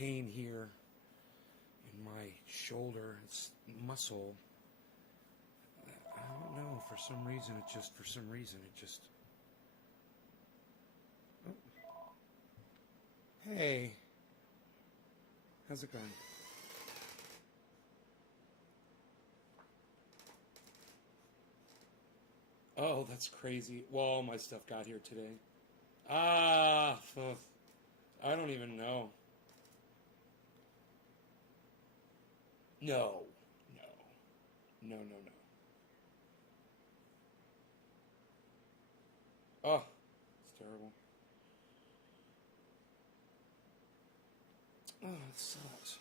pain here in my shoulder. It's muscle. I don't know. For some reason, it just. Oh. Hey. How's it going? Oh, that's crazy. Well, all my stuff got here today. I don't even know. No, no, no. Oh, it's terrible. Oh, it sucks.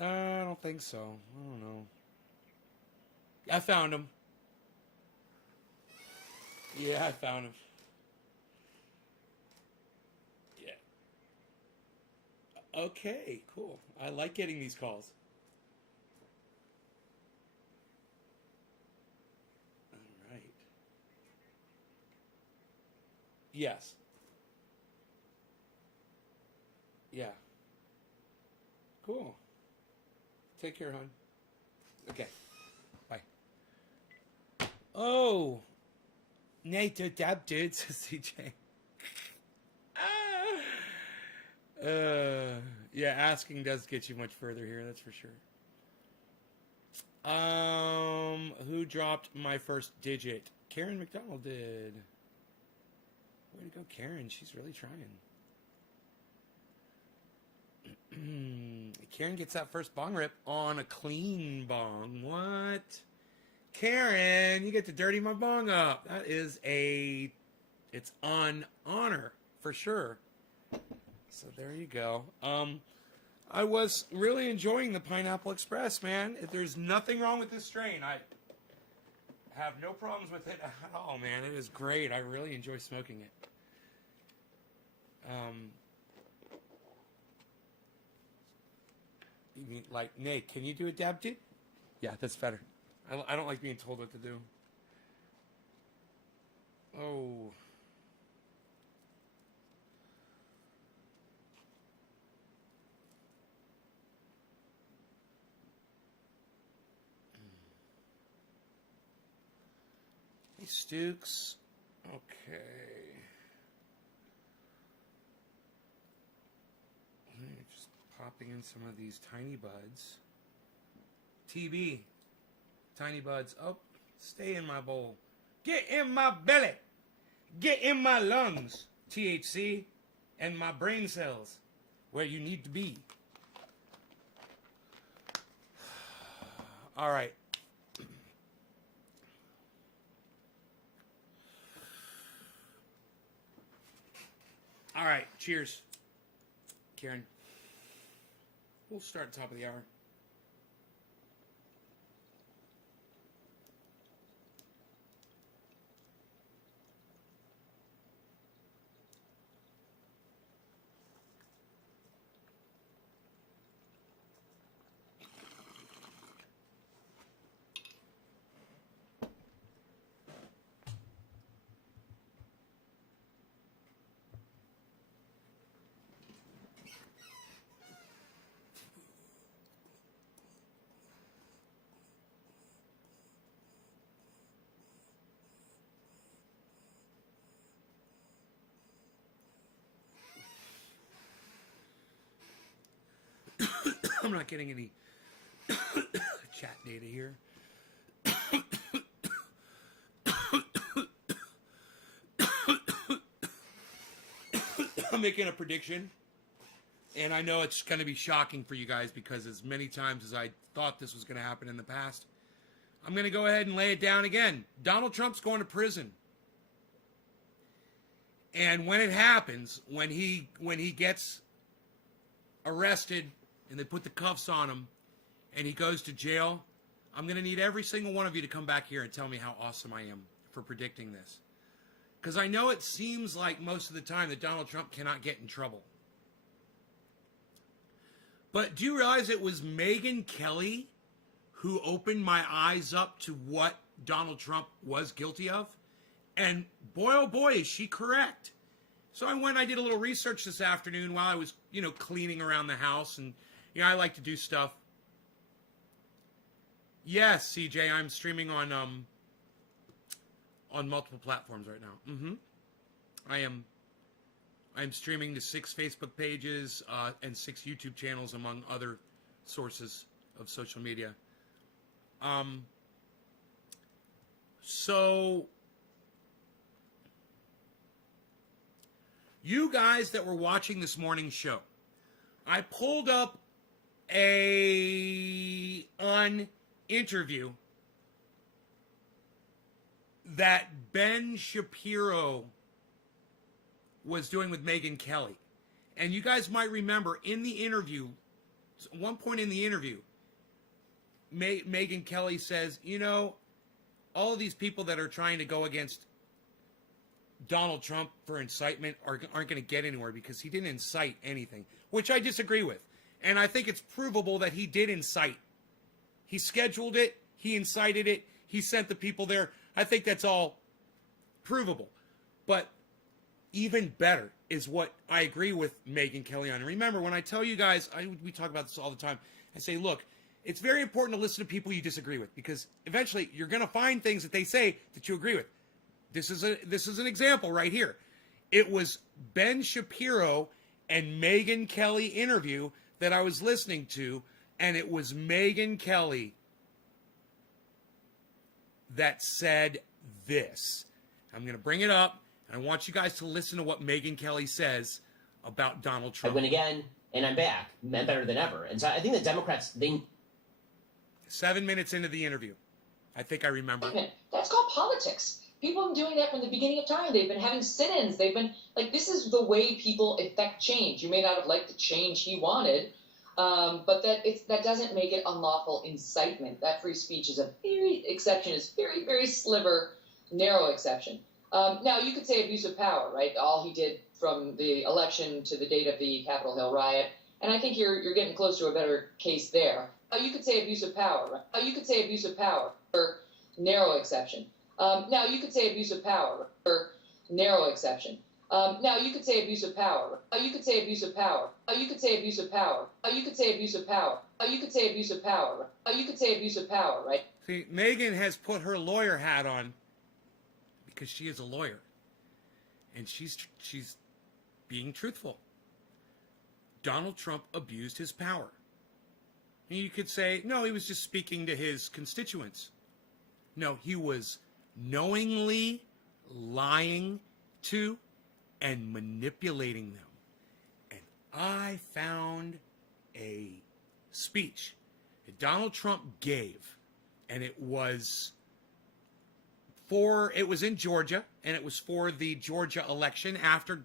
I don't think so. I don't know. I found him. Yeah, I found him. Yeah. Okay, cool. I like getting these calls. All right. Yes. Yeah. Cool. Take care, hon. Okay. Bye. Oh, Nate, dab dude, says CJ. Yeah, asking does get you much further here, that's for sure. Who dropped my first digit? Karen McDonald did. Way to go, Karen. She's really trying. Karen gets that first bong rip on a clean bong. What? Karen, you get to dirty my bong up. That is it's on honor for sure. So there you go. I was really enjoying the Pineapple Express, man. There's nothing wrong with this strain. I have no problems with it at all, man. It is great. I really enjoy smoking it. You mean, like, Nate, can you do a dab, dude? Yeah, that's better. I don't like being told what to do. Oh. Hey, Stukes. Okay. Just popping in some of these tiny buds. TB. Tiny buds. Oh, stay in my bowl. Get in my belly. Get in my lungs. THC and my brain cells. Where you need to be. All right. All right. Cheers, Karen. We'll start at the top of the hour. I'm not getting any chat data here. I'm making a prediction, and I know it's going to be shocking for you guys because as many times as I thought this was going to happen in the past, I'm going to go ahead and lay it down again. Donald Trump's going to prison. And when it happens, when he gets arrested and they put the cuffs on him and he goes to jail, I'm going to need every single one of you to come back here and tell me how awesome I am for predicting this. Because I know it seems like most of the time that Donald Trump cannot get in trouble. But do you realize it was Megyn Kelly who opened my eyes up to what Donald Trump was guilty of? And boy, oh boy, is she correct. So I went, I did a little research this afternoon while I was, cleaning around the house. And, I like to do stuff. Yes, CJ, I'm streaming on multiple platforms right now. I'm streaming to 6 Facebook pages and 6 YouTube channels, among other sources of social media. So you guys that were watching this morning's show, I pulled up an interview that Ben Shapiro was doing with Megyn Kelly. And you guys might remember in the interview, at one point in the interview, Megyn Kelly says, all of these people that are trying to go against Donald Trump for incitement aren't going to get anywhere because he didn't incite anything, which I disagree with. And I think it's provable that he did incite. He scheduled it. He incited it. He sent the people there. I think that's all provable. But even better is what I agree with Megyn Kelly on. And remember, when I tell you guys, we talk about this all the time, I say, look, it's very important to listen to people you disagree with because eventually you're going to find things that they say that you agree with. This is an example right here. It was Ben Shapiro and Megyn Kelly interview that I was listening to, and it was Megyn Kelly that said this. I'm going to bring it up, and I want you guys to listen to what Megyn Kelly says about Donald Trump. I win again, and I'm back. I'm better than ever. And so I think the Democrats, 7 minutes into the interview. I think I remember. That's called politics. People have been doing that from the beginning of time. They've been having sit-ins. They've been, this is the way people effect change. You may not have liked the change he wanted, but that doesn't make it unlawful incitement. That free speech is a very very sliver, narrow exception. Now, you could say abuse of power, right? All he did from the election to the date of the Capitol Hill riot. And I think you're getting close to a better case there. You could say abuse of power, right? You could say abuse of power, or narrow exception. Now, you could say abuse of power, or narrow exception. Now, you could say abuse of power. You could say abuse of power. You could say abuse of power. You could say abuse of power. You could say abuse of power. You could say abuse of power, right? See, Megyn has put her lawyer hat on because she is a lawyer. And she's being truthful. Donald Trump abused his power. And you could say, no, he was just speaking to his constituents. No, he was knowingly lying to and manipulating them. And I found a speech that Donald Trump gave, and it was in Georgia, and it was for the Georgia election after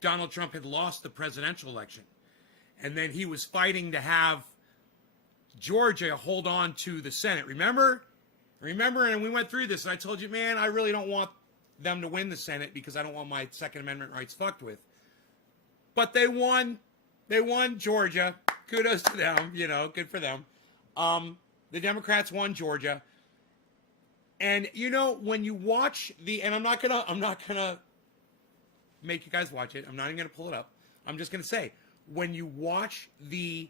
Donald Trump had lost the presidential election. And then he was fighting to have Georgia hold on to the Senate. Remember, and we went through this, and I told you, man, I really don't want them to win the Senate because I don't want my Second Amendment rights fucked with. But they won. They won Georgia. Kudos to them. Good for them. The Democrats won Georgia. And when you watch and I'm not gonna make you guys watch it. I'm not even gonna pull it up. I'm just gonna say, when you watch the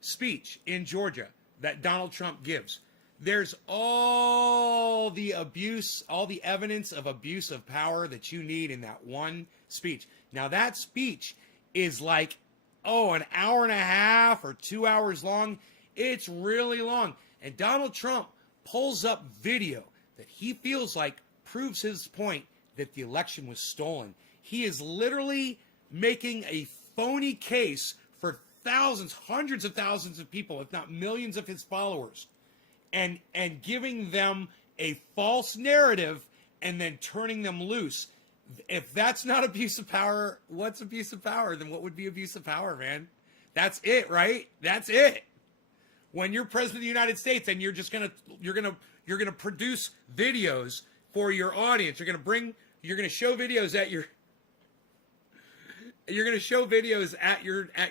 speech in Georgia that Donald Trump gives, there's all the abuse, all the evidence of abuse of power that you need in that one speech. Now, that speech is like, an hour and a half or 2 hours long. It's really long. And Donald Trump pulls up video that he feels like proves his point that the election was stolen. He is literally making a phony case for thousands, hundreds of thousands of people, if not millions of his followers, and giving them a false narrative and then turning them loose. If that's not abuse of power, what's abuse of power? Then what would be abuse of power, man? That's it, right? That's it. When you're president of the United States and you're gonna produce videos for your audience, you're gonna show videos at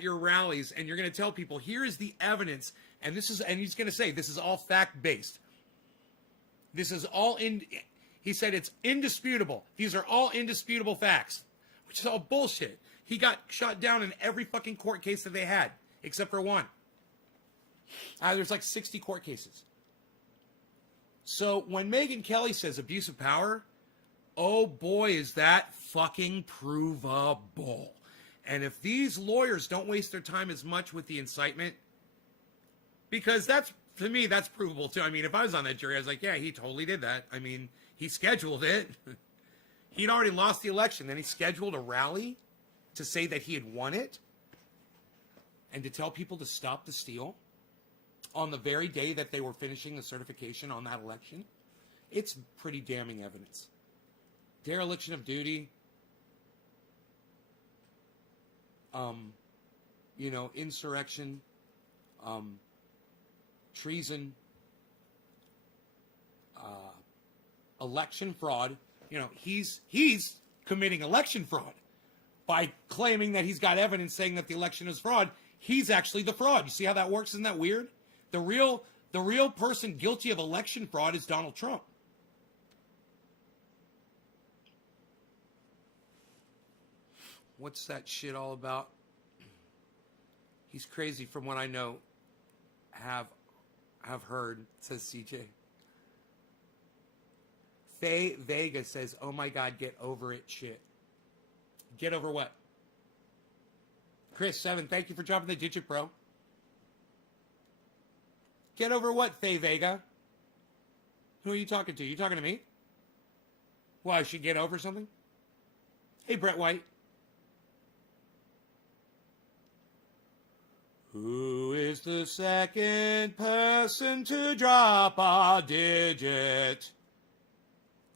your rallies, and you're gonna tell people, here is the evidence, and he's gonna say this is all fact based. This is all he said it's indisputable. These are all indisputable facts. which is all bullshit. He got shot down in every fucking court case that they had, except for one. There's like 60 court cases. So when Megyn Kelly says abuse of power, oh boy, is that fucking provable. And if these lawyers don't waste their time as much with the incitement, because that's, to me, that's provable too. I mean, if I was on that jury, I was like, yeah, he totally did that. I mean, he scheduled it. He'd already lost the election. Then he scheduled a rally to say that he had won it and to tell people to stop the steal on the very day that they were finishing the certification on that election. It's pretty damning evidence. Dereliction of duty, insurrection, treason, election fraud. He's committing election fraud by claiming that he's got evidence saying that the election is fraud. He's actually the fraud. You see how that works? Isn't that weird? The real person guilty of election fraud is Donald Trump. What's that shit all about? He's crazy from what I know. Have heard, says CJ. Faye Vega says, oh my God, get over it shit. Get over what? Chris 7, thank you for dropping the digit, bro. Get over what, Faye Vega? Who are you talking to? You talking to me? Why, I should get over something? Hey, Brett White. Who is the second person to drop a digit?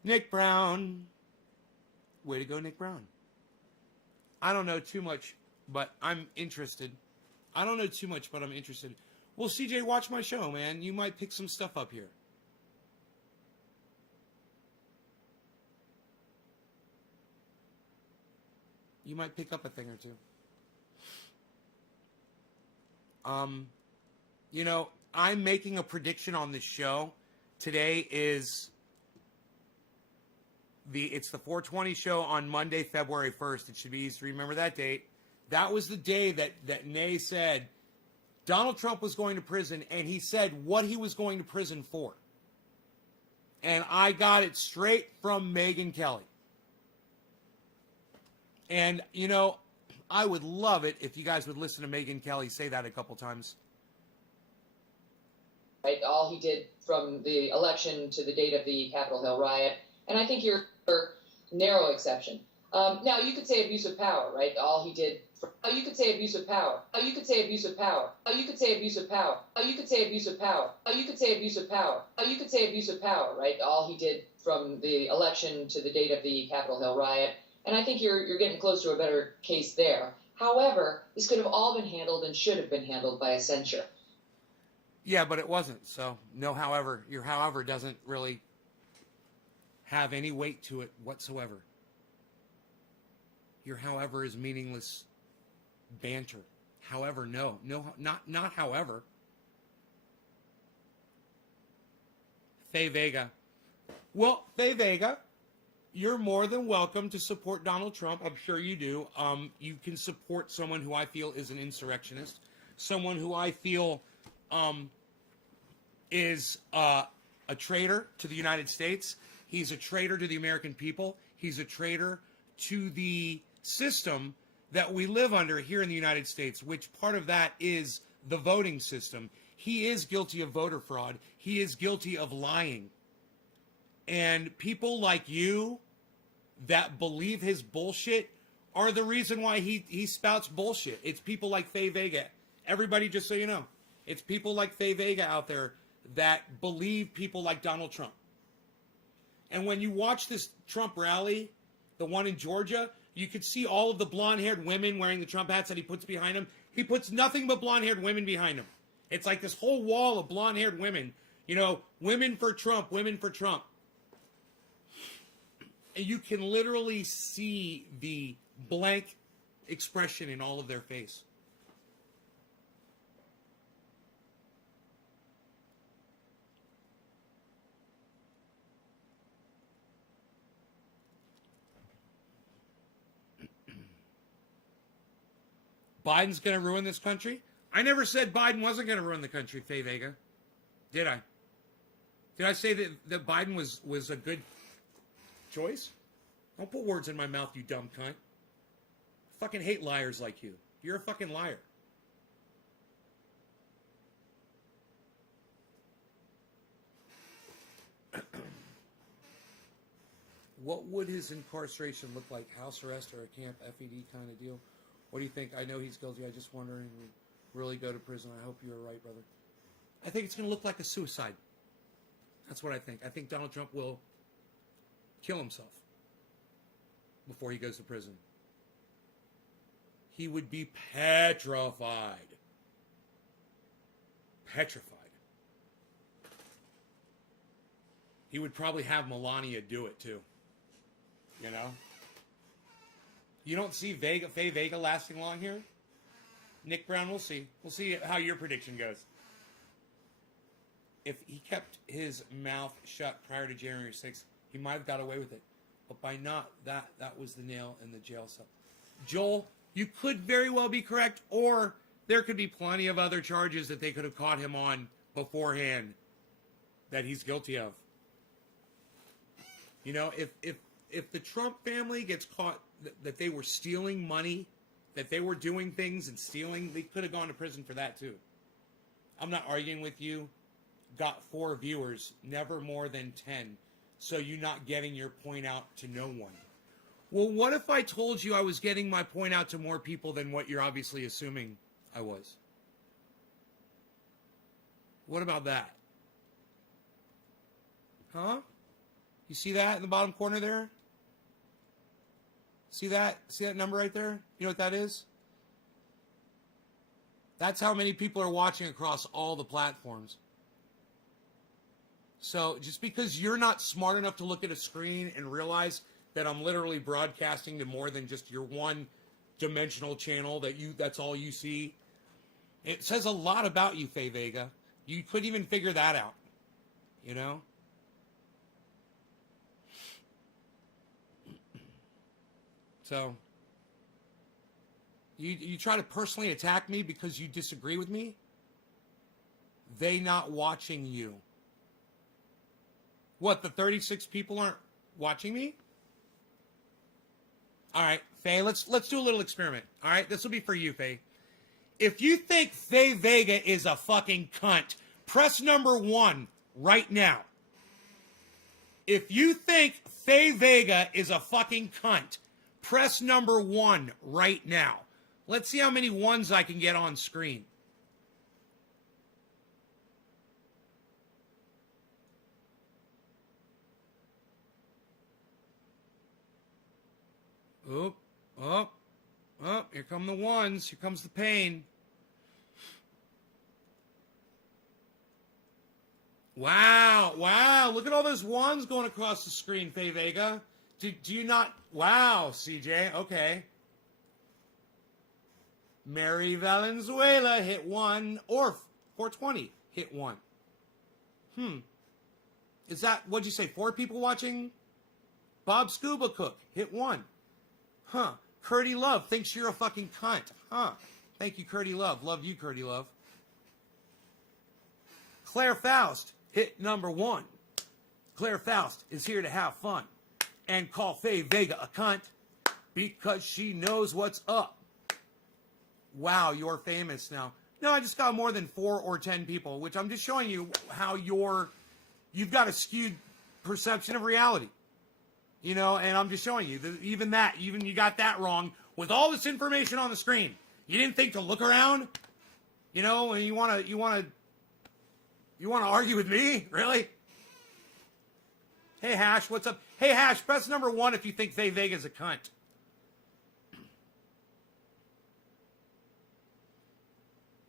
Nick Brown. Way to go, Nick Brown. I don't know too much, but I'm interested. I don't know too much, but I'm interested. Well, CJ, watch my show, man. You might pick some stuff up here. You might pick up a thing or two. I'm making a prediction on this show. Today is it's the 420 show on Monday, February 1st. It should be easy to remember that date. That was the day that Nay said Donald Trump was going to prison, and he said what he was going to prison for. And I got it straight from Megyn Kelly. And, I would love it if you guys would listen to Megyn Kelly say that a couple times. Right, all he did from the election to the date of the Capitol Hill riot. And I think you're a narrow exception. Now, you could say abuse of power, right? All he did. You could say abuse of power. You could say abuse of power. You could say abuse of power. You could say abuse of power. You could say abuse of power. You could say abuse of power, right? All he did from the election to the date of the Capitol Hill riot. And I think you're getting close to a better case there. However, this could have all been handled and should have been handled by a censure. Yeah, but it wasn't. So, no however. Your however doesn't really have any weight to it whatsoever. Your however is meaningless banter. However, no, not however. Faye Vega. Well, Faye Vega, you're more than welcome to support Donald Trump. I'm sure you do. You can support someone who I feel is an insurrectionist, someone who I feel is a traitor to the United States. He's a traitor to the American people. He's a traitor to the system that we live under here in the United States, which part of that is the voting system. He is guilty of voter fraud. He is guilty of lying. And people like you that believe his bullshit are the reason why he spouts bullshit. It's people like Faye Vega. Everybody, just so you know, it's people like Faye Vega out there that believe people like Donald Trump. And when you watch this Trump rally, the one in Georgia, you could see all of the blonde-haired women wearing the Trump hats that he puts behind him. He puts nothing but blonde-haired women behind him. It's like this whole wall of blonde-haired women. Women for Trump, women for Trump. And you can literally see the blank expression in all of their face. Biden's going to ruin this country? I never said Biden wasn't going to ruin the country, Faye Vega. Did I? Did I say that Biden was a good choice? Don't put words in my mouth, you dumb cunt. I fucking hate liars like you. You're a fucking liar. What would his incarceration look like? House arrest or a camp FED kind of deal? What do you think? I know he's guilty. I just wondering, would really go to prison? I hope you're right, brother. I think it's going to look like a suicide. That's what I think. I think Donald Trump will kill himself before he goes to prison. He would be petrified. Petrified. He would probably have Melania do it too. You know? You don't see Faye Vega lasting long here? Nick Brown, we'll see. We'll see how your prediction goes. If he kept his mouth shut prior to January 6th, he might have got away with it. But by not, that was the nail in the jail cell. Joel, you could very well be correct, or there could be plenty of other charges that they could have caught him on beforehand that he's guilty of. You know, if the Trump family gets caught that they were stealing money, that they were doing things and stealing, they could have gone to prison for that too. I'm not arguing with you. Got 4 viewers, never more than 10. So you're not getting your point out to no one. Well, what if I told you I was getting my point out to more people than what you're obviously assuming I was? What about that? Huh? You see that in the bottom corner there? See that? See that number right there? You know what that is? That's how many people are watching across all the platforms. So just because you're not smart enough to look at a screen and realize that I'm literally broadcasting to more than just your one-dimensional channel that's all you see, it says a lot about you, Faye Vega. You couldn't even figure that out, you know? So, you try to personally attack me because you disagree with me? They not watching you. What, the 36 people aren't watching me? All right, Faye, let's do a little experiment. All right, this will be for you, Faye. If you think Faye Vega is a fucking cunt, press number 1 right now. If you think Faye Vega is a fucking cunt, press number 1 right now. Let's see how many ones I can get on screen. Oop, up, up. Here come the ones. Here comes the pain. Wow, wow. Look at all those ones going across the screen, Faye Vega. Do you not? Wow, CJ. Okay. Mary Valenzuela hit 1, or 420 hit 1. Is that, what'd you say, 4 people watching? Bob Scuba Cook hit 1. Huh. Curdy Love thinks you're a fucking cunt. Huh. Thank you, Curdy Love. Love you, Curdy Love. Claire Faust hit number 1. Claire Faust is here to have fun and call Faye Vega a cunt because she knows what's up. Wow, you're famous now. No, I just got more than 4 or 10 people, which I'm just showing you how you've got a skewed perception of reality. You know, and I'm just showing you that even you got that wrong with all this information on the screen. You didn't think to look around, you know, and you want to argue with me, really? Hey Hash, what's up? Hey Hash, press number 1 if you think Faye Vega's a cunt.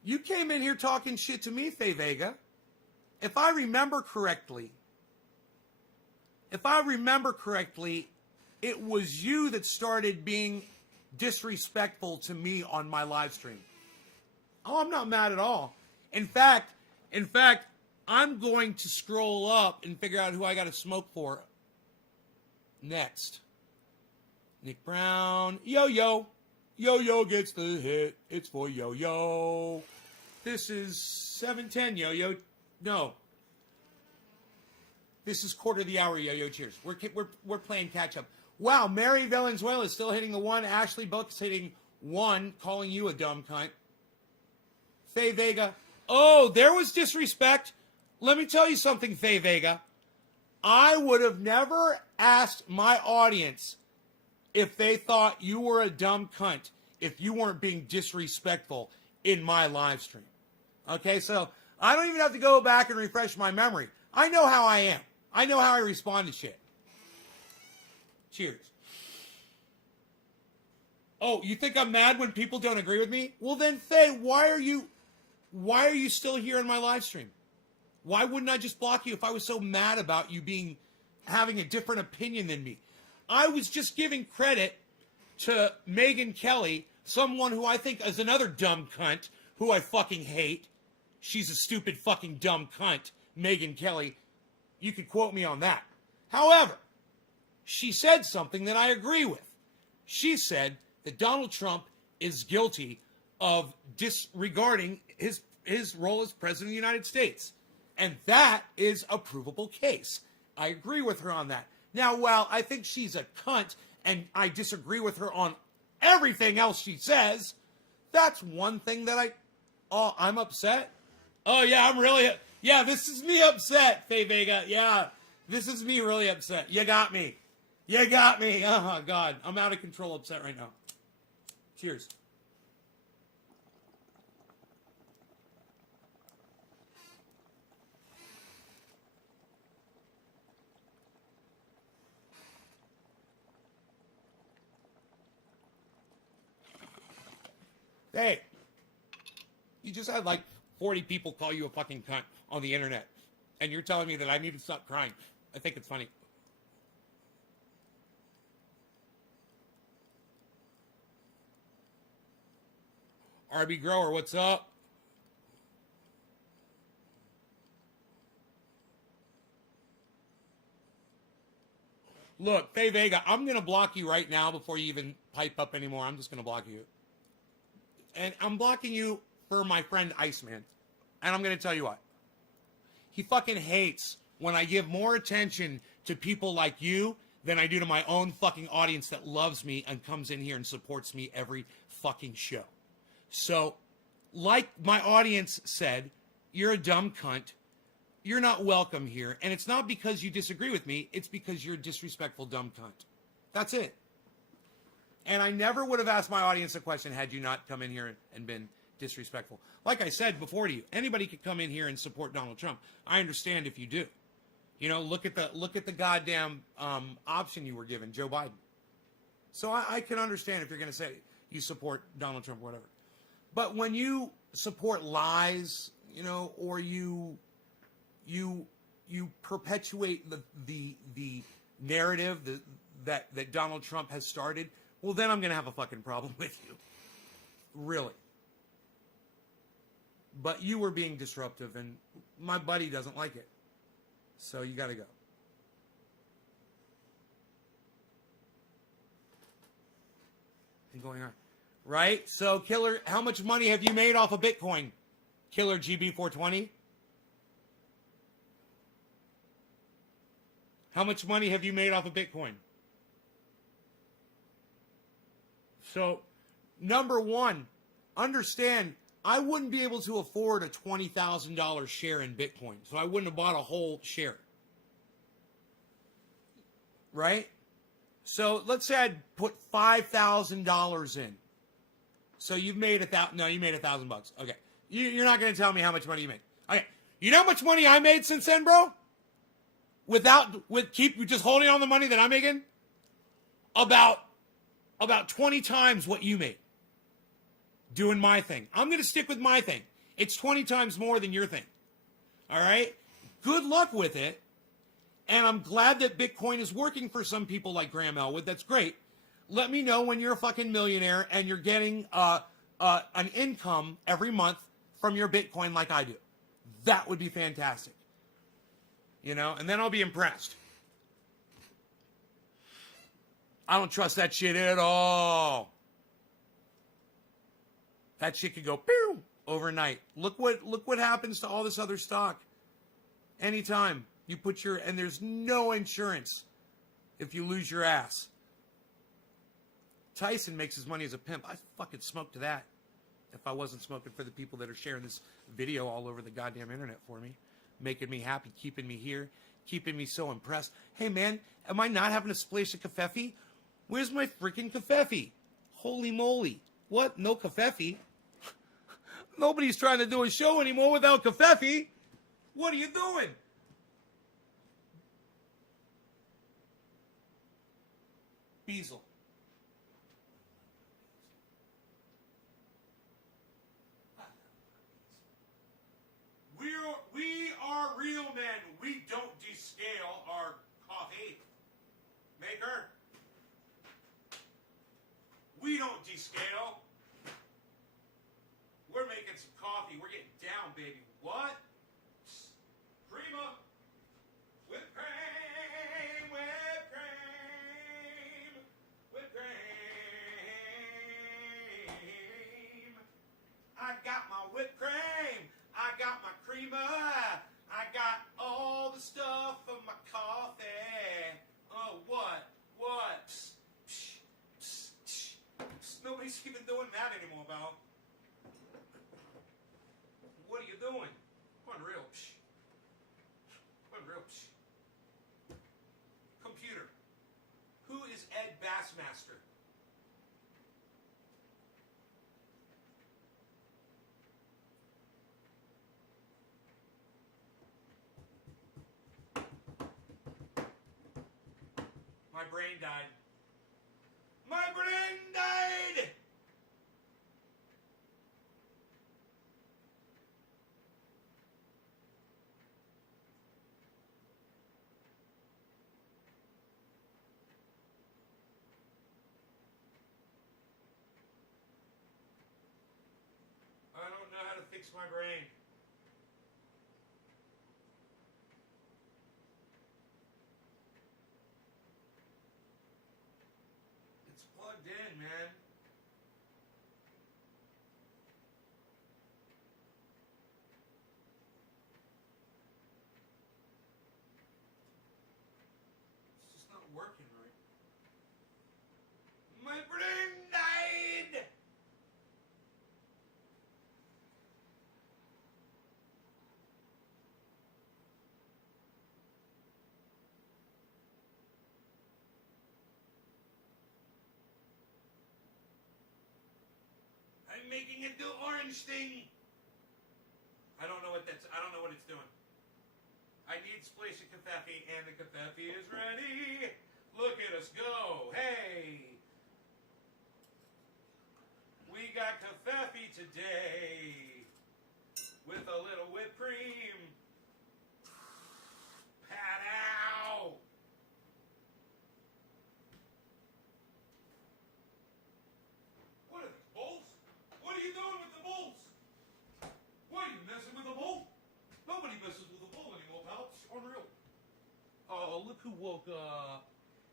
You came in here talking shit to me, Faye Vega. If I remember correctly, it was you that started being disrespectful to me on my live stream. Oh, I'm not mad at all. In fact, I'm going to scroll up and figure out who I got to smoke for next. Nick Brown. Yo. Yo-Yo gets the hit. It's for Yo-Yo. This is 7:10, Yo-Yo. No. This is quarter of the hour, Yo-Yo. Cheers. We're playing catch-up. Wow, Mary Valenzuela is still hitting the 1. Ashley Buck's hitting 1, calling you a dumb cunt. Faye Vega. Oh, there was disrespect. Let me tell you something, Faye Vega. I would have never asked my audience if they thought you were a dumb cunt if you weren't being disrespectful in my live stream. Okay, so I don't even have to go back and refresh my memory. I know how I am. I know how I respond to shit. Cheers. Oh, you think I'm mad when people don't agree with me? Well then, Faye, why are you still here in my live stream? Why wouldn't I just block you if I was so mad about you having a different opinion than me? I was just giving credit to Megyn Kelly, someone who I think is another dumb cunt, who I fucking hate. She's a stupid fucking dumb cunt, Megyn Kelly. You could quote me on that. However, she said something that I agree with. She said that Donald Trump is guilty of disregarding his role as president of the United States. And that is a provable case. I agree with her on that. Now, while I think she's a cunt and I disagree with her on everything else she says, that's one thing that I'm upset. Oh, yeah, this is me upset, Faye Vega. Yeah, this is me really upset. You got me. Oh, God, I'm out of control upset right now. Cheers. Hey, you just had like 40 people call you a fucking cunt on the internet, and you're telling me that I need to stop crying. I think it's funny. RB Grower, what's up? Look, Faye Vega, I'm going to block you right now before you even pipe up anymore. I'm just going to block you. And I'm blocking you for my friend Iceman. And I'm going to tell you what. He fucking hates when I give more attention to people like you than I do to my own fucking audience that loves me and comes in here and supports me every fucking show. So, like my audience said, you're a dumb cunt. You're not welcome here. And it's not because you disagree with me. It's because you're a disrespectful dumb cunt. That's it. And I never would have asked my audience a question had you not come in here and been disrespectful. Like I said before to you, anybody could come in here and support Donald Trump. I understand if you do. You know, look at the goddamn option you were given, Joe Biden. So I can understand if you're going to say you support Donald Trump or whatever. But when you support lies, you know, or you perpetuate the narrative that Donald Trump has started, well, then I'm going to have a fucking problem with you. Really. But you were being disruptive, and my buddy doesn't like it. So you got to go. And going on. Right? So, Killer, how much money have you made off of Bitcoin? Killer GB420? How much money have you made off of Bitcoin? So, number one, understand, I wouldn't be able to afford a $20,000 share in Bitcoin. So I wouldn't have bought a whole share. Right? So let's say I'd put $5,000 in. So you've made you made $1,000. Okay. You're not going to tell me how much money you made. Okay. You know how much money I made since then, bro? With just holding on the money that I'm making? About 20 times what you made. Doing my thing. I'm going to stick with my thing. It's 20 times more than your thing. All right? Good luck with it. And I'm glad that Bitcoin is working for some people like Graham Elwood. That's great. Let me know when you're a fucking millionaire and you're getting an income every month from your Bitcoin like I do. That would be fantastic. You know? And then I'll be impressed. I don't trust that shit at all. That shit could go pew overnight. Look what happens to all this other stock. Anytime you put your, and there's no insurance if you lose your ass. Tyson makes his money as a pimp. I fucking smoke to that. If I wasn't smoking for the people that are sharing this video all over the goddamn internet for me, making me happy, keeping me here, keeping me so impressed. Hey man, am I not having a splash of kafefe? Where's my freaking kafefe? Holy moly. What? No kafefe? Nobody's trying to do a show anymore without kafefe. What are you doing? Beazle. We are real men. We don't descale our coffee maker. We don't descale. We're making some coffee. We're getting down, baby. What? Prima. Whipped cream. Whipped cream. Whipped cream. I got my whipped cream. I got my creamer. I got all the stuff of my coffee. Oh, what? What? Psst, psst, psst, psst, psst. Nobody's even doing that anymore, Val. What are you doing? Unreal. Psst. Unreal. Psst. Computer. Who is Ed Bassmaster? My brain died. My brain died! I don't know how to fix my brain. It's plugged in, man. It's just not working right. My brain died! I'm making it do orange thing. I don't know what it's doing. I need splash of kafefe, and the kafefe is ready. Look at us go. Hey. We got kafefe today with a little whipped cream. Pat-ow. What are these bowls? What are you doing with the bowls? What are you messing with a bowl? Nobody messes with a bowl anymore, pal. It's unreal. Oh, look who woke up.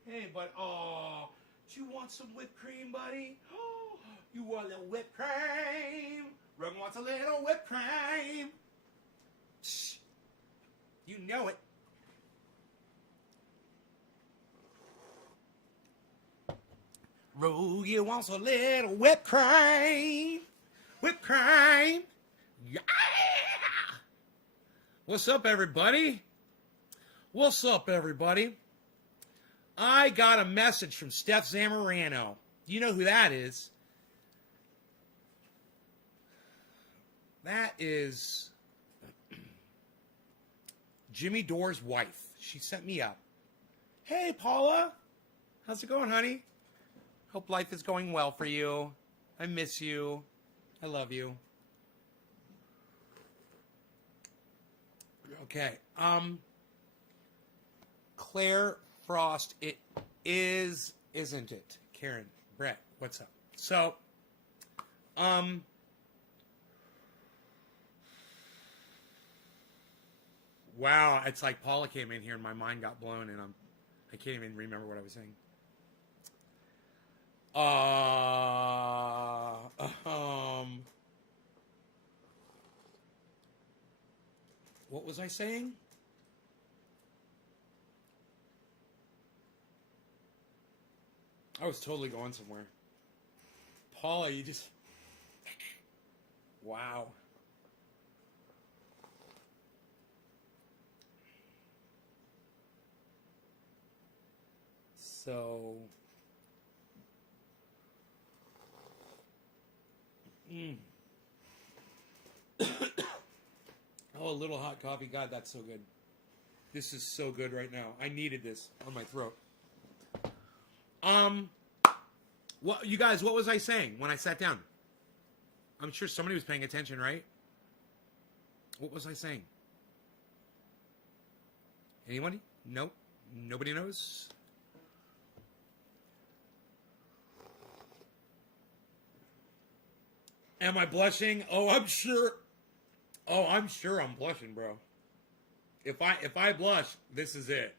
Hey, but do you want some whipped cream, buddy? Oh, you want a little whipped cream? Rug wants a little whipped cream. Shh. You know it. Rogie wants a little whipped cream. Whipped cream. Yeah. What's up, everybody? What's up, everybody? I got a message from Steph Zamorano. You know who that is? That is Jimmy Dore's wife. She sent me up. Hey, Paula. How's it going, honey? Hope life is going well for you. I miss you. I love you. Okay. Claire Frost, it is, isn't it? Karen, Brett, what's up? So, wow, it's like Paula came in here and my mind got blown and I can't even remember what I was saying. was I saying? I was totally going somewhere. Paula, you just... Wow. So... Oh, a little hot coffee. God, that's so good. This is so good right now. I needed this on my throat. What, you guys, what was I saying when I sat down? I'm sure somebody was paying attention, right? What was I saying? Anybody? Nope. Nobody knows? Am I blushing? Oh, I'm sure. Oh, I'm sure I'm blushing, bro. If I blush, this is it.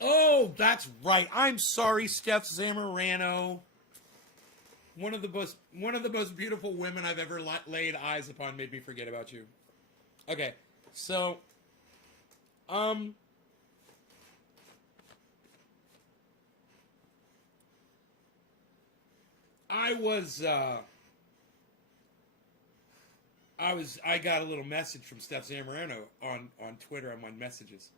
Oh, that's right. I'm sorry, Steph Zamorano. One of the most beautiful women I've ever laid eyes upon made me forget about you. Okay, so, I got a little message from Steph Zamorano on Twitter on my messages.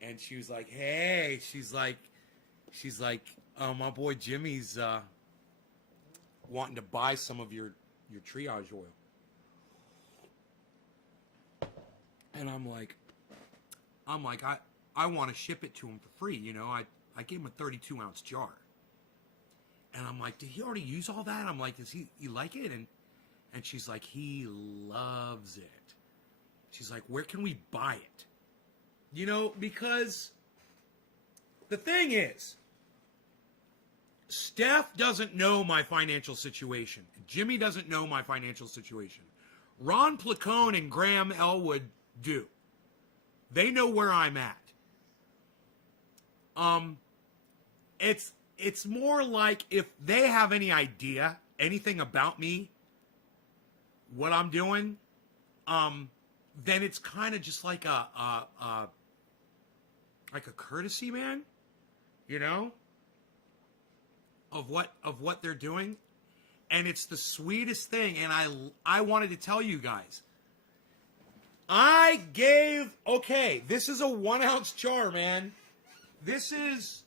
And she was like, hey, she's like, my boy Jimmy's wanting to buy some of your triage oil. And I'm like, I want to ship it to him for free. You know, I gave him a 32-ounce jar. And I'm like, did he already use all that? I'm like, does he like it? And she's like, he loves it. She's like, where can we buy it? You know, because the thing is, Steph doesn't know my financial situation. Jimmy doesn't know my financial situation. Ron Placone and Graham Elwood do. They know where I'm at. It's more like if they have any idea, anything about me, what I'm doing, then it's kind of just like a courtesy, man, you know, of what they're doing. And it's the sweetest thing. And I wanted to tell you guys, okay, this is a 1-ounce jar, man. This is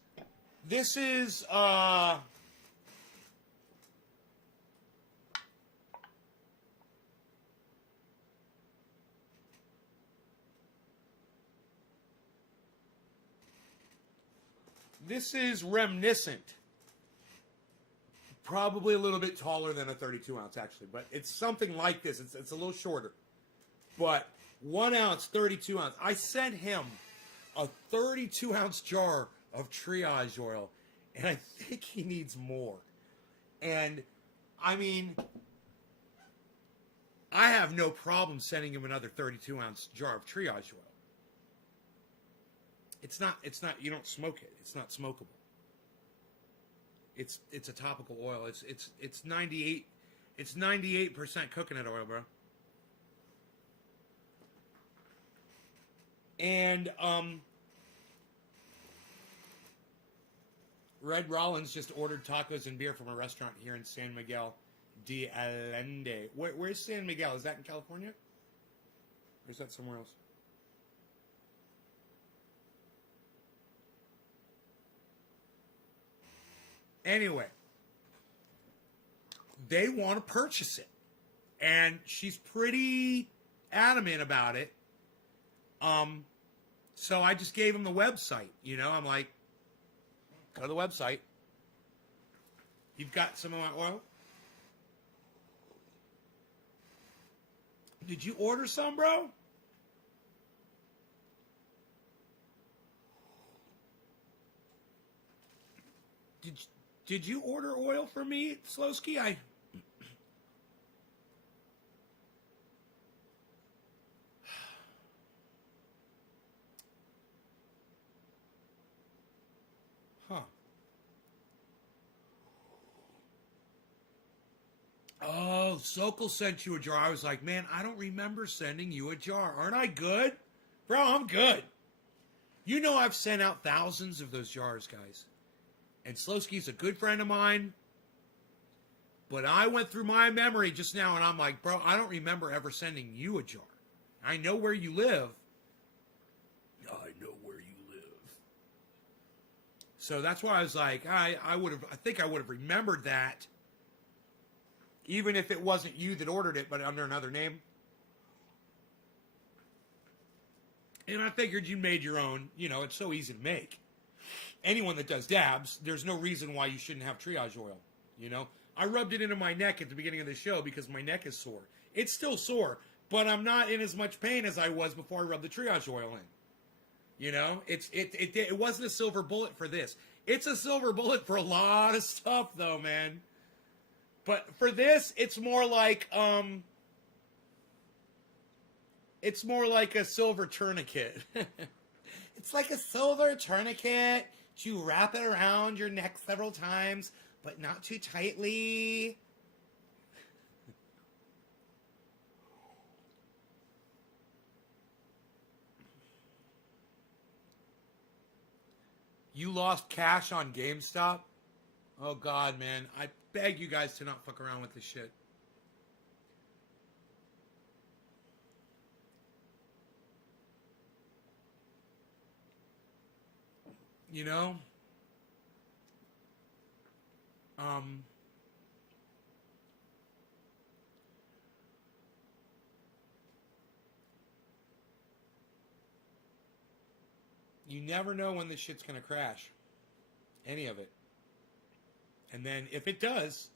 reminiscent. Probably a little bit taller than a 32-ounce, actually. But it's something like this. It's a little shorter. But 1-ounce, 32-ounce. I sent him a 32-ounce jar of triage oil. And I think he needs more. And, I mean, I have no problem sending him another 32-ounce jar of triage oil. It's not, you don't smoke it. It's not smokable. It's a topical oil. It's 98% coconut oil, bro. And, Red Rollins just ordered tacos and beer from a restaurant here in San Miguel de Allende. Where's San Miguel? Is that in California? Or is that somewhere else? Anyway, they want to purchase it. And she's pretty adamant about it. So I just gave him the website. You know, I'm like, go to the website. You've got some of my oil? Did you order some, bro? Did you order oil for me, Slowski? Huh. Oh, Sokol sent you a jar. I was like, man, I don't remember sending you a jar. Aren't I good? Bro, I'm good. You know I've sent out thousands of those jars, guys. And Slowski's a good friend of mine. But I went through my memory just now, and I'm like, bro, I don't remember ever sending you a jar. I know where you live. I know where you live. So that's why I was like, I think I would have remembered that, even if it wasn't you that ordered it, but under another name. And I figured you made your own. You know, it's so easy to make. Anyone that does dabs, there's no reason why you shouldn't have triage oil. You know, I rubbed it into my neck at the beginning of the show because my neck is sore. It's still sore, but I'm not in as much pain as I was before I rubbed the triage oil in. You know, it wasn't a silver bullet for this. It's a silver bullet for a lot of stuff, though, man. But for this, it's more like a silver tourniquet. It's like a silver tourniquet. You wrap it around your neck several times, but not too tightly. You lost cash on GameStop? Oh, God, man. I beg you guys to not fuck around with this shit. You know? You never know when this shit's gonna crash. Any of it. And then if it does,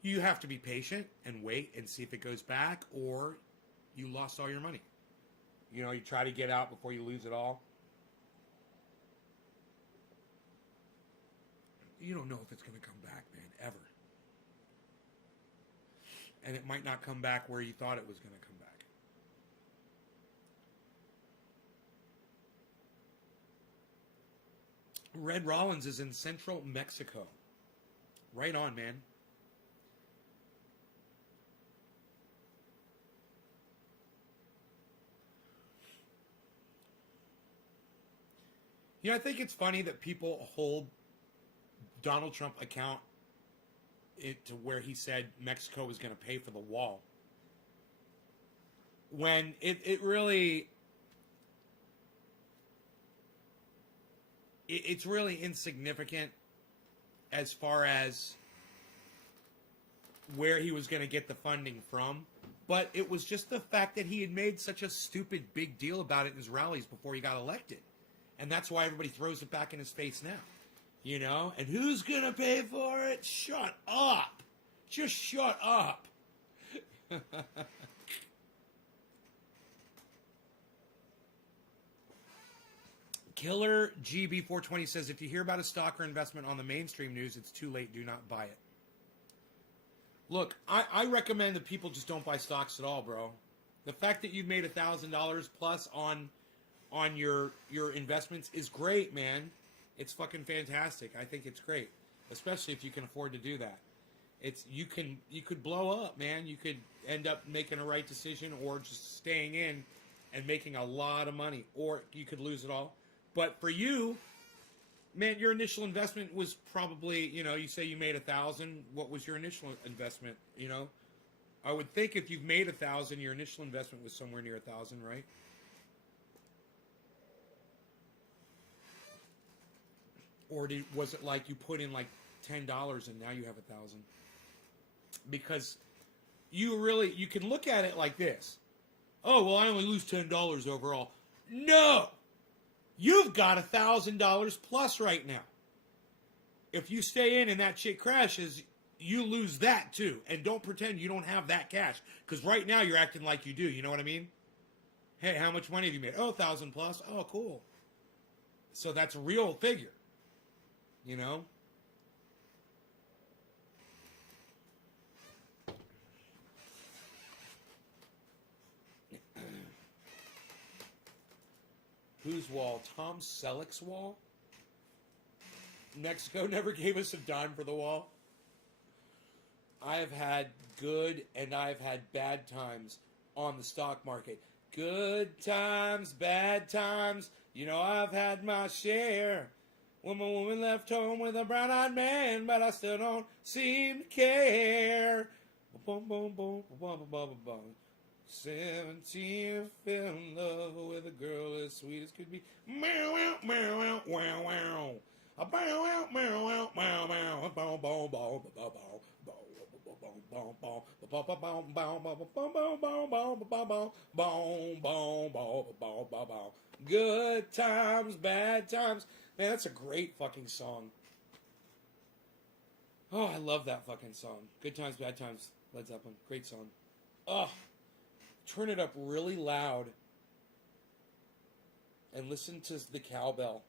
you have to be patient and wait and see if it goes back, or you lost all your money. You know, you try to get out before you lose it all. You don't know if it's going to come back, man, ever. And it might not come back where you thought it was going to come back. Red Rollins is in central Mexico. Right on, man. You know, I think it's funny that people hold Donald Trump account it to where he said Mexico was going to pay for the wall. When it really... It's really insignificant as far as where he was going to get the funding from. But it was just the fact that he had made such a stupid big deal about it in his rallies before he got elected. And that's why everybody throws it back in his face now. You know? And who's going to pay for it? Shut up. Just shut up. Killer GB420 says, if you hear about a stock or investment on the mainstream news, it's too late. Do not buy it. Look, I recommend that people just don't buy stocks at all, bro. The fact that you've made $1,000 plus on your investments is great, man. It's fucking fantastic. I think it's great, especially if you can afford to do that. You could blow up, man. You could end up making a right decision or just staying in and making a lot of money, or you could lose it all. But for you, man, your initial investment was probably, you know, you say you made 1,000. What was your initial investment? You know, I would think if you've made 1,000, your initial investment was somewhere near 1,000, right? Or was it like you put in like $10 and now you have 1,000? Because you can look at it like this. Oh, well, I only lose $10 overall. No! You've got $1,000 plus right now. If you stay in and that shit crashes, you lose that too. And don't pretend you don't have that cash. Because right now you're acting like you do. You know what I mean? Hey, how much money have you made? Oh, 1,000 plus. Oh, cool. So that's a real figure. You know? Whose wall? Tom Selleck's wall? Mexico never gave us a dime for the wall. I have had good and I've had bad times on the stock market. Good times, bad times. You know, I've had my share. When my woman left home with a brown-eyed man, but I still don't seem to care. Boom, boom, boom, boom, boom, boom, boom. 17, fell in love with a girl as sweet as could be. Meow, meow, meow, meow, wow, wow. A bow, wow, meow, wow, meow, meow. Bow, bow, bow, bow, bow, bow. Good times, bad times. Man, that's a great fucking song. Oh, I love that fucking song. Good times, bad times. Led Zeppelin. Great song. Oh, turn it up really loud and listen to the cowbell.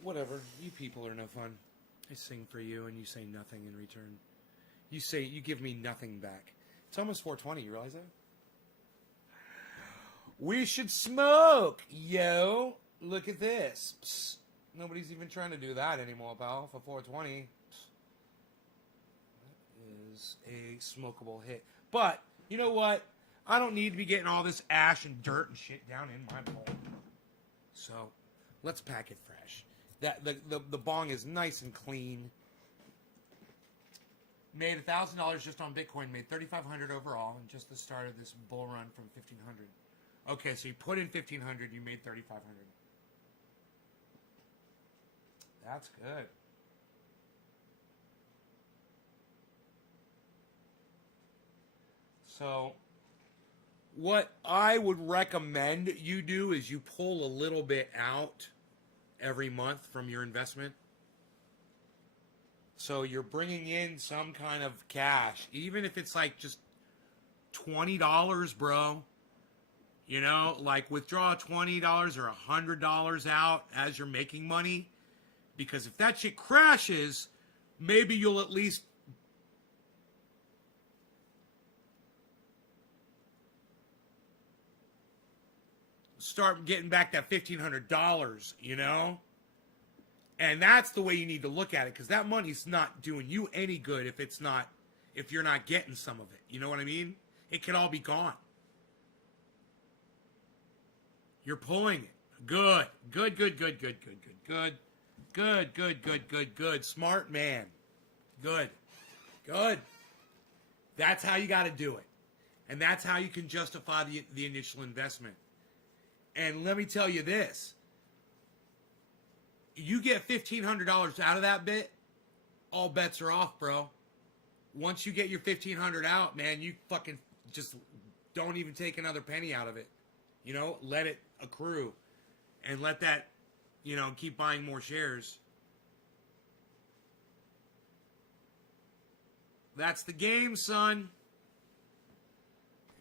Whatever. You people are no fun. I sing for you and you say nothing in return. You give me nothing back. It's almost 4:20, you realize that? We should smoke, yo. Look at this. Psst. Nobody's even trying to do that anymore, pal, for 4:20. That is a smokable hit. But, you know what? I don't need to be getting all this ash and dirt and shit down in my bowl. So, let's pack it fresh. The bong is nice and clean. Made $1,000 just on Bitcoin. Made $3,500 overall, and just the start of this bull run from 1,500. Okay, so you put in 1,500, you made 3,500. That's good. So, what I would recommend you do is you pull a little bit out every month from your investment. So you're bringing in some kind of cash, even if it's like just $20, bro. You know, like withdraw $20 or $100 out as you're making money. Because if that shit crashes, maybe you'll at least start getting back that $1,500, you know? And that's the way you need to look at it, because that money's not doing you any good if you're not getting some of it. You know what I mean? It can all be gone. You're pulling it. Good. Good, good, good, good, good, good, good. Good, good, good, good, good. Smart man. Good. Good. That's how you got to do it. And that's how you can justify the initial investment. And let me tell you this. You get $1,500 out of that bit, all bets are off, bro. Once you get your $1,500 out, man, you fucking just don't even take another penny out of it. You know, let it accrue. And let that, you know, keep buying more shares. That's the game, son.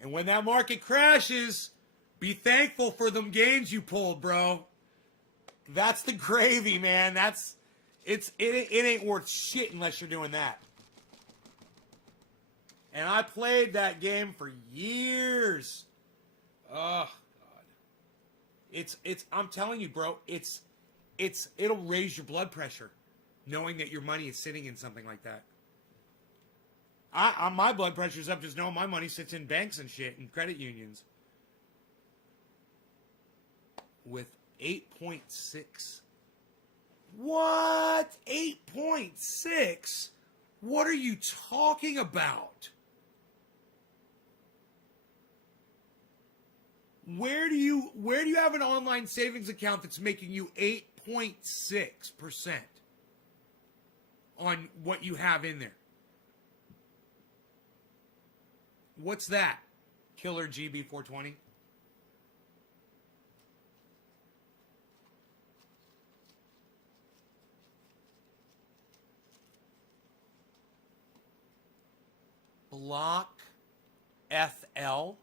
And when that market crashes, be thankful for them gains you pulled, bro. That's the gravy, man. It ain't worth shit unless you're doing that. And I played that game for years. Oh God. I'm telling you, bro, it'll raise your blood pressure knowing that your money is sitting in something like that. My blood pressure's up just knowing my money sits in banks and shit and credit unions. With 8.6. What? 8.6? What are you talking about? Where do you have an online savings account that's making you 8.6% on what you have in there? What's that? Killer GB420? Block FL.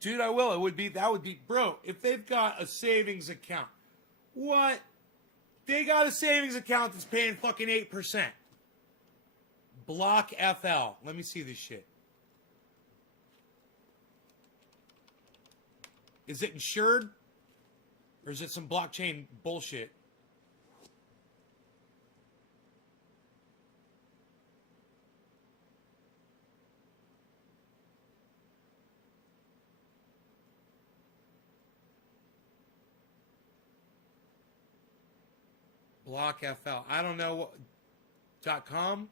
Dude, I will. That would be, bro, if they've got a savings account. What? They got a savings account that's paying fucking 8%. Block FL. Let me see this shit. Is it insured? Or is it some blockchain bullshit? Block FL. I don't know what. .com?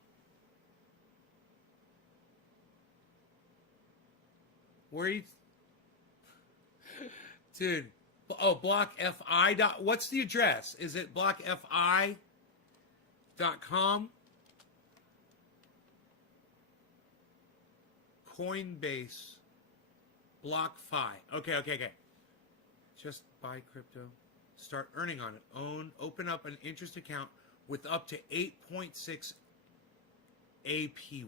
Where are you? Dude. Oh, blockfi. What's the address? Is it blockfi.com? Coinbase. BlockFi. Okay. Just buy crypto. Start earning on it. Open up an interest account with up to 8.6 APY.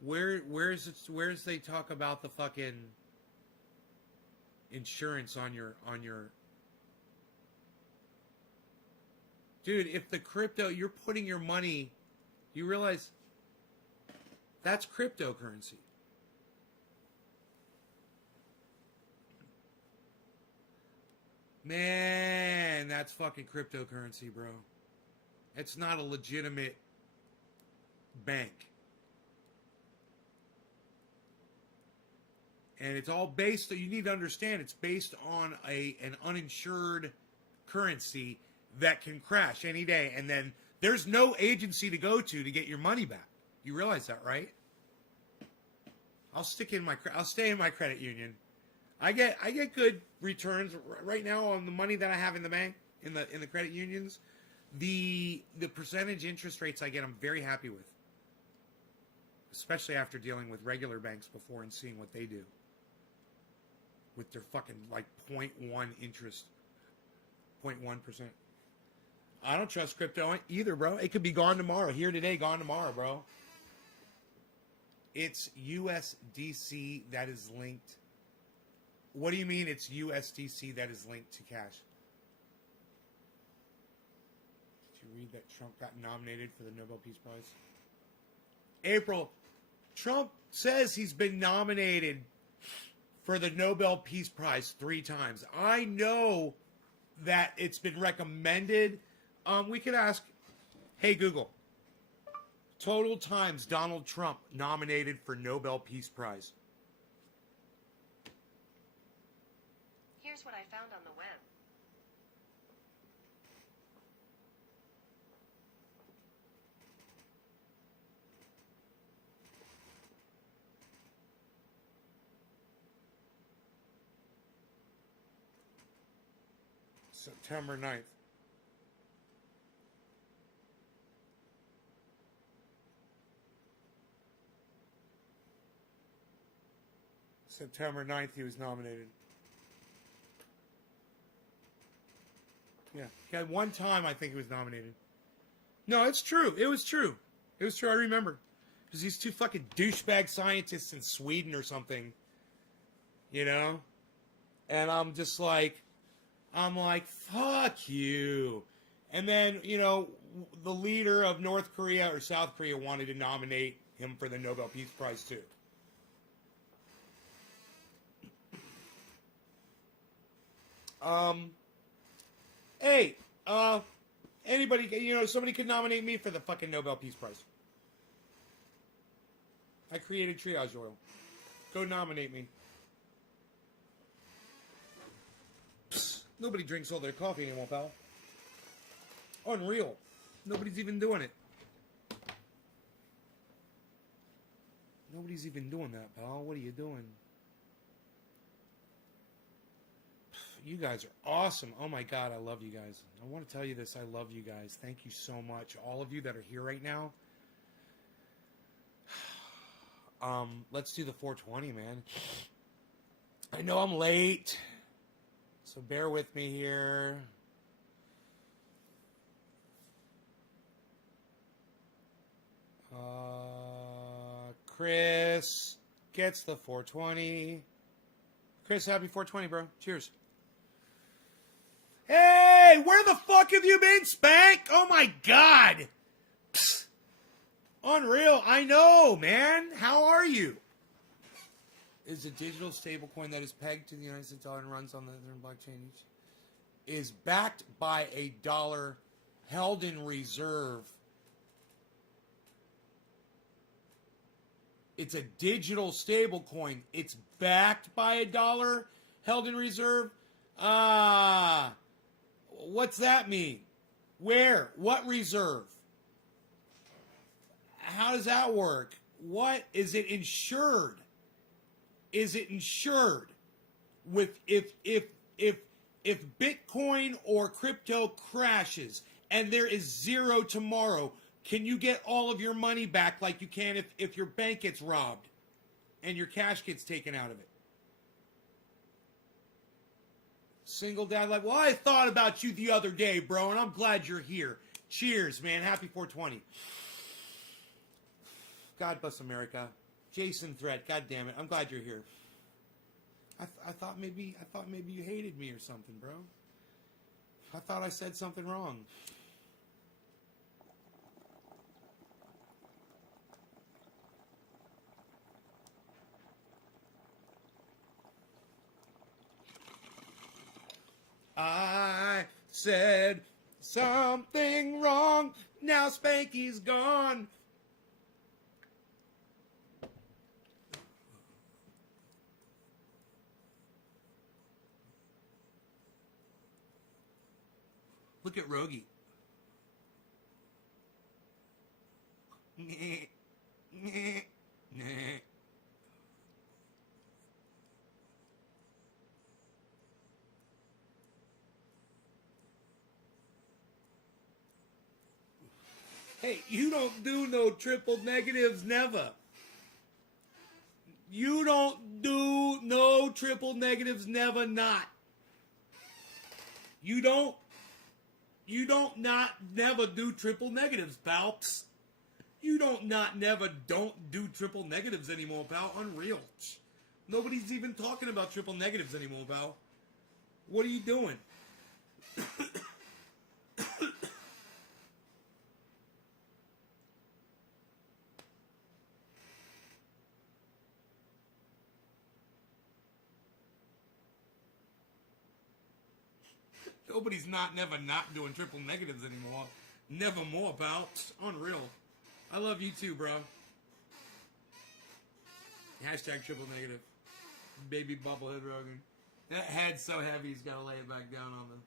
Where's they talk about the fucking insurance on your dude, if the crypto you're putting your money, you realize that's cryptocurrency. Man, that's fucking cryptocurrency, bro. It's not a legitimate bank. And it's all based, you need to understand, it's based on an uninsured currency that can crash any day. And then there's no agency to go to get your money back. You realize that, right? I'll stay in my credit union. I get good returns right now on the money that I have in the bank, in the credit unions. The percentage interest rates I get, I'm very happy with. Especially after dealing with regular banks before and seeing what they do. With their fucking like 0.1 interest. 0.1%. I don't trust crypto either, bro. It could be gone tomorrow. Here today, gone tomorrow, bro. It's USDC that is linked. What do you mean it's USDC that is linked to cash? Did you read that Trump got nominated for the Nobel Peace Prize? April, Trump says he's been nominated for the Nobel Peace Prize 3 times. I know that it's been recommended. We could ask, hey Google, total times Donald Trump nominated for Nobel Peace Prize. Here's what I found on the web. September 9th. September 9th he was nominated. Yeah. He had one time I think he was nominated. No, it's true. It was true. It was true. I remember. Because these 2 fucking douchebag scientists in Sweden or something. You know? And I'm like, fuck you. And then, you know, the leader of North Korea or South Korea wanted to nominate him for the Nobel Peace Prize too. Hey, anybody, you know, somebody could nominate me for the fucking Nobel Peace Prize. I created triage oil. Go nominate me. Psst, nobody drinks all their coffee anymore, pal. Unreal. Nobody's even doing it. Nobody's even doing that, pal. What are you doing? You guys are awesome. Oh my God, I love you guys. I want to tell you this. I love you guys. Thank you so much. All of you that are here right now. Let's do the 420, man. I know I'm late, so bear with me here. Chris, gets the 420. Chris, happy 420, bro. Cheers. Hey, where the fuck have you been, Spank? Oh my god. Psst. Unreal. I know, man. How are you? Is a digital stablecoin that is pegged to the United States dollar and runs on the Ethereum blockchain is backed by a dollar held in reserve. It's a digital stablecoin. It's backed by a dollar held in reserve. What's that mean? Where? What reserve? How does that work? What is it insured? Is it insured with if Bitcoin or crypto crashes and there is zero tomorrow, can you get all of your money back like you can if your bank gets robbed and your cash gets taken out of it? Single dad like, well, I thought about you the other day, bro, and I'm glad you're here. Cheers, man. Happy 420. God bless America. Jason Threat, God damn it. I'm glad you're here. I thought maybe you hated me or something, bro. I thought I said something wrong. I said something wrong. Now Spanky's gone. Look at Rogie. Hey, you don't do no triple negatives, never. You don't do no triple negatives, never not. You don't never do triple negatives, pal. You don't do triple negatives anymore, pal. Unreal. Nobody's even talking about triple negatives anymore, pal. What are you doing? Nobody's not doing triple negatives anymore. Never more, pal. Unreal. I love you too, bro. Hashtag triple negative. Baby Bubblehead Rogan. That head's so heavy he's got to lay it back down on the...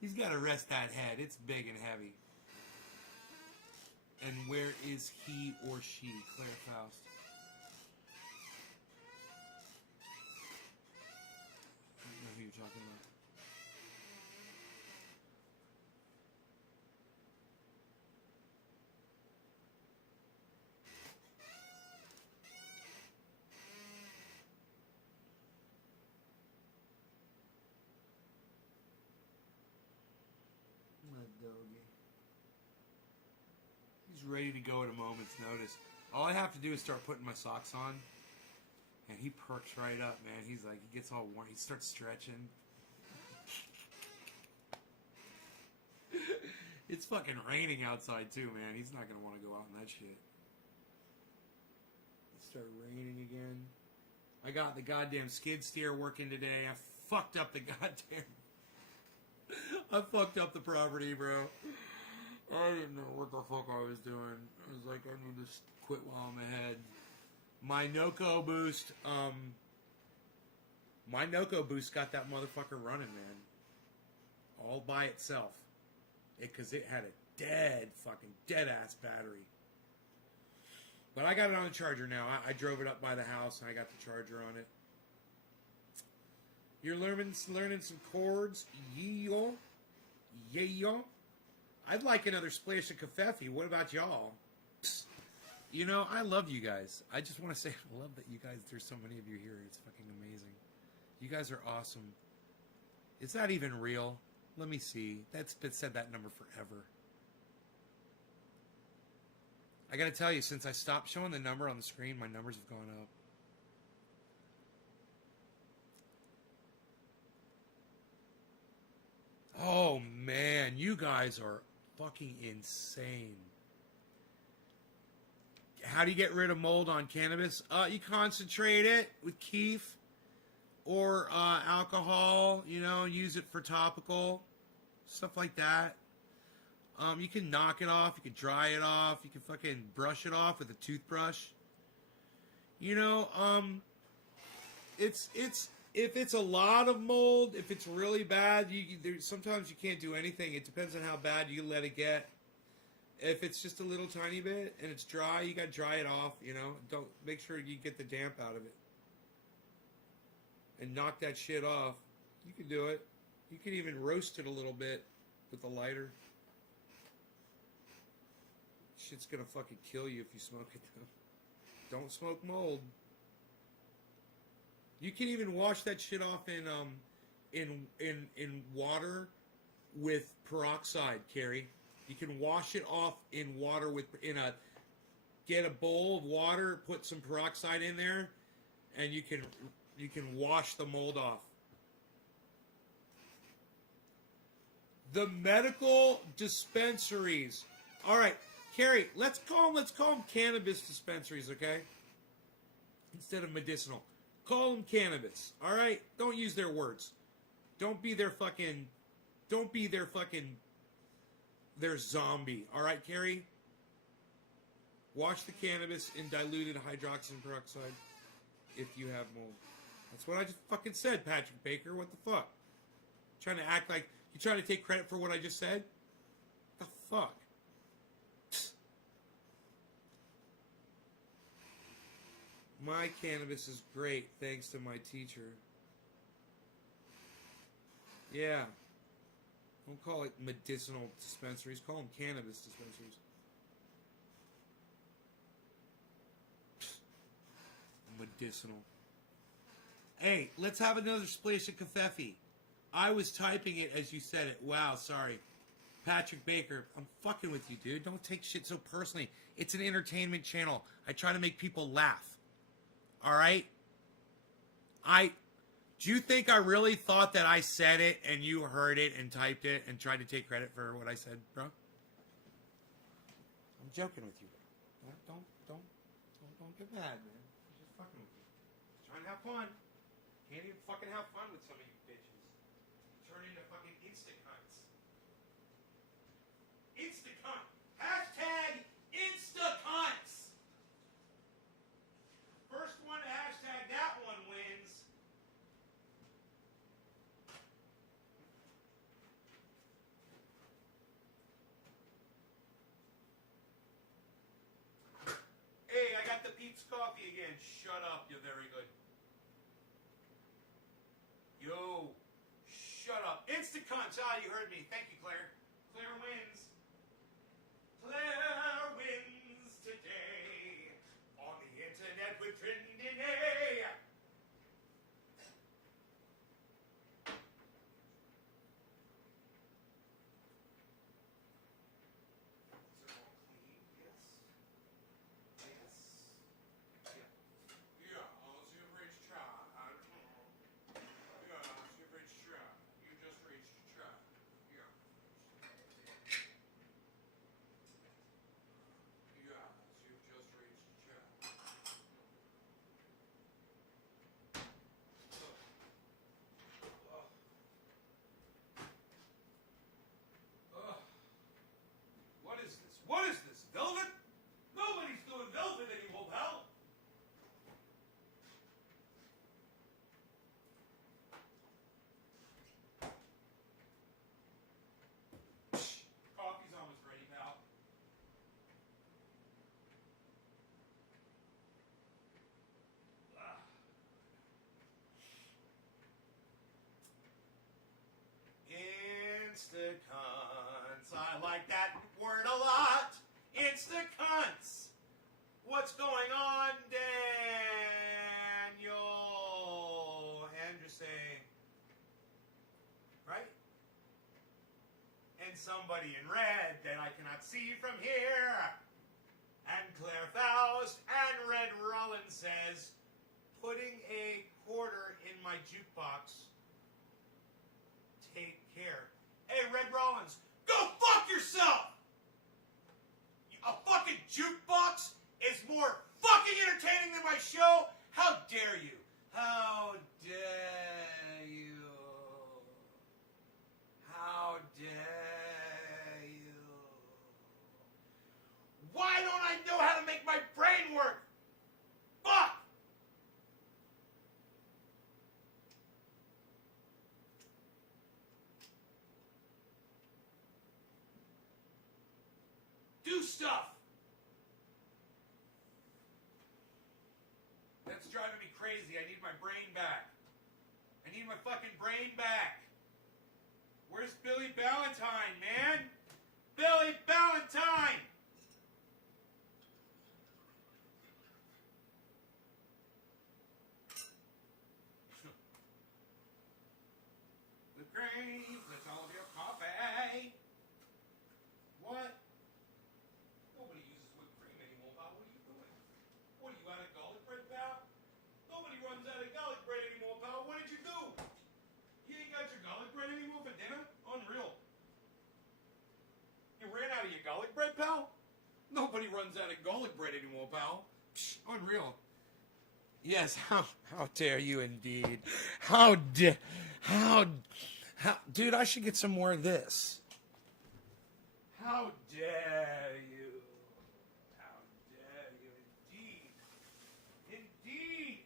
He's got to rest that head. It's big and heavy. And where is he or she? Claire Faust. I don't know who you're talking about. He's ready to go at a moment's notice. All I have to do is start putting my socks on, and he perks right up, man. He's like, he gets all warm. He starts stretching. It's fucking raining outside too, man. He's not gonna want to go out in that shit. It started raining again. I got the goddamn skid steer working today. I fucked up the goddamn... I fucked up the property, bro. I didn't know what the fuck I was doing. I was like, I need to quit while I'm ahead. My Noco boost, got that motherfucker running, man. All by itself. Because it had a dead ass battery. But I got it on the charger now. I drove it up by the house and I got the charger on it. You're learning some chords? Yeah. I'd like another splash of Covfefe. What about y'all? Psst. You know, I love you guys. I just want to say I love that you guys, there's so many of you here. It's fucking amazing. You guys are awesome. Is that even real? Let me see. That's been said that number forever. I gotta tell you, since I stopped showing the number on the screen, my numbers have gone up. Oh man, you guys are fucking insane. How do you get rid of mold on cannabis? You concentrate it with keef or alcohol, you know, use it for topical, stuff like that. You can knock it off, you can dry it off, you can fucking brush it off with a toothbrush. You know, it's if it's a lot of mold, if it's really bad, sometimes you can't do anything. It depends on how bad you let it get. If it's just a little tiny bit and it's dry, you got to dry it off, you know. Don't make sure you get the damp out of it. And knock that shit off. You can do it. You can even roast it a little bit with a lighter. Shit's gonna fucking kill you if you smoke it though. Don't smoke mold. You can even wash that shit off in water with peroxide, Carrie. You can wash it off in water get a bowl of water, put some peroxide in there, and you can wash the mold off. The medical dispensaries. All right, Carrie, let's call them cannabis dispensaries, okay? Instead of medicinal. Call them cannabis, all right? Don't use their words. Don't be their zombie, all right, Carrie? Wash the cannabis in diluted hydroxyl peroxide if you have mold. That's what I just fucking said, Patrick Baker. What the fuck? Trying to act like you trying to take credit for what I just said? The fuck? My cannabis is great thanks to my teacher. Yeah. Don't call it medicinal dispensaries. Call them cannabis dispensaries. Medicinal. Hey, let's have another splash of kafefe. I was typing it as you said it. Wow, sorry. Patrick Baker, I'm fucking with you, dude. Don't take shit so personally. It's an entertainment channel. I try to make people laugh. All right? Do you think I really thought that I said it and you heard it and typed it and tried to take credit for what I said, bro? I'm joking with you. Don't get mad, man. I'm just fucking with you. Just trying to have fun. Can't even fucking have fun with some of you bitches. Turn into fucking Insta-cunts. Insta-cunt. Hashtag Insta-cunts. First one to hashtag that one wins. Hey, I got the Pete's coffee again. Shut up, you're very good. Yo, shut up. Insta-cunts. Ah, you heard me. Thank you, Claire. Claire wins. Claire wins today on the internet with Trending A. Is it all clean? Yes. Yes. Yeah. Yeah, I'll see if it's try. I don't know. Yeah, I'll see if it's try. You just reached try. Yeah. Yeah, so you've just reached chat. Ugh. Ugh. What is this? What is this? Velvet? Nobody's doing velvet anymore, pal. Coffee's almost ready, pal. Insta-cunts. I like that word a lot. Insta-cunts. What's going on, Daniel Henderson? Right? And somebody in red that I cannot see from here. And Claire Faust and Red Rollins says, putting a quarter in my jukebox. Take care. Hey, fucking jukebox is more fucking entertaining than my show? How dare you? How dare you? How dare you? Why don't I know how to make my brain work? Fuck! Do stuff! That's driving me crazy. I need my brain back. I need my fucking brain back. Where's Billy Ballantyne, man? Billy Ballantyne! The grave, that's all of your coffee. What? Nobody uses whipped cream anymore, pal. What are you doing? What are you, out of garlic bread, pal? Nobody runs out of garlic bread anymore, pal. What did you do? You ain't got your garlic bread anymore for dinner? Unreal. You ran out of your garlic bread, pal? Nobody runs out of garlic bread anymore, pal. Psh, unreal. Yes, how dare you indeed. How, dude, I should get some more of this. How dare you? How dare you indeed? Indeed!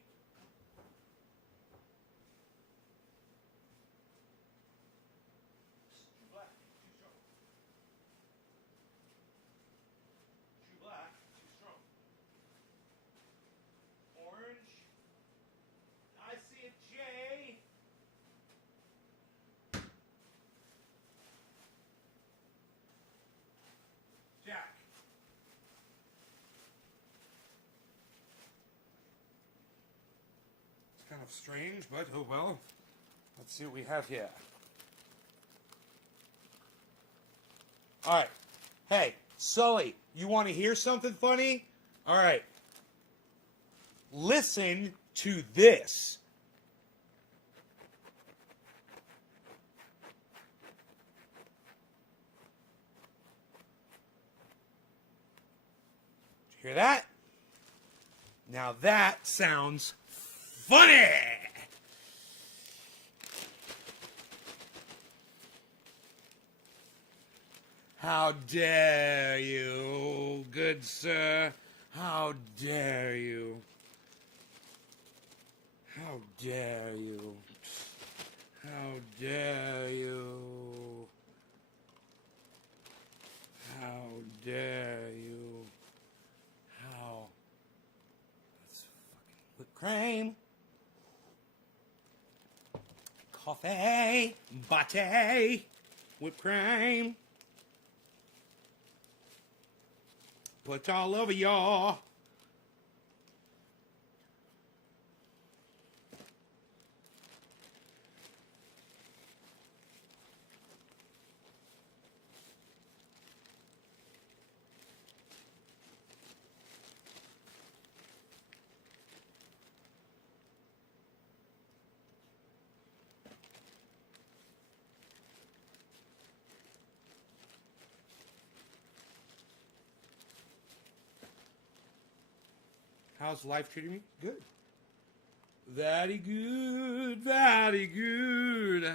Too black, too strong. Too black, too strong. Orange. I see a J. Jack. It's kind of strange, but oh well. Let's see what we have here. Alright. Hey, Sully, you want to hear something funny? Alright. Listen to this. Did you hear that? Now that sounds funny. How dare you, good sir? How dare you? How dare you? How dare you? How dare you? How? That's fucking whipped cream. Coffee. Latte. Whipped cream. Put all over y'all. How's life treating me? Good. Very good. Very good.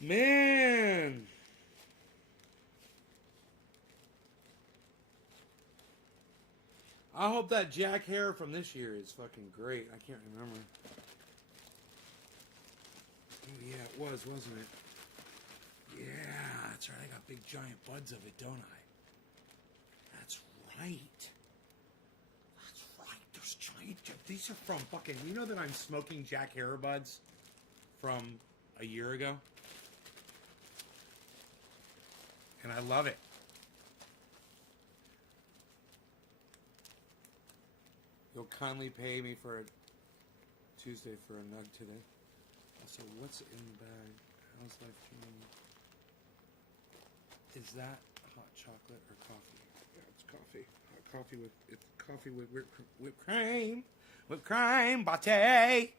Man. I hope that Jack hair from this year is fucking great. I can't remember. Oh, yeah, it was, wasn't it? Yeah, that's right. I got big giant buds of it, don't I? That's right. That's right. Those giant... These are from fucking... You know that I'm smoking Jack hair buds from a year ago? And I love it. You'll kindly pay me for a Tuesday for a nug today. Also, what's in the bag? How's life changing? Is that hot chocolate or coffee? Yeah, it's coffee. Hot coffee with whipped cream. Whipped cream, latte.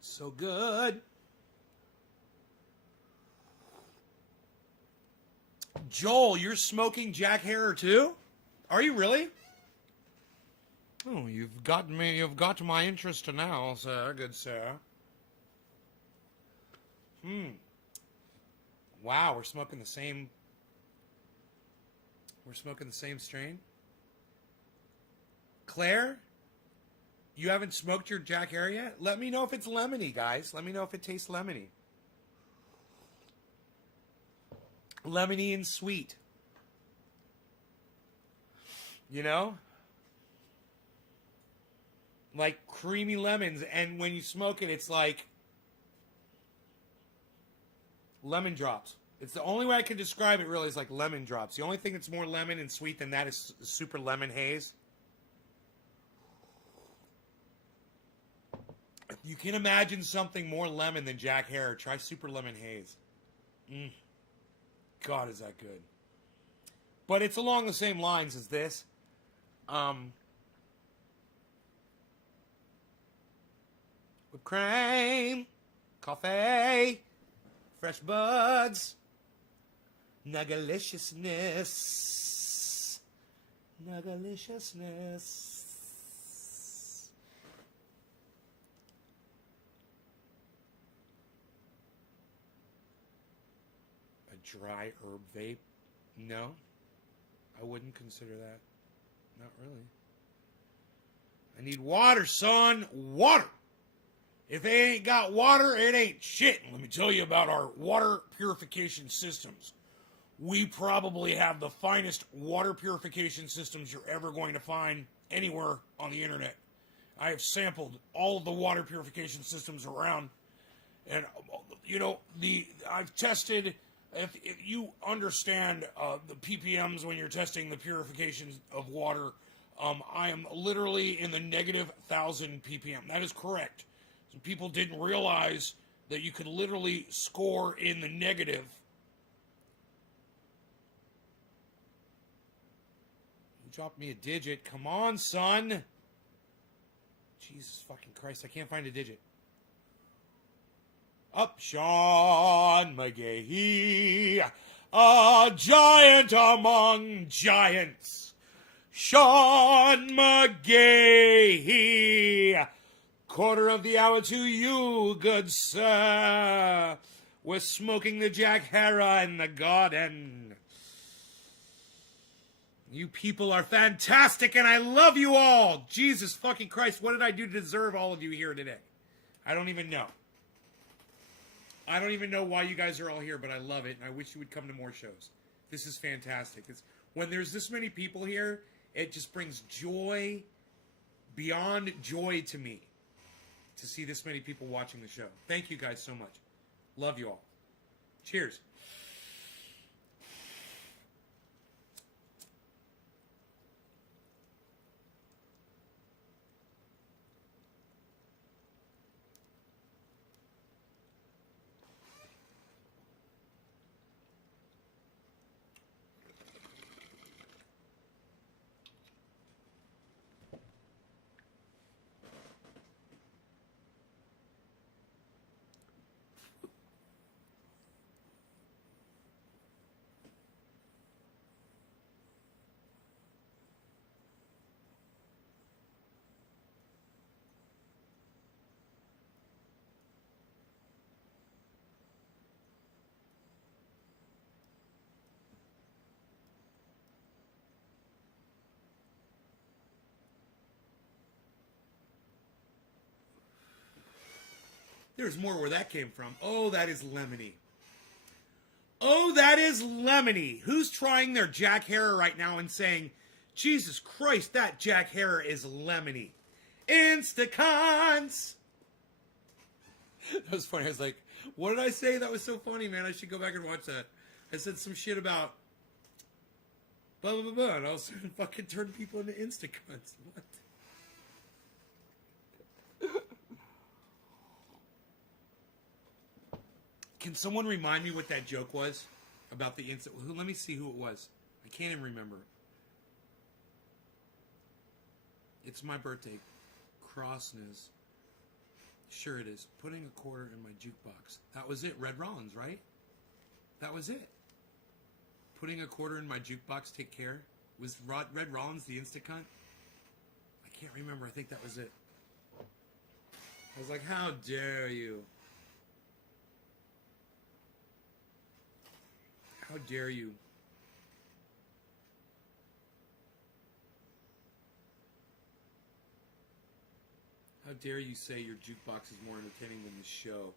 So good. Joel, you're smoking Jack Herer too? Are you really? Oh, you've got my interest now, sir. Good sir. Wow, we're smoking the same strain. Claire, you haven't smoked your Jack Herer yet? Let me know if it's lemony, guys. Let me know if it tastes lemony. Lemony and sweet. You know? Like creamy lemons, and when you smoke it, it's like lemon drops. It's the only way I can describe it, really, is like lemon drops. The only thing that's more lemon and sweet than that is super lemon haze. If you can imagine something more lemon than Jack Herer, try super lemon haze. God, is that good. But it's along the same lines as this. Whipped cream, coffee, fresh buds, nuggaliciousness, nuggaliciousness. A dry herb vape? No, I wouldn't consider that. Not really. I need water, son. Water. If it ain't got water, it ain't shit. And let me tell you about our water purification systems. We probably have the finest water purification systems you're ever going to find anywhere on the internet. I have sampled all of the water purification systems around. And, you know, I've tested... If you understand the ppms when you're testing the purification of water, I am literally in the negative 1,000 ppm. That is correct. So people didn't realize that you could literally score in the negative. You dropped me a digit. Come on, son. Jesus fucking Christ, I can't find a digit. Up, Sean McGahee, a giant among giants. Sean McGahee, quarter of the hour to you, good sir. We're smoking the Jack Herer in the garden. You people are fantastic, and I love you all. Jesus fucking Christ, what did I do to deserve all of you here today? I don't even know. I don't even know why you guys are all here, but I love it, and I wish you would come to more shows. This is fantastic. When there's this many people here, it just brings joy beyond joy to me to see this many people watching the show. Thank you guys so much. Love you all. Cheers. There's more where that came from. Oh, that is lemony. Oh, that is lemony. Who's trying their Jack Herer right now and saying, Jesus Christ, that Jack Herer is lemony? Instacons! That was funny. I was like, what did I say? That was so funny, man. I should go back and watch that. I said some shit about blah, blah, blah, blah. And all of a sudden fucking turned people into Instacons. What? Can someone remind me what that joke was about the instant? Let me see who it was. I can't even remember. It's my birthday. Crossness. Sure it is. Putting a quarter in my jukebox. That was it. Red Rollins, right? That was it. Putting a quarter in my jukebox. Take care. Was Red Rollins the instant cunt? I can't remember. I think that was it. I was like, how dare you? How dare you? How dare you say your jukebox is more entertaining than the show?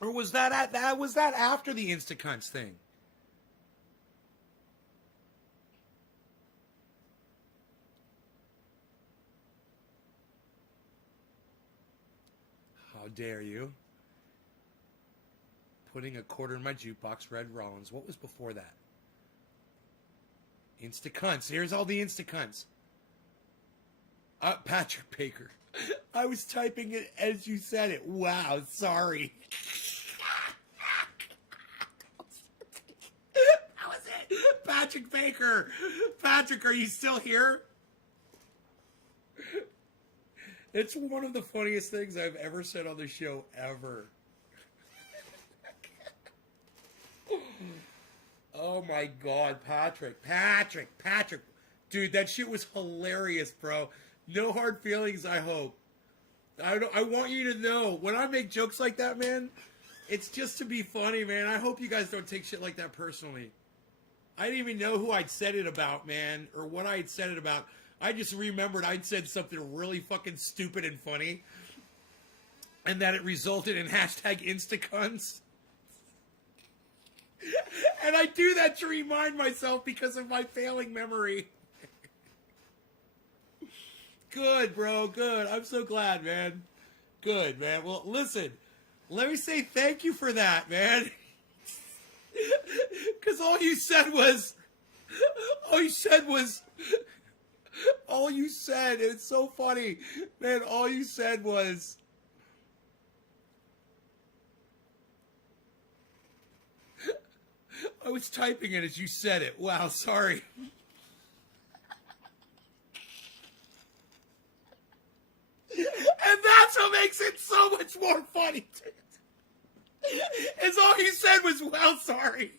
Or was that after the Instacunts thing? How dare you? Putting a quarter in my jukebox, Red Rollins. What was before that? Instacunts. Here's all the Instacunts. Patrick Baker. I was typing it as you said it. Wow, sorry. That was it. Patrick Baker. Patrick, are you still here? It's one of the funniest things I've ever said on the show, ever. Oh my God, Patrick. Dude, that shit was hilarious, bro. No hard feelings, I hope. I want you to know, when I make jokes like that, man, it's just to be funny, man. I hope you guys don't take shit like that personally. I didn't even know who I'd said it about, man, or what I had said it about. I just remembered I'd said something really fucking stupid and funny, and that it resulted in hashtag Instacunts. And I do that to remind myself because of my failing memory. Good, bro. Good. I'm so glad, man. Good, man. Well, listen. Let me say thank you for that, man. Because all you said, it's so funny. Man, all you said was, I was typing it as you said it. Wow, sorry. And that's what makes it so much more funny. Is all you said was, well, sorry.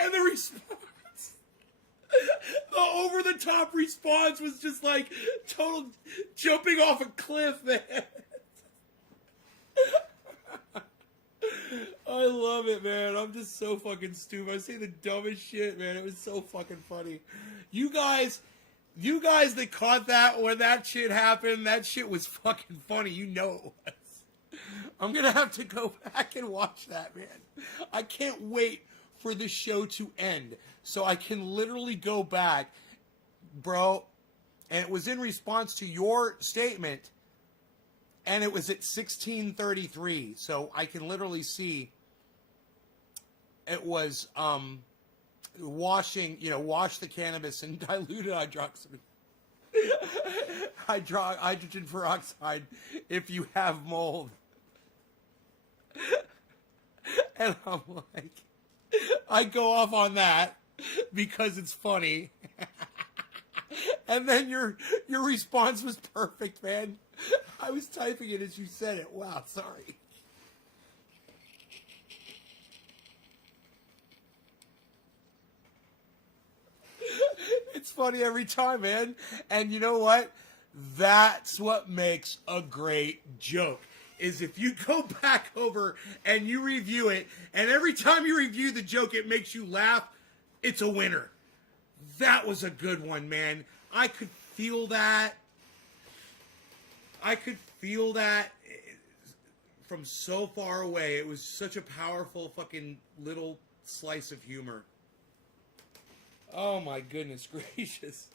And the response, the over-the-top response was just like total jumping off a cliff, man. I love it, man. I'm just so fucking stupid. I say the dumbest shit, man. It was so fucking funny. You guys that caught that when that shit happened, that shit was fucking funny. You know it was. I'm going to have to go back and watch that, man. I can't wait for the show to end so I can literally go back, bro. And it was in response to your statement, and it was at 16:33. So I can literally see it was wash the cannabis and diluted hydrogen peroxide if you have mold. And I'm like, I go off on that because it's funny. And then your response was perfect, man. I was typing it as you said it. Wow, sorry. It's funny every time, man. And you know what? That's what makes a great joke. Is if you go back over and you review it, and every time you review the joke, it makes you laugh, it's a winner. That was a good one, man. I could feel that. From so far away. It was such a powerful fucking little slice of humor. Oh my goodness gracious.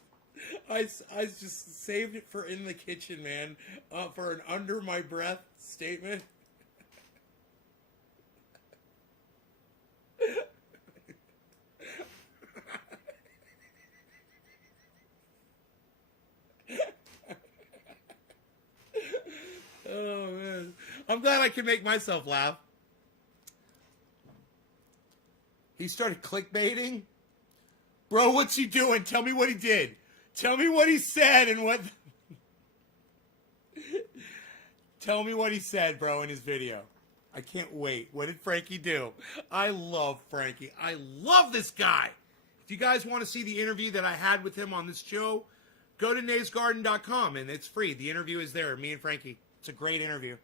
I just saved it for in the kitchen, man, for an under my breath statement. I'm glad I can make myself laugh. He started clickbaiting. Bro, what's he doing? Tell me what he did. Tell me what he said and what... Tell me what he said, bro, in his video. I can't wait. What did Frankie do? I love Frankie. I love this guy. If you guys want to see the interview that I had with him on this show, go to naysgarden.com and it's free. The interview is there, me and Frankie. It's a great interview.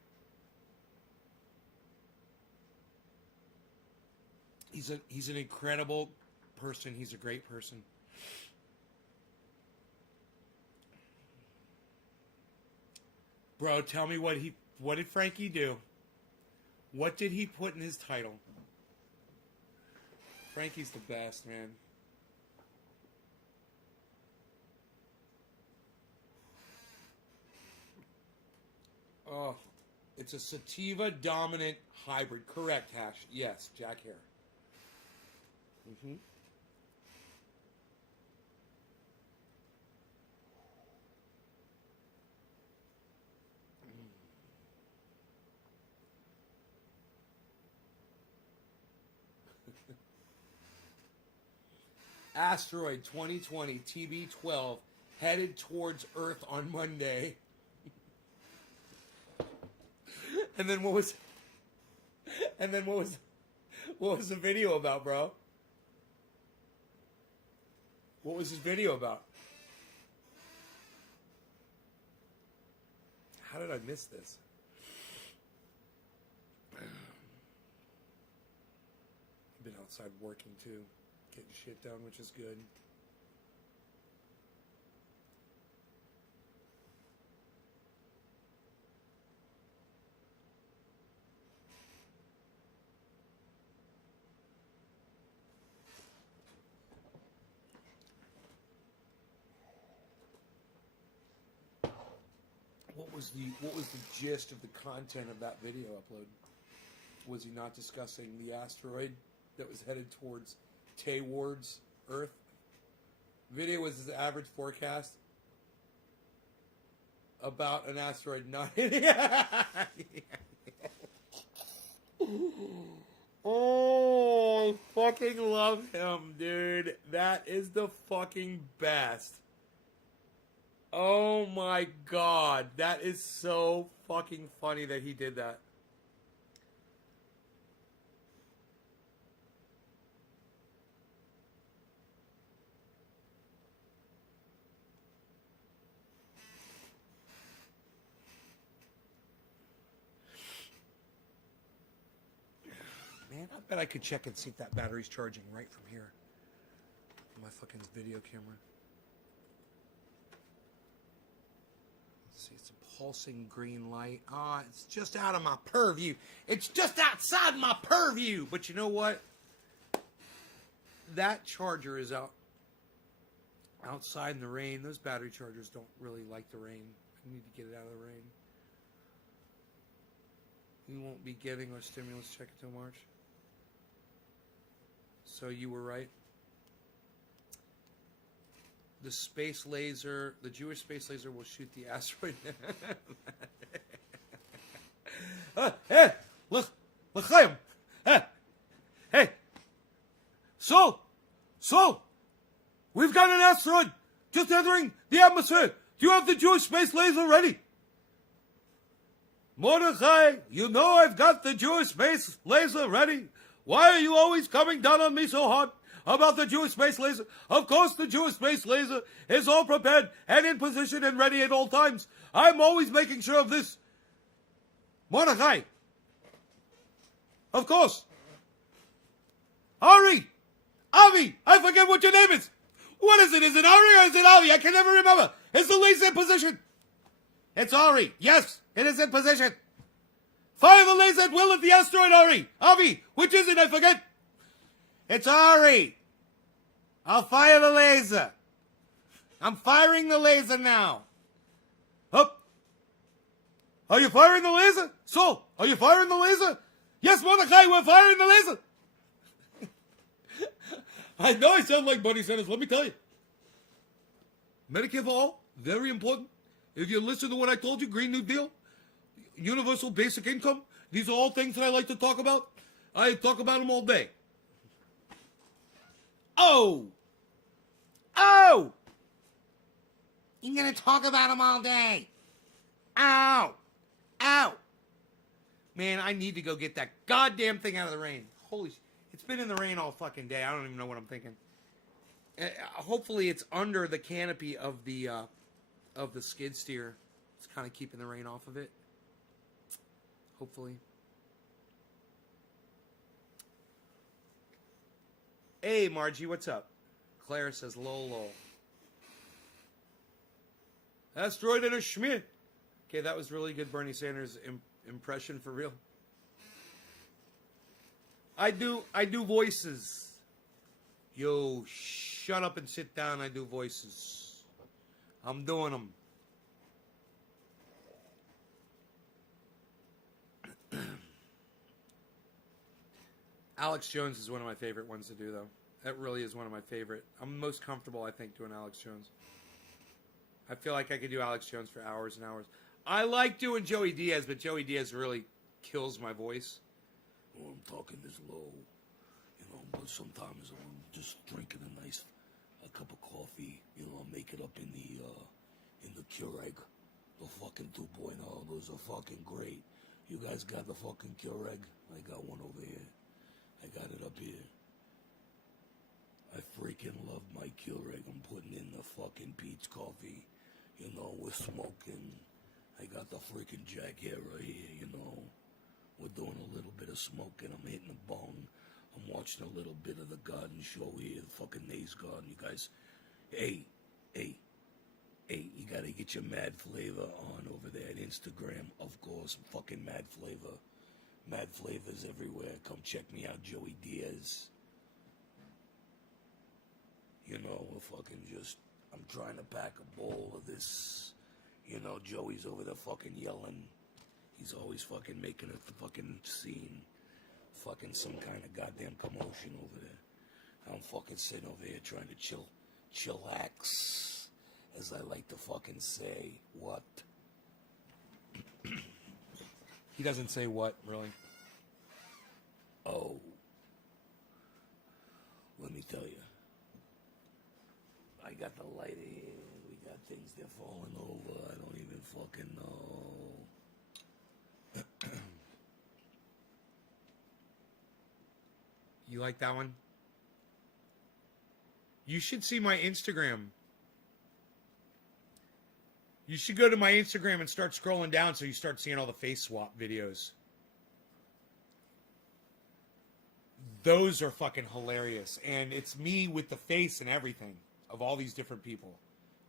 He's an incredible person. He's a great person. Bro, tell me what did Frankie do? What did he put in his title? Frankie's the best, man. Oh, it's a sativa dominant hybrid. Correct, Hash. Yes, Jack Hare. Mm-hmm. Asteroid 2020 TB12 headed towards Earth on Monday. And then what was the video about, bro? What was his video about? How did I miss this? I've been outside working too, getting shit done, which is good. What was the gist of the content of that video upload? Was he not discussing the asteroid that was headed towards Tay Ward's Earth? Video was his average forecast about an asteroid not hitting. Oh, I fucking love him, dude. That is the fucking best. Oh my god, that is so fucking funny that he did that. Man, I bet I could check and see if that battery's charging right from here. My fucking video camera. See, it's a pulsing green light. Ah, it's just out of my purview. It's just outside my purview. But you know what? That charger is outside in the rain. Those battery chargers don't really like the rain. I need to get it out of the rain. We won't be getting our stimulus check until March. So you were right. The space laser, the Jewish space laser will shoot the asteroid. Hey, l'chaim. Hey. So, we've got an asteroid just entering the atmosphere. Do you have the Jewish space laser ready? Mordechai, you know I've got the Jewish space laser ready. Why are you always coming down on me so hard about the Jewish space laser? Of course the Jewish space laser is all prepared and in position and ready at all times. I'm always making sure of this. Mordechai. Of course. Avi, I forget what your name is. What is it? Is it Ari or is it Avi? I can never remember. Is the laser in position? It's Ari. Yes, it is in position. Fire the laser at will at the asteroid, Ari. Avi, which is it? I forget. It's Ari. I'll fire the laser. I'm firing the laser now. Up. Are you firing the laser? So, are you firing the laser? Yes, Mordechai, we're firing the laser. I know I sound like Bernie Sanders. Let me tell you. Medicare for all, very important. If you listen to what I told you, Green New Deal, universal basic income. These are all things that I like to talk about. I talk about them all day. Oh! You're going to talk about them all day. Ow! Man, I need to go get that goddamn thing out of the rain. Holy shit. It's been in the rain all fucking day. I don't even know what I'm thinking. Hopefully it's under the canopy of the skid steer. It's kind of keeping the rain off of it. Hopefully. Hey, Margie, what's up? Claire says, lol. Asteroid and a Schmidt. Okay, that was really good Bernie Sanders impression for real. I do voices. Yo, shut up and sit down. I do voices. I'm doing them. Alex Jones is one of my favorite ones to do, though. That really is one of my favorite. I'm most comfortable, I think, doing Alex Jones. I feel like I could do Alex Jones for hours and hours. I like doing Joey Diaz, but Joey Diaz really kills my voice. Oh, I'm talking this low, but sometimes I'm just drinking a cup of coffee, make it up in the Keurig, the fucking 2.0. Those are fucking great. You guys got the fucking Keurig? I got one over here. I got it up here. I freaking love my Keurig. I'm putting in the fucking Pete's coffee. We're smoking. I got the freaking Jack here right here, We're doing a little bit of smoking. I'm hitting a bong. I'm watching a little bit of the garden show here, the fucking Nays Garden. You guys, hey, you gotta get your Mad Flavor on over there at Instagram. Of course, fucking Mad Flavor. Mad Flavors everywhere. Come check me out, Joey Diaz. We're fucking I'm trying to pack a bowl of this. Joey's over there fucking yelling. He's always fucking making a fucking scene. Fucking some kind of goddamn commotion over there. I'm fucking sitting over here trying to chillax, as I like to fucking say. What? He doesn't say what, really. Oh. Let me tell you. I got the light here. We got things that are falling over. I don't even fucking know. You like that one? You should see my Instagram. You should go to my Instagram and start scrolling down so you start seeing all the face swap videos. Those are fucking hilarious. And it's me with the face and everything of all these different people.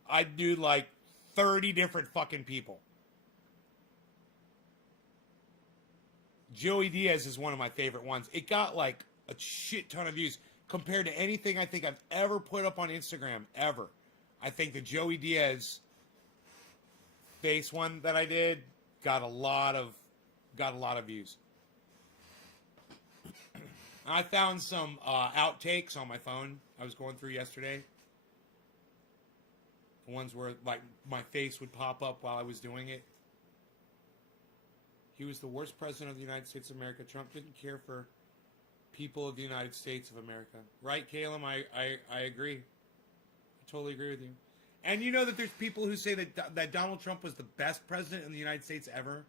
I do like 30 different fucking people. Joey Diaz is one of my favorite ones. It got like a shit ton of views compared to anything I think I've ever put up on Instagram, ever. I think the Joey Diaz face one that I did got a lot of views. I found some outtakes on my phone I was going through yesterday. The ones where like my face would pop up while I was doing it. He was the worst president of the United States of America. Trump didn't care for people of the United States of America. Right, Caleb? I agree. I totally agree with you. And you know that there's people who say that Donald Trump was the best president in the United States ever?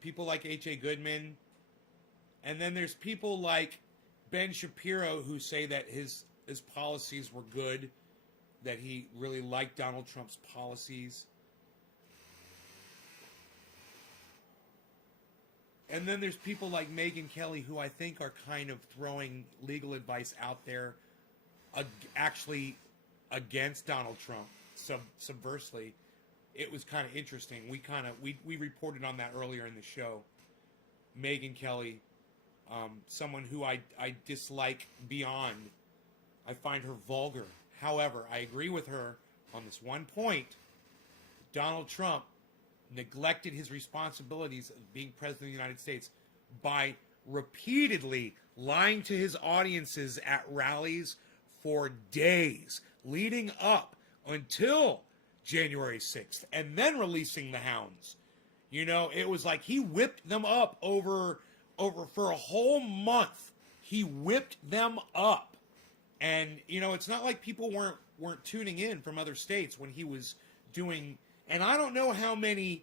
People like H.A. Goodman. And then there's people like Ben Shapiro who say that his policies were good, that he really liked Donald Trump's policies. And then there's people like Megyn Kelly who I think are kind of throwing legal advice out there actually against Donald Trump subversely. It was kind of interesting. We reported on that earlier in the show. Megyn Kelly, someone who I dislike beyond. I find her vulgar. However, I agree with her on this one point. Donald Trump neglected his responsibilities of being president of the United States by repeatedly lying to his audiences at rallies for days leading up until January 6th and then releasing the hounds You know, it was like he whipped them up over for a whole month. He whipped them up. And, you know, it's not like people weren't tuning in from other states when he was doing, and I don't know how many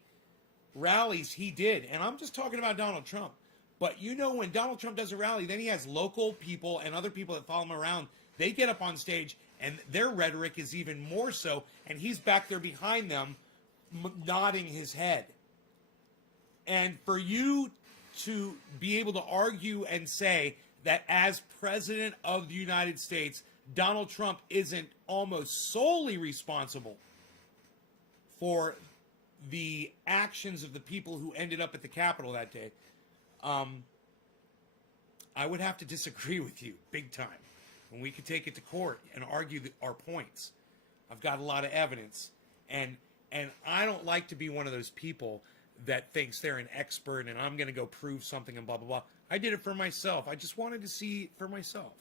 rallies he did. And I'm just talking about Donald Trump. But you know, when Donald Trump does a rally, then he has local people and other people that follow him around. They get up on stage and their rhetoric is even more so. And he's back there behind them nodding his head. And for you to be able to argue and say that as president of the United States, Donald Trump isn't almost solely responsible for the actions of the people who ended up at the Capitol that day, I would have to disagree with you big time. And we could take it to court and argue our points. I've got a lot of evidence. And I don't like to be one of those people that thinks they're an expert and I'm going to go prove something and blah, blah, blah. I did it for myself. I just wanted to see for myself.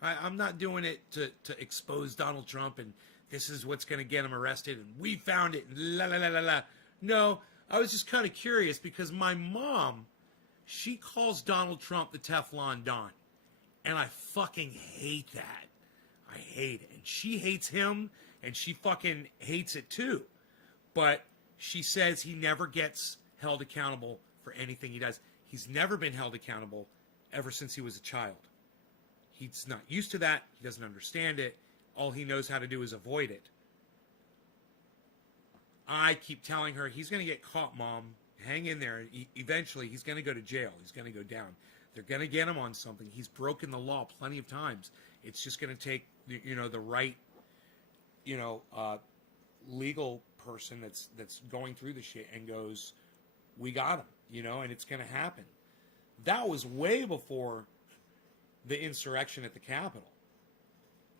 I'm not doing it to expose Donald Trump and this is what's going to get him arrested and we found it and la, la, la, la, la. No, I was just kind of curious because my mom, she calls Donald Trump the Teflon Don. And I fucking hate that. I hate it. And she hates him and she fucking hates it too. But she says he never gets held accountable for anything he does. He's never been held accountable ever since he was a child. He's not used to that. He doesn't understand it. All he knows how to do is avoid it. I keep telling her, he's going to get caught, Mom. Hang in there. Eventually, he's going to go to jail. He's going to go down. They're going to get him on something. He's broken the law plenty of times. It's just going to take, you know, the right, you know, legal person that's going through the shit and goes, we got him, you know, and it's going to happen. That was way before the insurrection at the Capitol.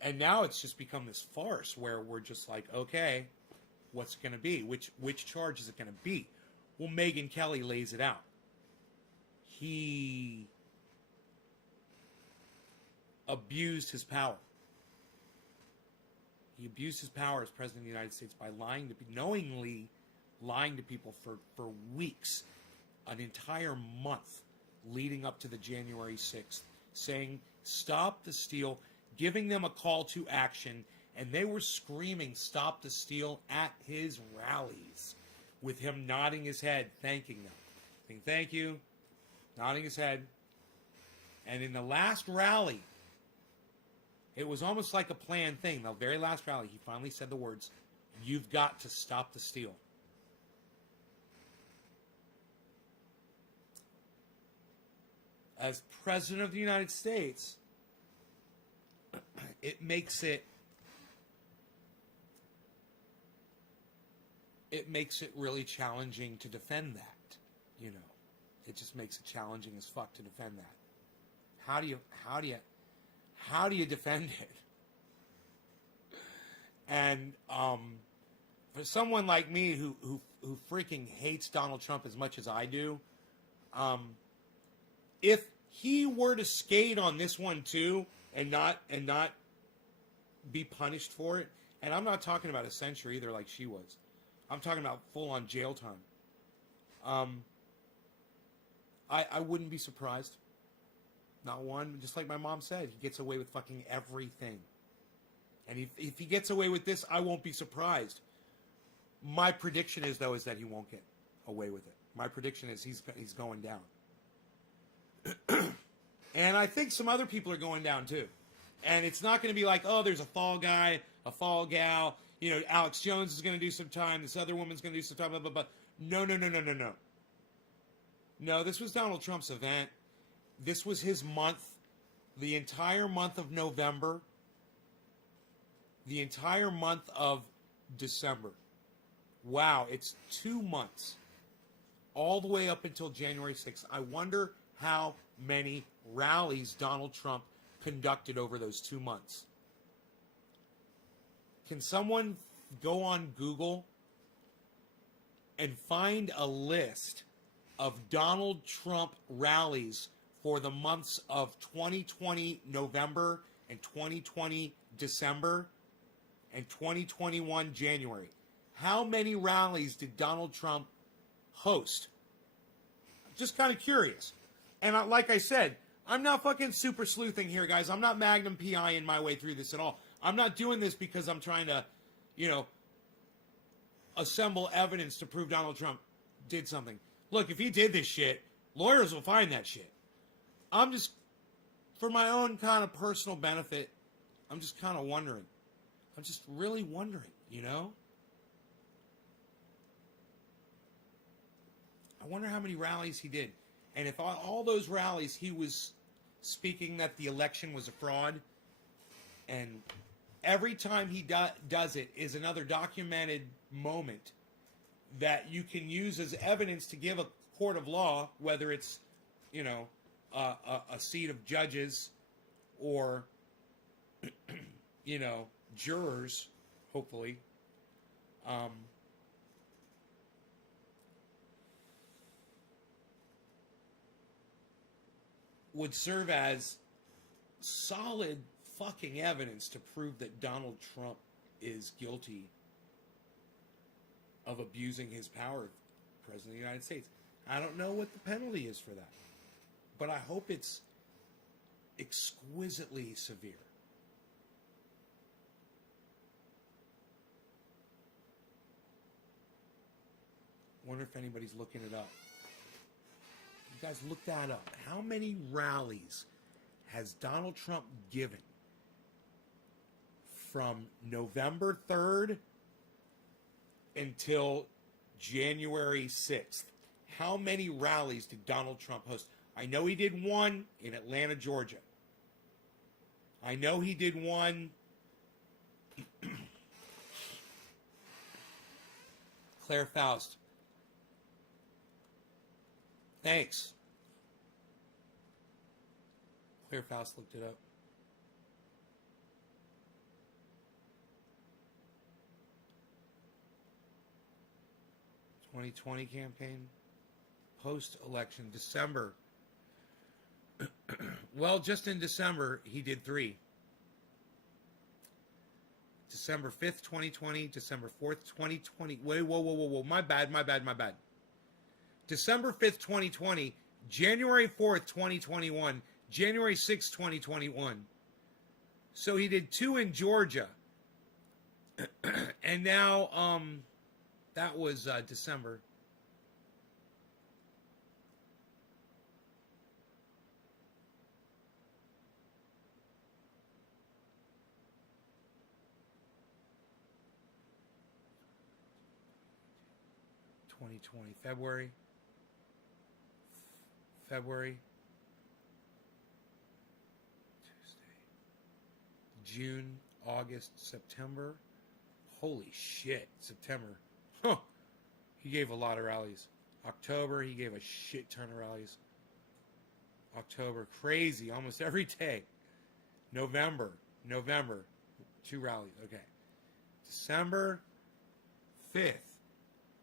And now it's just become this farce where we're just like, okay, what's it going to be? Which charge is it going to be? Well, Megyn Kelly lays it out. He abused his power. He abused his power as president of the United States by knowingly lying to people for weeks, an entire month leading up to the January 6th, saying, stop the steal, giving them a call to action, and they were screaming, stop the steal at his rallies, with him nodding his head, thanking them. Saying, thank you, nodding his head. And in the last rally, it was almost like a planned thing. The very last rally, he finally said the words, you've got to stop the steal. As president of the United States, it makes it really challenging to defend that, you know. It just makes it challenging as fuck to defend that. How do you defend it? And for someone like me who freaking hates Donald Trump as much as I do, if he were to skate on this one too and not be punished for it, and I'm not talking about a censure either like she was. I'm talking about full on jail time. I wouldn't be surprised. Not one. Just like my mom said, he gets away with fucking everything. And if he gets away with this, I won't be surprised. My prediction is, though, is that he won't get away with it. My prediction is he's going down. And I think some other people are going down, too. And it's not going to be like, oh, there's a fall guy, a fall gal. You know, Alex Jones is going to do some time. This other woman's going to do some time. Blah, blah, blah. No. No, this was Donald Trump's event. This was his month. The entire month of November. The entire month of December. Wow, it's 2 months. All the way up until January 6th. I wonder how many rallies Donald Trump conducted over those 2 months. Can someone go on Google and find a list of Donald Trump rallies for the months of 2020 November and 2020 December and 2021 January? How many rallies did Donald Trump host? Just kind of curious. And like I said, I'm not fucking super sleuthing here, guys. I'm not Magnum PI-ing my way through this at all. I'm not doing this because I'm trying to, assemble evidence to prove Donald Trump did something. Look, if he did this shit, lawyers will find that shit. I'm just, for my own kind of personal benefit, I'm just kind of wondering. I'm just really wondering, I wonder how many rallies he did. And if all those rallies he was speaking that the election was a fraud, and every time he does it is another documented moment that you can use as evidence to give a court of law, whether it's, a seat of judges or, jurors, hopefully. Would serve as solid fucking evidence to prove that Donald Trump is guilty of abusing his power, President of the United States. I don't know what the penalty is for that, but I hope it's exquisitely severe. Wonder if anybody's looking it up. You guys look that up. How many rallies has Donald Trump given from November 3rd until January 6th? How many rallies did Donald Trump host? I know he did one in Atlanta, Georgia. I know he did one. Claire Faust. Thanks. Claire Faust looked it up. '20 campaign, post-election, December. Well, just in December, he did 3. December 5th, 2020, December 4th, 2020. Wait, whoa. My bad. December 5th, 2020, January 4th, 2021, January 6th, 2021. So he did 2 in Georgia. And now, that was December. February. Tuesday. June, August, September. Holy shit, September. Huh. He gave a lot of rallies. October, he gave a shit ton of rallies. October, crazy, almost every day. November, 2 rallies. Okay. December 5th.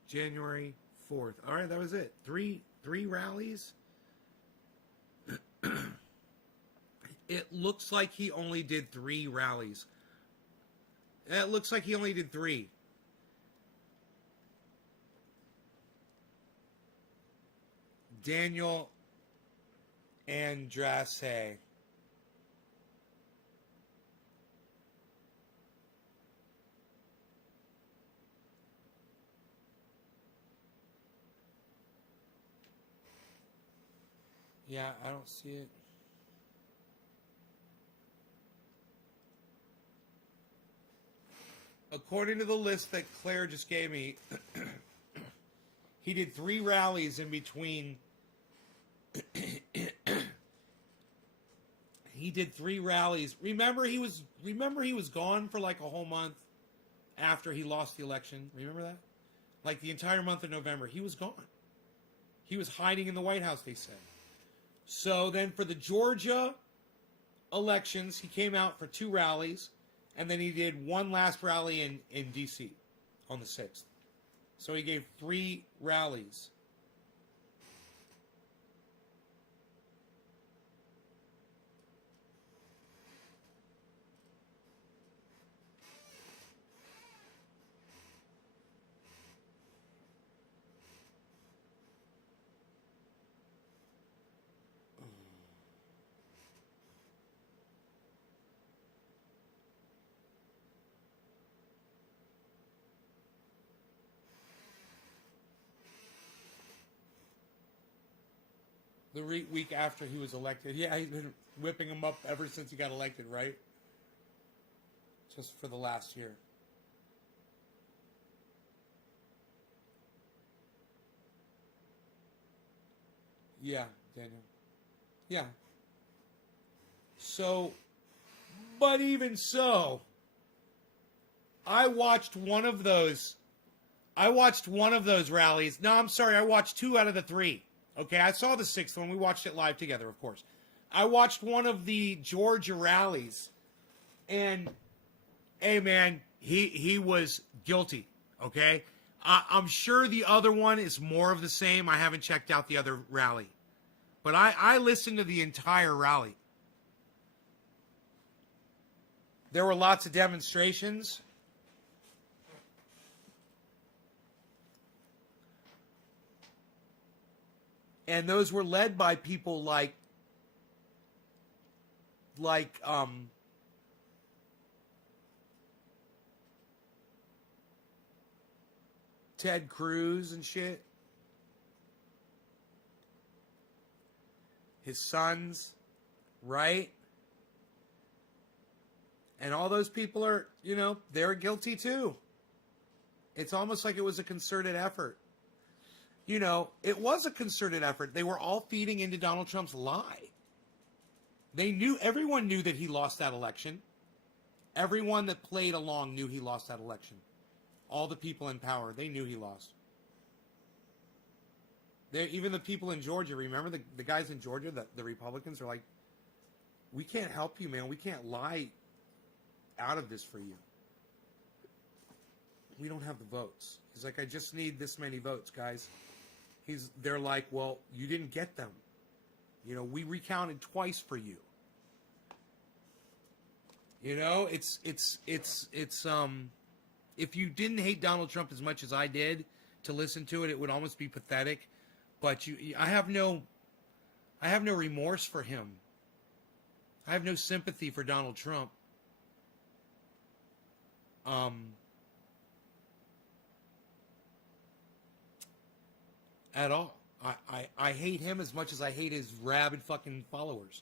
January 4th. All right, that was it. Three rallies. It looks like he only did 3 rallies. It looks like he only did 3. Daniel Andrade. Yeah, I don't see it. According to the list that Claire just gave me, he did 3 rallies in between. He did 3 rallies. Remember he was gone for like a whole month after he lost the election. Remember that? Like the entire month of November, he was gone. He was hiding in the White House, they said. So then for the Georgia elections, he came out for 2 rallies, and then he did one last rally in D.C. on the 6th. So he gave 3 rallies. The week after he was elected. Yeah, he's been whipping him up ever since he got elected, right? Just for the last year. Yeah, Daniel. Yeah. So, but even so, I watched one of those rallies. No, I'm sorry. I watched 2 out of the 3. Okay, I saw the 6th one. We watched it live together, of course. I watched one of the Georgia rallies, and hey, man, he was guilty. Okay, I'm sure the other one is more of the same. I haven't checked out the other rally, but I listened to the entire rally. There were lots of demonstrations. And those were led by people like Ted Cruz and shit. His sons, right? And all those people are, they're guilty too. It's almost like it was a concerted effort. It was a concerted effort. They were all feeding into Donald Trump's lie. Everyone knew that he lost that election. Everyone that played along knew he lost that election. All the people in power, they knew he lost. Even the people in Georgia, remember the guys in Georgia, the Republicans are like, we can't help you, man. We can't lie out of this for you. We don't have the votes. He's like, I just need this many votes, guys. They're like, well, you didn't get them. We recounted twice for you. It's if you didn't hate Donald Trump as much as I did to listen to it, it would almost be pathetic. But I have no remorse for him. I have no sympathy for Donald Trump. At all. I hate him as much as I hate his rabid fucking followers.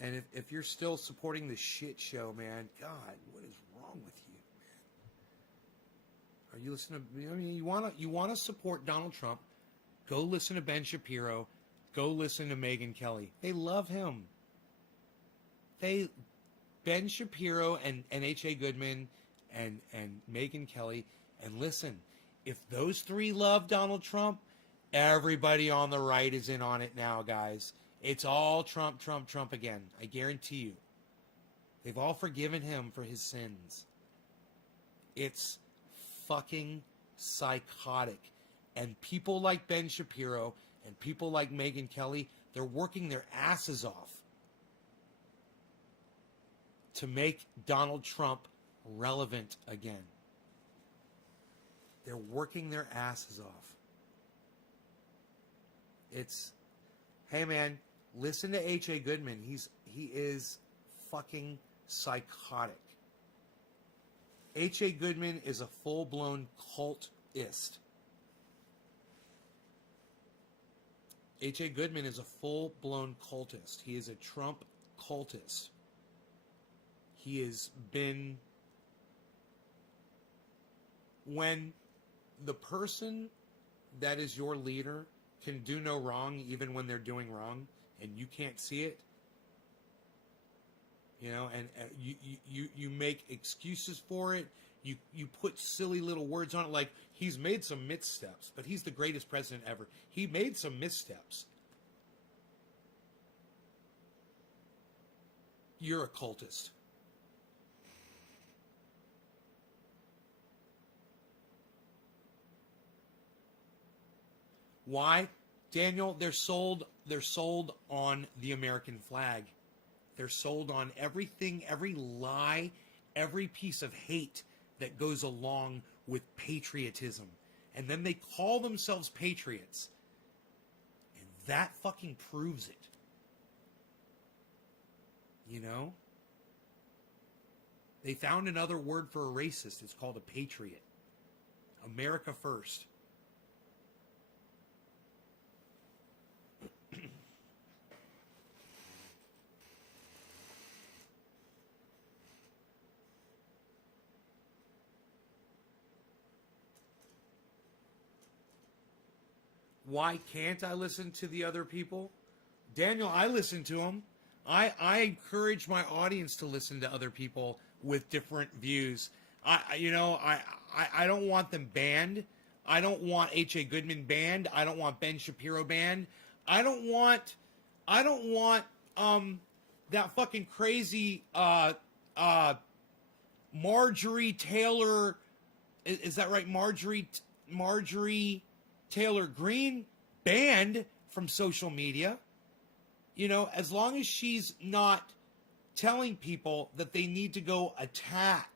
And if you're still supporting this shit show, man, God, what is wrong with you, man? Are you listening to, you wanna support Donald Trump, go listen to Ben Shapiro, go listen to Megyn Kelly. They love him. Ben Shapiro and H.A. Goodman and Megyn Kelly. And listen, if those 3 love Donald Trump, everybody on the right is in on it now, guys. It's all Trump, Trump, Trump again. I guarantee you. They've all forgiven him for his sins. It's fucking psychotic. And people like Ben Shapiro and people like Megyn Kelly, they're working their asses off to make Donald Trump relevant again. They're working their asses off. Hey man, listen to H.A. Goodman. He is fucking psychotic. H.A. Goodman is a full-blown cultist. H.A. Goodman is a full-blown cultist. He is a Trump cultist. He has been... When the person that is your leader can do no wrong even when they're doing wrong and you can't see it, and you make excuses for it, you put silly little words on it like he's made some missteps, but he's the greatest president ever. He made some missteps. You're a cultist. Why? Daniel, they're sold on the American flag. They're sold on everything, every lie, every piece of hate that goes along with patriotism. And then they call themselves patriots. And that fucking proves it. They found another word for a racist. It's called a patriot. America first. Why can't I listen to the other people? Daniel, I listen to them. I encourage my audience to listen to other people with different views. I don't want them banned. I don't want H.A. Goodman banned. I don't want Ben Shapiro banned. I don't want that fucking crazy Marjorie Taylor, is that right? Marjorie Taylor Greene banned from social media. You know, as long as she's not telling people that they need to go attack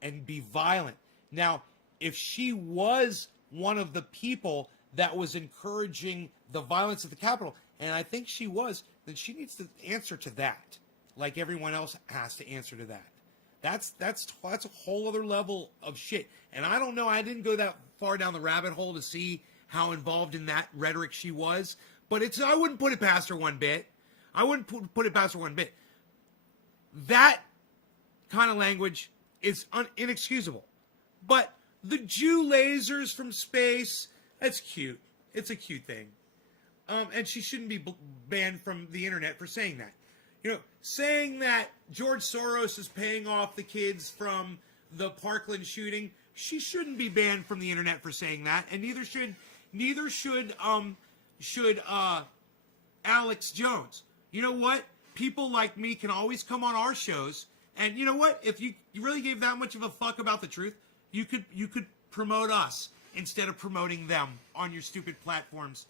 and be violent. Now, if she was one of the people that was encouraging the violence at the Capitol, and I think she was, then she needs to answer to that, like everyone else has to answer to that. That's a whole other level of shit. And I don't know, I didn't go that far down the rabbit hole to see how involved in that rhetoric she was, but I wouldn't put it past her one bit. I wouldn't put it past her one bit. That kind of language is inexcusable. But the Jew lasers from space, that's cute. It's a cute thing. And she shouldn't be banned from the internet for saying that. You know, saying that George Soros is paying off the kids from the Parkland shooting, she shouldn't be banned from the internet for saying that, and neither should Alex Jones. You know what? People like me can always come on our shows, and you know what? If you really gave that much of a fuck about the truth, you could promote us instead of promoting them on your stupid platforms.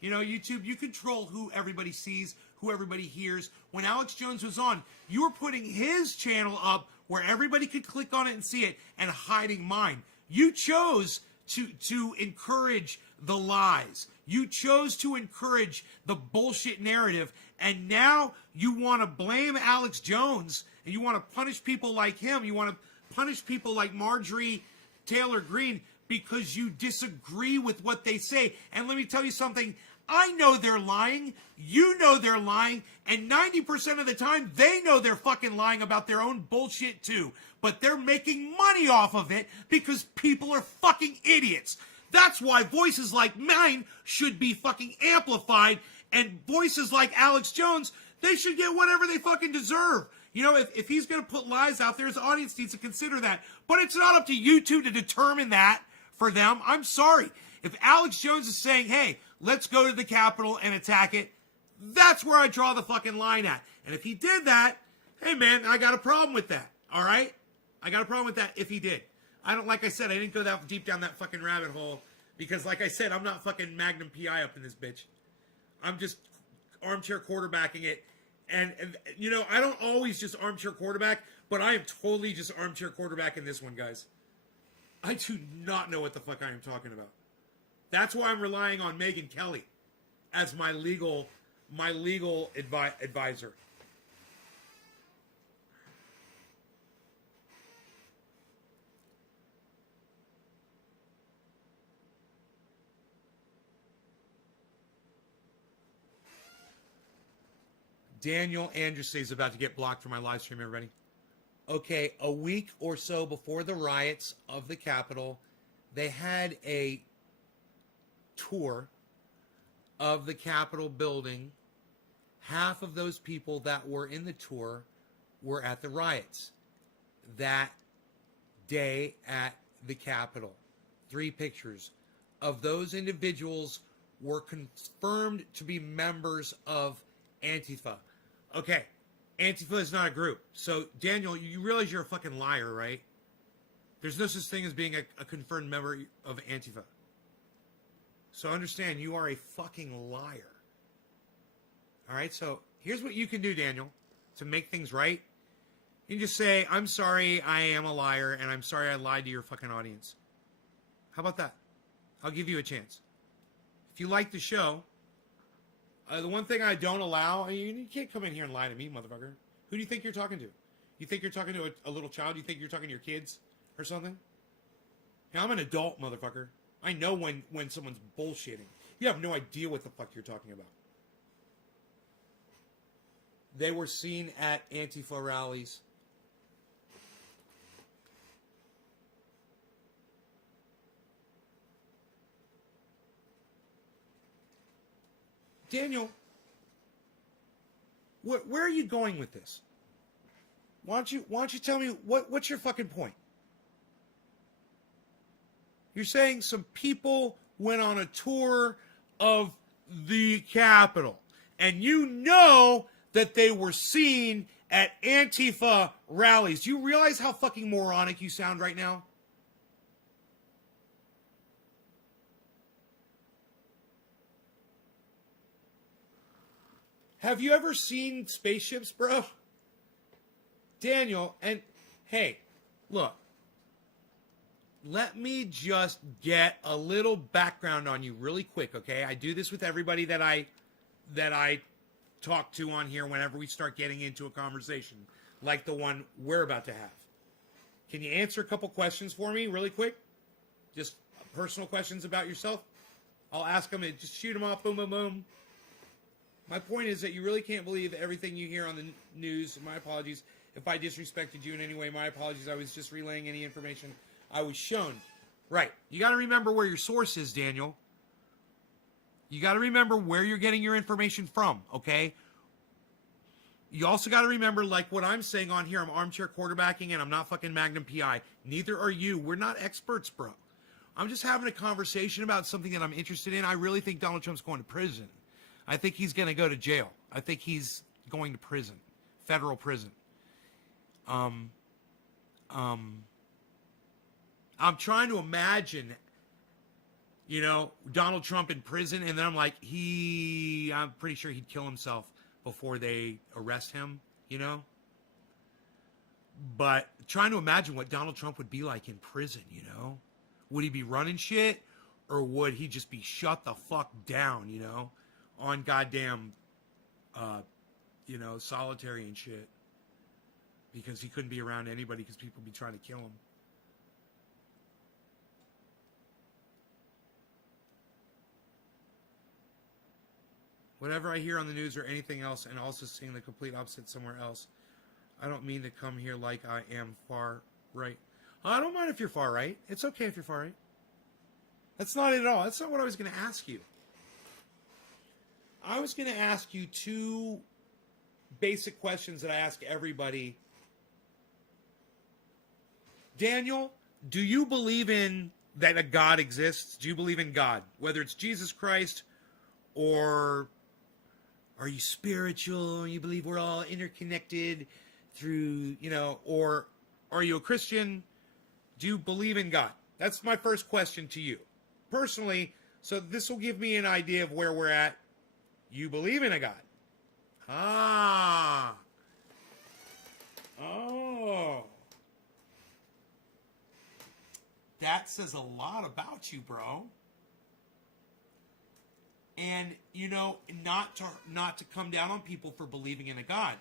You know, YouTube, you control who everybody sees, who everybody hears. When Alex Jones was on, you were putting his channel up where everybody could click on it and see it, and hiding mine. You chose to encourage the lies. You chose to encourage the bullshit narrative, and now you want to blame Alex Jones, and you want to punish people like him. You want to punish people like Marjorie Taylor Greene because you disagree with what they say. And let me tell you something. I know they're lying. You know they're lying. And 90% of the time, they know they're fucking lying about their own bullshit too. But they're making money off of it because people are fucking idiots. That's why voices like mine should be fucking amplified. And voices like Alex Jones, they should get whatever they fucking deserve. You know, if he's going to put lies out there, his audience needs to consider that. But it's not up to you two to determine that for them. I'm sorry. If Alex Jones is saying, hey, let's go to the Capitol and attack it, that's where I draw the fucking line at. And if he did that, hey man, I got a problem with that. All right? I got a problem with that if he did. Like I said, I didn't go that deep down that fucking rabbit hole because like I said, I'm not fucking Magnum PI up in this bitch. I'm just armchair quarterbacking it. And you know, I don't always just armchair quarterback, but I am totally just armchair quarterbacking this one, guys. I do not know what the fuck I am talking about. That's why I'm relying on Megyn Kelly as my legal advisor. Daniel Anderson is about to get blocked from my live stream, everybody. Okay, a week or so before the riots of the Capitol, they had a tour of the Capitol building. Half of those people that were in the tour were at the riots that day at the Capitol. 3 pictures of those individuals were confirmed to be members of Antifa. Okay, Antifa is not a group. So, Daniel, you realize you're a fucking liar, right? There's no such thing as being a confirmed member of Antifa. So understand, you are a fucking liar. All right, so here's what you can do, Daniel, to make things right. You can just say, I'm sorry, I am a liar, and I'm sorry I lied to your fucking audience. How about that? I'll give you a chance. If you like the show, the one thing I don't allow, you can't come in here and lie to me, motherfucker. Who do you think you're talking to? You think you're talking to a little child? You think you're talking to your kids or something? Now, I'm an adult, motherfucker. I know when someone's bullshitting. You have no idea what the fuck you're talking about. They were seen at Antifa rallies. Daniel, where are you going with this? Why don't you tell me what's your fucking point? You're saying some people went on a tour of the Capitol, and you know that they were seen at Antifa rallies. Do you realize how fucking moronic you sound right now? Have you ever seen spaceships, bro? Daniel, and hey, look. Let me just get a little background on you really quick, okay? I do this with everybody that I talk to on here whenever we start getting into a conversation like the one we're about to have. Can you answer a couple questions for me really quick? Just personal questions about yourself? I'll ask them and just shoot them off, boom, boom, boom. My point is that you really can't believe everything you hear on the news. My apologies if I disrespected you in any way. My apologies. I was just relaying any information I was shown. Right. You got to remember where your source is, Daniel. You got to remember where you're getting your information from, okay? You also got to remember, like what I'm saying on here, I'm armchair quarterbacking and I'm not fucking Magnum PI. Neither are you. We're not experts, bro. I'm just having a conversation about something that I'm interested in. I really think Donald Trump's going to prison. I think he's going to go to jail. I think he's going to prison. Federal prison. I'm trying to imagine, you know, Donald Trump in prison, and then I'm like, I'm pretty sure he'd kill himself before they arrest him, you know? But trying to imagine what Donald Trump would be like in prison, you know? Would he be running shit, or would he just be shut the fuck down, you know? On goddamn, solitary and shit. Because he couldn't be around anybody because people would be trying to kill him. Whatever I hear on the news or anything else, and also seeing the complete opposite somewhere else, I don't mean to come here like I am far right. I don't mind if you're far right. It's okay if you're far right. That's not it at all. That's not what I was going to ask you. I was going to ask you two basic questions that I ask everybody. Daniel, do you believe in that a God exists? Do you believe in God? Whether it's Jesus Christ, or are you spiritual and you believe we're all interconnected through, or are you a Christian? Do you believe in God? That's my first question to you. Personally, so this will give me an idea of where we're at. You believe in a God. Ah. Oh. That says a lot about you, bro. And, not to come down on people for believing in a God,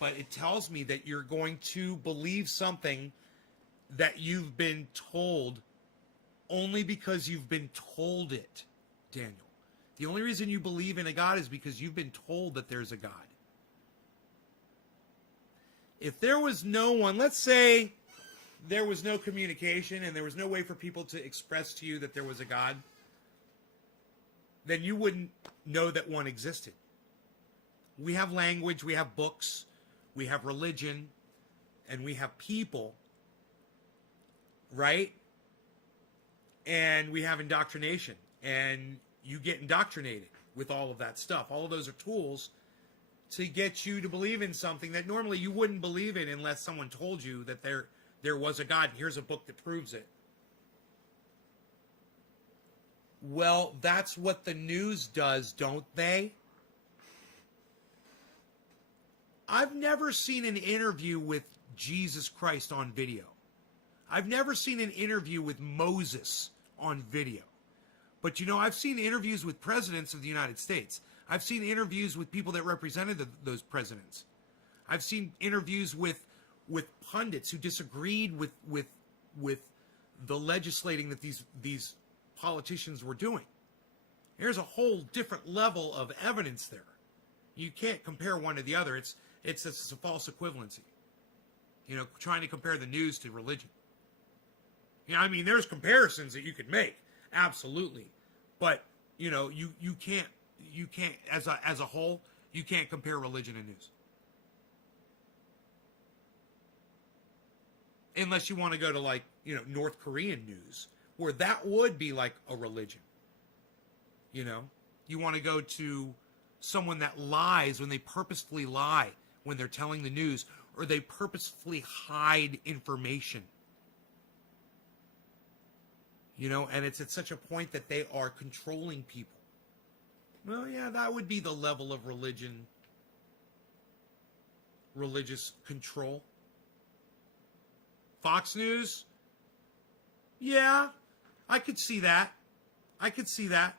but it tells me that you're going to believe something that you've been told only because you've been told it, Daniel. The only reason you believe in a God is because you've been told that there's a God. If there was no one, let's say there was no communication and there was no way for people to express to you that there was a God, then you wouldn't know that one existed. We have language, we have books, we have religion, and we have people, right? And we have indoctrination, and you get indoctrinated with all of that stuff. All of those are tools to get you to believe in something that normally you wouldn't believe in unless someone told you that there was a God. Here's a book that proves it. Well, that's what the news does, don't they? I've never seen an interview with Jesus Christ on video. I've never seen an interview with Moses on video. But, I've seen interviews with presidents of the United States. I've seen interviews with people that represented those presidents. I've seen interviews with with pundits who disagreed with the legislating that these politicians were doing. There's a whole different level of evidence there. You can't compare one to the other. It's a false equivalency. You know, trying to compare the news to religion. You know, I mean, there's comparisons that you could make, absolutely, but you know, you can't as a whole, you can't compare religion and news. Unless you want to go to, like, you know, North Korean news, where that would be like a religion. You know, you want to go to someone that lies when they purposefully lie when they're telling the news, or they purposefully hide information. You know, and it's at such a point that they are controlling people. Well, yeah, that would be the level of religious control. Fox News? Yeah, I could see that. I could see that.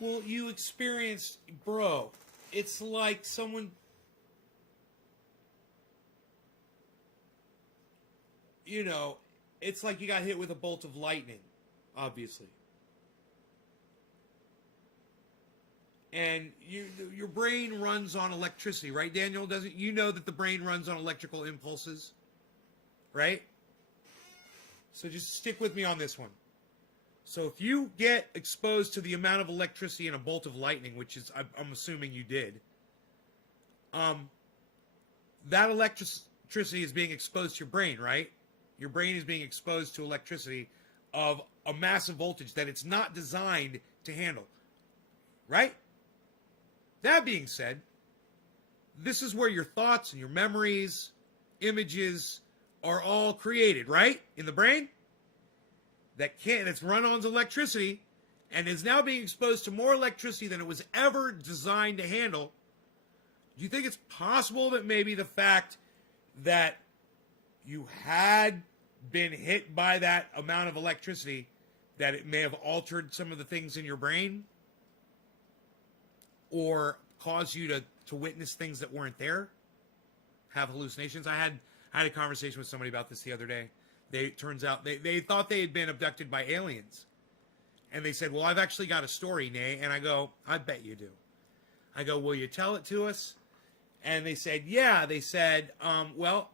Well, you experienced, bro, it's like someone, you know, it's like you got hit with a bolt of lightning, obviously. And your brain runs on electricity, right, Daniel? Doesn't you know that the brain runs on electrical impulses, right? So just stick with me on this one. So if you get exposed to the amount of electricity in a bolt of lightning, which is, I'm assuming you did, that electricity is being exposed to your brain, right? Your brain is being exposed to electricity of a massive voltage that it's not designed to handle, right? That being said, this is where your thoughts and your memories, images are all created, right? In the brain? That's run on electricity and is now being exposed to more electricity than it was ever designed to handle. Do you think it's possible that maybe the fact that you had been hit by that amount of electricity, that it may have altered some of the things in your brain or caused you to witness things that weren't there, have hallucinations? I had a conversation with somebody about this the other day. Turns out they thought they had been abducted by aliens. And they said, well, I've actually got a story, Nay. And I go, I bet you do. I go, will you tell it to us? And they said, yeah. They said, well,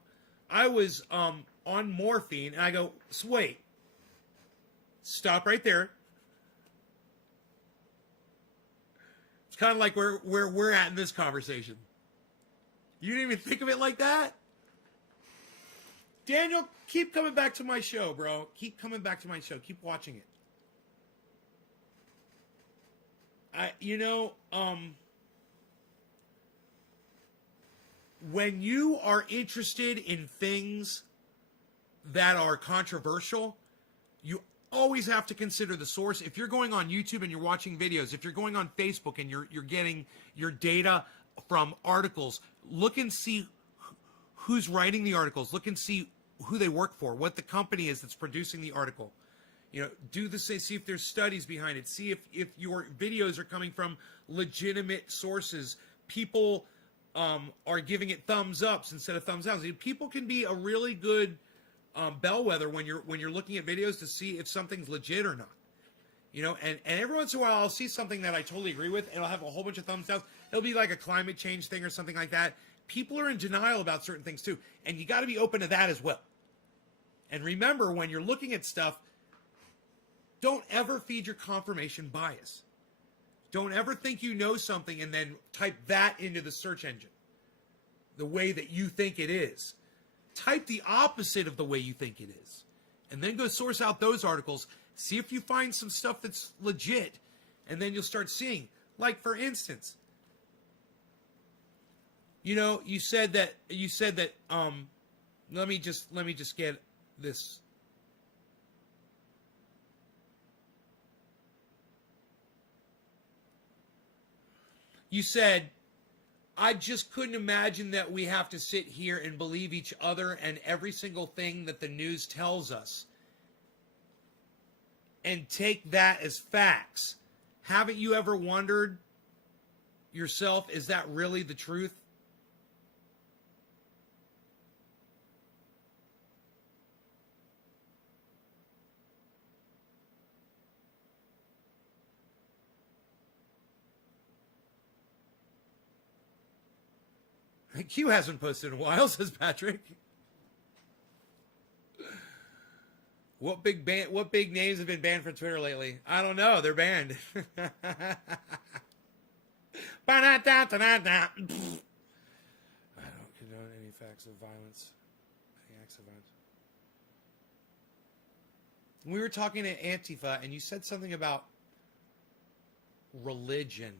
I was on morphine. And I go, so wait. Stop right there. It's kind of like where we're at in this conversation. You didn't even think of it like that? Daniel, keep coming back to my show, bro. Keep coming back to my show. Keep watching it. When you are interested in things that are controversial, you always have to consider the source. If you're going on YouTube and you're watching videos, if you're going on Facebook and you're getting your data from articles, look and see who's writing the articles. Look and see who they work for, what the company is that's producing the article. You know, see if there's studies behind it. See if your videos are coming from legitimate sources. People are giving it thumbs ups instead of thumbs downs. People can be a really good bellwether when you're looking at videos to see if something's legit or not. You know, and every once in a while I'll see something that I totally agree with, and I'll have a whole bunch of thumbs downs. It'll be like a climate change thing or something like that. People are in denial about certain things too, and you got to be open to that as well. And remember, when you're looking at stuff, don't ever feed your confirmation bias. Don't ever think you know something and then type that into the search engine the way that you think it is. Type the opposite of the way you think it is. And then go source out those articles. See if you find some stuff that's legit. And then you'll start seeing. Like, for instance, you know, you said that let me just get this. You said I just couldn't imagine that we have to sit here and believe each other and every single thing that the news tells us and take that as facts. Haven't you ever wondered yourself, is that really the truth? Q hasn't posted in a while, says Patrick. What big names have been banned from Twitter lately? I don't know. They're banned. I don't condone any facts of violence. Any acts of violence. We were talking to Antifa, and you said something about religion.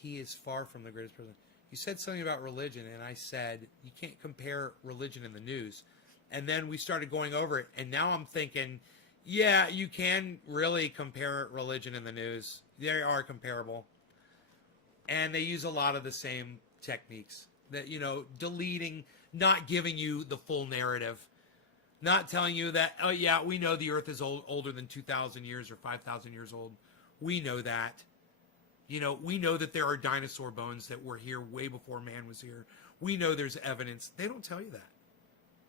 He is far from the greatest president. You said something about religion, and I said, you can't compare religion in the news. And then we started going over it, and now I'm thinking, yeah, you can really compare religion in the news. They are comparable. And they use a lot of the same techniques. That, you know, deleting, not giving you the full narrative. Not telling you that, oh yeah, we know the earth is older than 2,000 years or 5,000 years old. We know that. You know, we know that there are dinosaur bones that were here way before man was here. We know there's evidence. They don't tell you that.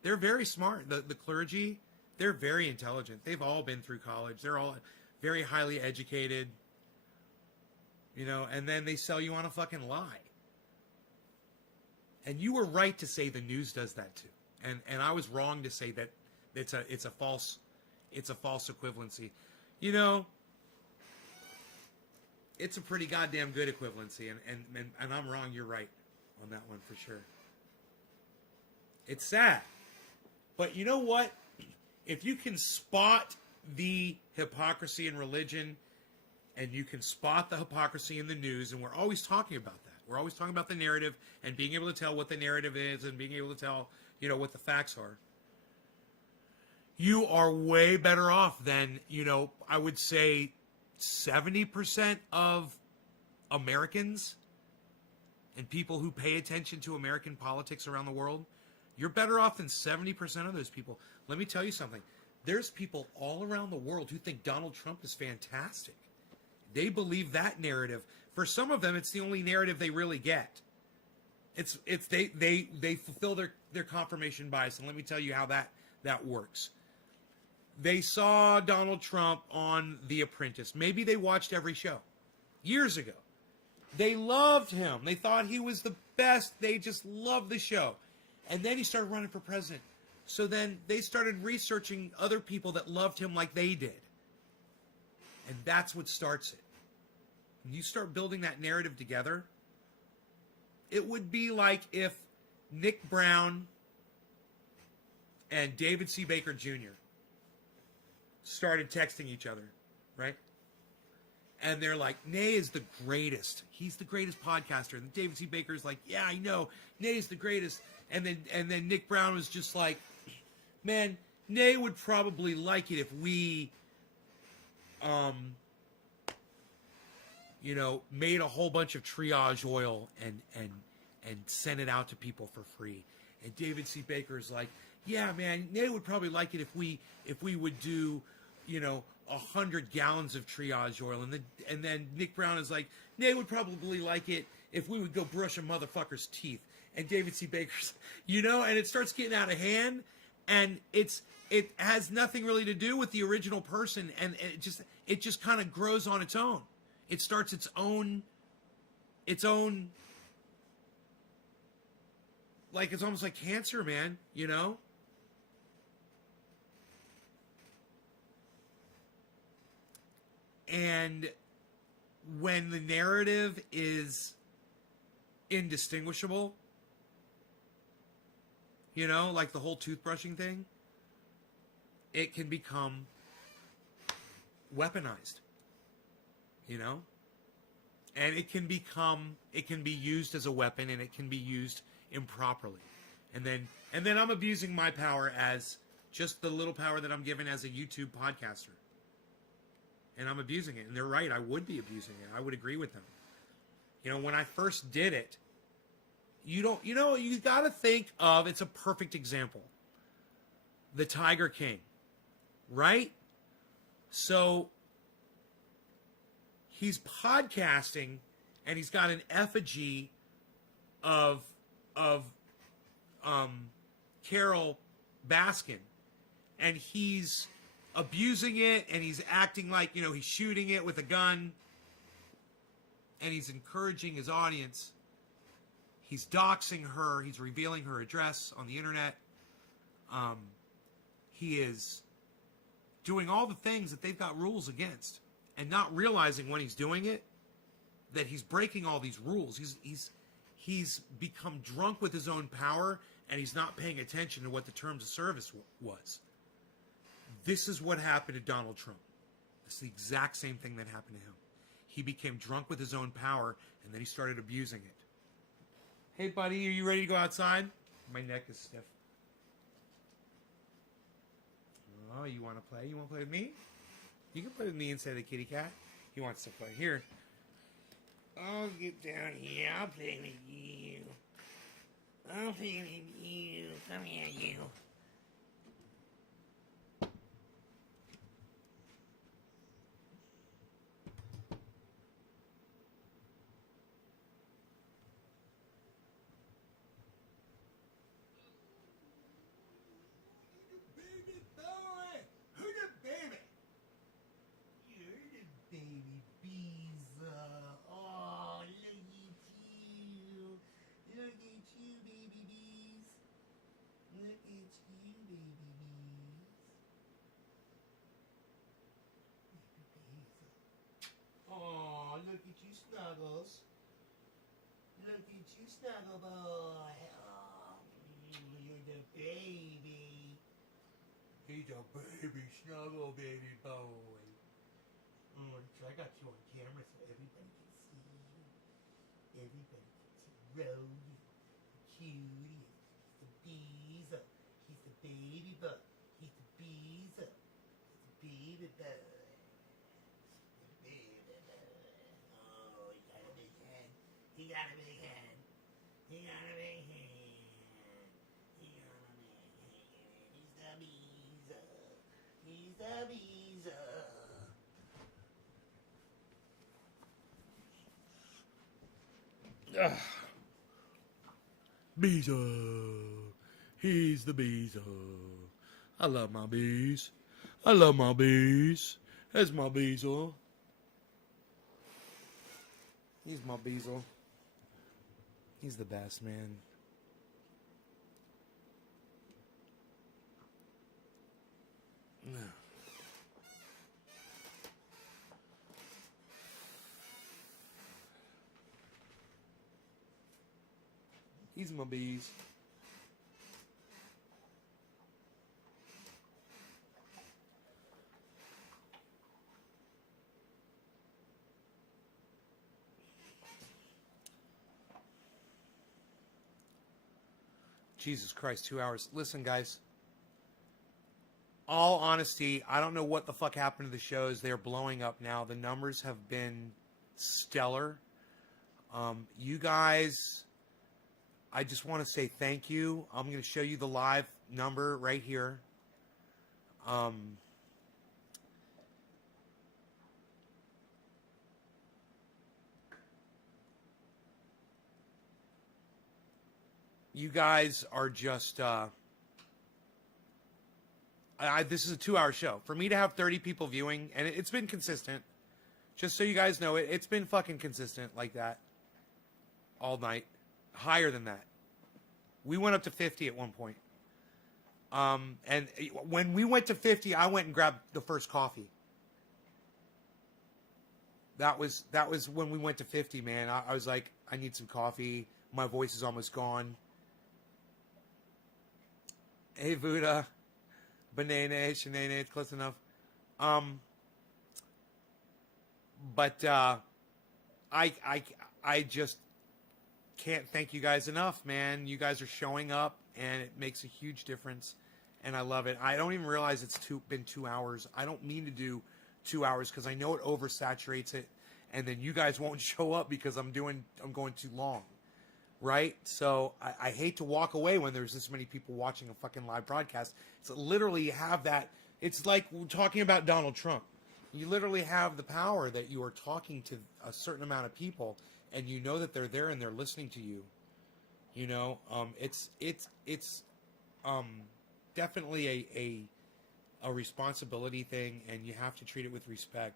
They're very smart. The clergy, they're very intelligent. They've all been through college. They're all very highly educated. You know, and then they sell you on a fucking lie. And you were right to say the news does that too. And I was wrong to say that it's a false equivalency. You know, it's a pretty goddamn good equivalency, and I'm wrong, you're right on that one for sure. It's sad. But you know what? If you can spot the hypocrisy in religion, and you can spot the hypocrisy in the news, and we're always talking about that. We're always talking about the narrative and being able to tell what the narrative is and being able to tell, you know, what the facts are. You are way better off than, you know, I would say 70% of Americans and people who pay attention to American politics around the world. You're better off than 70% of those people. Let me tell you something. There's people all around the world who think Donald Trump is fantastic. They believe that narrative. For some of them, it's the only narrative they really get. They fulfill their confirmation bias, and let me tell you how that works. They saw Donald Trump on The Apprentice. Maybe they watched every show years ago. They loved him. They thought he was the best. They just loved the show. And then he started running for president. So then they started researching other people that loved him like they did. And that's what starts it. When you start building that narrative together, it would be like if Nick Brown and David C. Baker Jr. started texting each other, right? And they're like, Nay is the greatest. He's the greatest podcaster. And David C. Baker's like, yeah, I know. Nay's the greatest. And then Nick Brown was just like, man, Nay would probably like it if we, you know, made a whole bunch of triage oil and sent it out to people for free. And David C. Baker is like, yeah, man, Nay would probably like it if we would do, you know, 100 gallons of triage oil. And then Nick Brown is like, Nay would probably like it if we would go brush a motherfucker's teeth. And David C. Baker's, you know, and it starts getting out of hand, and it has nothing really to do with the original person, and it just kind of grows on its own. It starts its own, like, it's almost like cancer, man, you know? And when the narrative is indistinguishable, you know, like the whole toothbrushing thing, it can become weaponized, you know? And it can be used as a weapon, and it can be used improperly. And then I'm abusing my power as just the little power that I'm given as a YouTube podcaster. And I'm abusing it. And they're right, I would be abusing it. I would agree with them. You know, when I first did it, you got to think of, it's a perfect example. The Tiger King, right? So he's podcasting and he's got an effigy of Carol Baskin, and he's abusing it, and he's acting like, you know, he's shooting it with a gun, and he's encouraging his audience. He's doxing her. He's revealing her address on the internet. He is doing all the things that they've got rules against, and not realizing when he's doing it that he's breaking all these rules. He's become drunk with his own power, and he's not paying attention to what the terms of service was. This is what happened to Donald Trump. It's the exact same thing that happened to him. He became drunk with his own power, and then he started abusing it. Hey, buddy, are you ready to go outside? My neck is stiff. Oh, you want to play? You want to play with me? You can play with me instead of the kitty cat. He wants to play. Here. I'll get down here. I'll play with you. I'll play with you. Come here, you. Snuggles. Look at you, Snuggle Boy. Oh, you're the baby. He's a baby, Snuggle Baby Boy. Oh, so I got you on camera so everybody can see you. Everybody can see Rody, cutie. He's the Beezer. He's the baby boy. He's the Beezer. He's the baby boy. He got a big head. He got a big head. He got a big head. He's the Beezer. He's the Beezer. Beezer. He's the Beezer. I love my bees. I love my bees. That's my Beezer. He's my Beezer. He's the best, man. He's my bees. Jesus Christ, 2 hours. Listen, guys. All honesty, I don't know what the fuck happened to the shows. They're blowing up now. The numbers have been stellar. You guys, I just want to say thank you. I'm going to show you the live number right here. You guys are just, this is a 2-hour show. For me to have 30 people viewing, and it's been consistent, just so you guys know, it's been fucking consistent like that all night. Higher than that. We went up to 50 at one point. And when we went to 50, I went and grabbed the first coffee. That was when we went to 50, man. I was like, I need some coffee. My voice is almost gone. Hey, Buddha. Banana, Shanana, it's close enough. But I just can't thank you guys enough, man. You guys are showing up, and it makes a huge difference, and I love it. I don't even realize it's been 2 hours. I don't mean to do 2 hours because I know it oversaturates it, and then you guys won't show up because I'm going too long, right? So I hate to walk away when there's this many people watching a fucking live broadcast. It's literally have that. It's like talking about Donald Trump. You literally have the power that you are talking to a certain amount of people, and you know that they're there and they're listening to you. You know, it's definitely a responsibility thing, and you have to treat it with respect.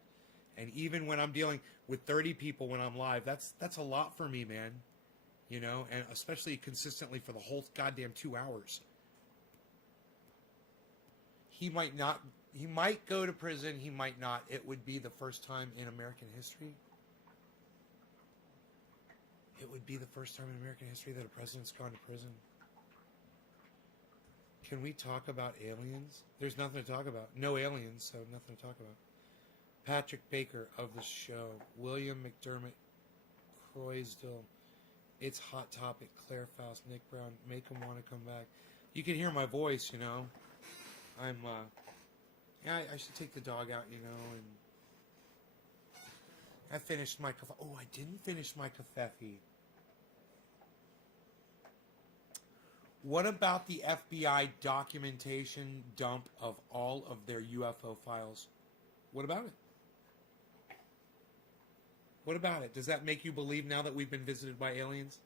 And even when I'm dealing with 30 people when I'm live, that's a lot for me, man. You know, and especially consistently for the whole goddamn 2 hours. He might go to prison, he might not. It would be the first time in American history. It would be the first time in American history that a president's gone to prison. Can we talk about aliens? There's nothing to talk about. No aliens, so nothing to talk about. Patrick Baker of the show. William McDermott. Croysdale. It's Hot Topic. Claire Faust. Nick Brown. Make them want to come back. You can hear my voice, you know. I'm, yeah, I should take the dog out, you know, and I finished my kafefe. Oh, I didn't finish my kafefe. What about the FBI documentation dump of all of their UFO files? What about it? What about it? Does that make you believe now that we've been visited by aliens?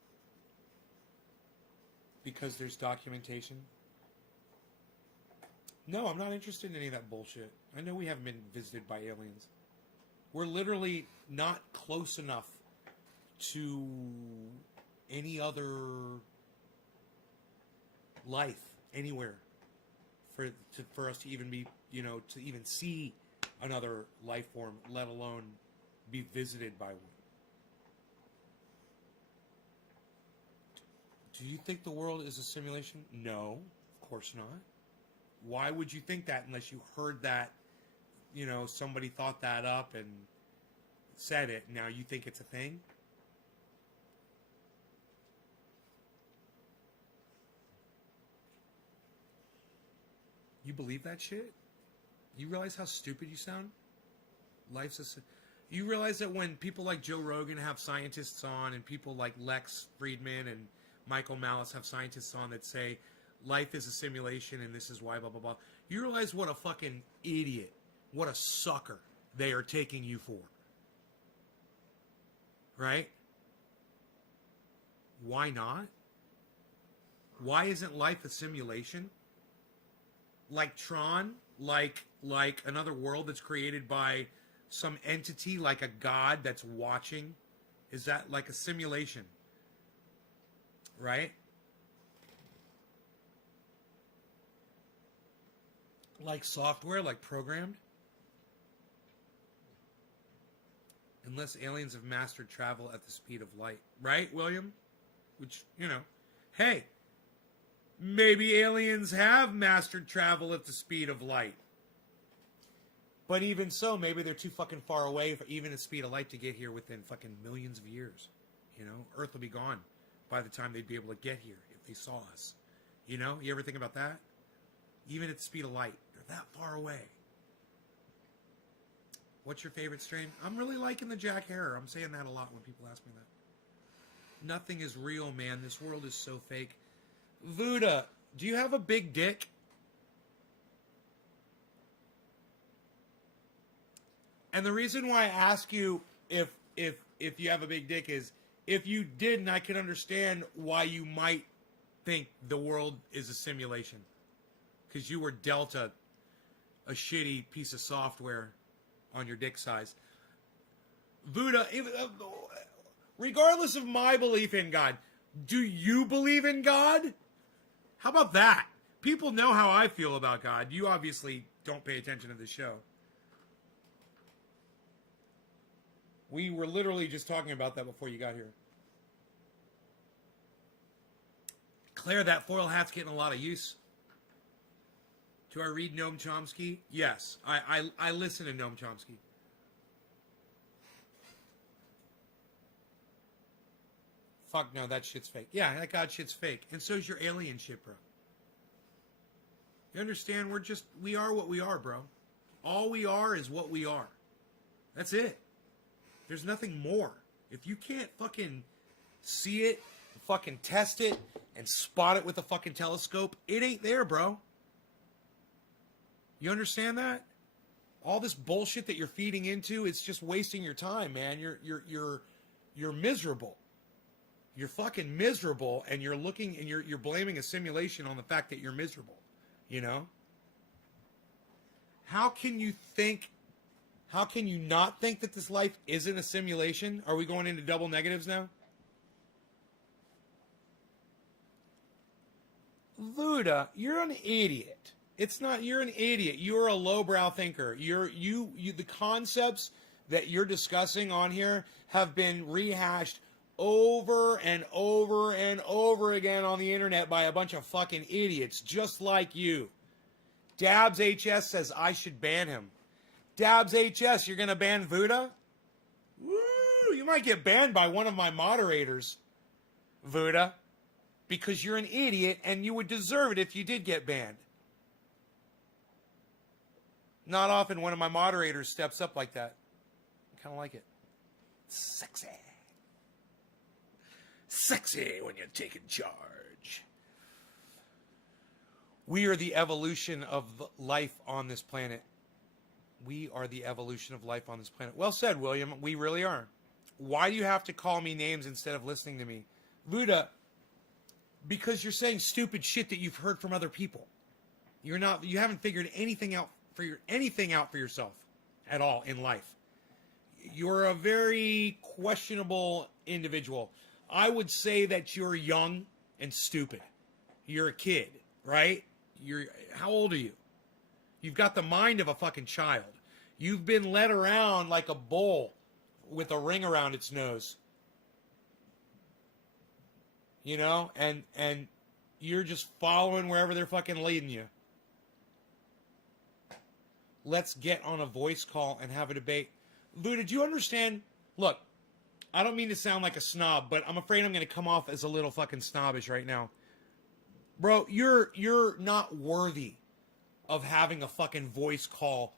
Because there's documentation? No, I'm not interested in any of that bullshit. I know we haven't been visited by aliens. We're literally not close enough to any other life anywhere for us to even be, you know, to even see another life form, let alone be visited by one. Do you think the world is a simulation? No, of course not. Why would you think that unless you heard that, you know, somebody thought that up and said it, now you think it's a thing? You believe that shit? You realize how stupid you sound? You realize that when people like Joe Rogan have scientists on, and people like Lex Friedman and Michael Malice have scientists on that say life is a simulation and this is why blah blah blah, you realize what a fucking idiot, what a sucker they are taking you for, right? Why not? Why isn't life a simulation? Like Tron, like another world that's created by some entity, like a god that's watching? Is that like a simulation? Right? Like software, like programmed? Unless aliens have mastered travel at the speed of light. Right, William? Which, you know, hey, maybe aliens have mastered travel at the speed of light. But even so, maybe they're too fucking far away for even the speed of light to get here within fucking millions of years. You know, Earth will be gone by the time they'd be able to get here if they saw us. You know, you ever think about that? Even at the speed of light, they're that far away. What's your favorite strain? I'm really liking the Jack Herer. I'm saying that a lot when people ask me that. Nothing is real, man. This world is so fake. Vuda, do you have a big dick? And the reason why I ask you if you have a big dick is, if you didn't, I can understand why you might think the world is a simulation. Because you were dealt a shitty piece of software on your dick size. Vuda, regardless of my belief in God, do you believe in God? How about that? People know how I feel about God. You obviously don't pay attention to the show. We were literally just talking about that before you got here. Claire, that foil hat's getting a lot of use. Do I read Noam Chomsky? Yes. I listen to Noam Chomsky. Fuck no, that shit's fake. Yeah, that God shit's fake. And so's your alien shit, bro. You understand? We are what we are, bro. All we are is what we are. That's it. There's nothing more. If you can't fucking see it, fucking test it, and spot it with a fucking telescope, it ain't there, bro. You understand that? All this bullshit that you're feeding into, it's just wasting your time, man. You're miserable. You're fucking miserable, and you're looking and you're blaming a simulation on the fact that you're miserable. You know? How can you not think that this life isn't a simulation? Are we going into double negatives now? Vuda, you're an idiot. It's not, you're an idiot. You're a lowbrow thinker. The concepts that you're discussing on here have been rehashed over and over and over again on the internet by a bunch of fucking idiots just like you. Dabs HS says I should ban him. Dabs HS, you're going to ban Vuda? Woo! You might get banned by one of my moderators, Vuda, because you're an idiot and you would deserve it if you did get banned. Not often one of my moderators steps up like that. I kind of like it. Sexy. Sexy when you're taking charge. We are the evolution of life on this planet. We are the evolution of life on this planet. Well said, William. We really are. Why do you have to call me names instead of listening to me? Vuda, because you're saying stupid shit that you've heard from other people. You haven't figured anything out for yourself at all in life. You're a very questionable individual. I would say that you're young and stupid. You're a kid, right? How old are you? You've got the mind of a fucking child. You've been led around like a bull with a ring around its nose. You know, and you're just following wherever they're fucking leading you. Let's get on a voice call and have a debate. Vuda, do you understand? Look, I don't mean to sound like a snob, but I'm afraid I'm going to come off as a little fucking snobbish right now. Bro, you're not worthy of having a fucking voice call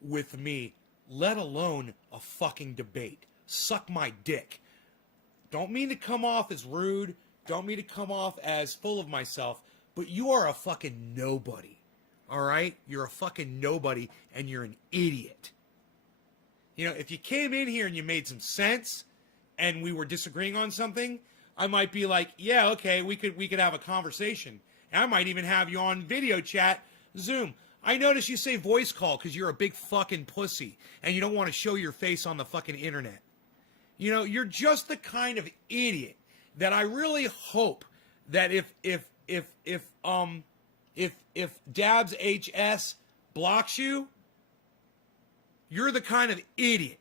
with me, let alone a fucking debate. Suck my dick. Don't mean to come off as rude. Don't mean to come off as full of myself, but you are a fucking nobody. All right? You're a fucking nobody, and you're an idiot. You know, if you came in here and you made some sense, and we were disagreeing on something, I might be like, yeah, okay, we could have a conversation. And I might even have you on video chat, Zoom. I notice you say voice call because you're a big fucking pussy, and you don't want to show your face on the fucking internet. You know, you're just the kind of idiot that I really hope that if Dabs HS blocks you, you're the kind of idiot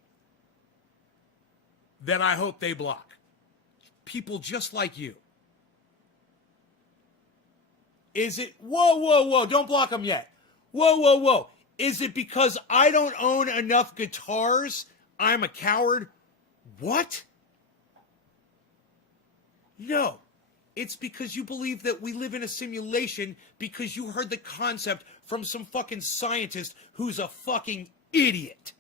that I hope they block. People just like you. Is it, whoa, don't block them yet. Whoa. Is it because I don't own enough guitars, I'm a coward? What? No. It's because you believe that we live in a simulation because you heard the concept from some fucking scientist who's a fucking idiot.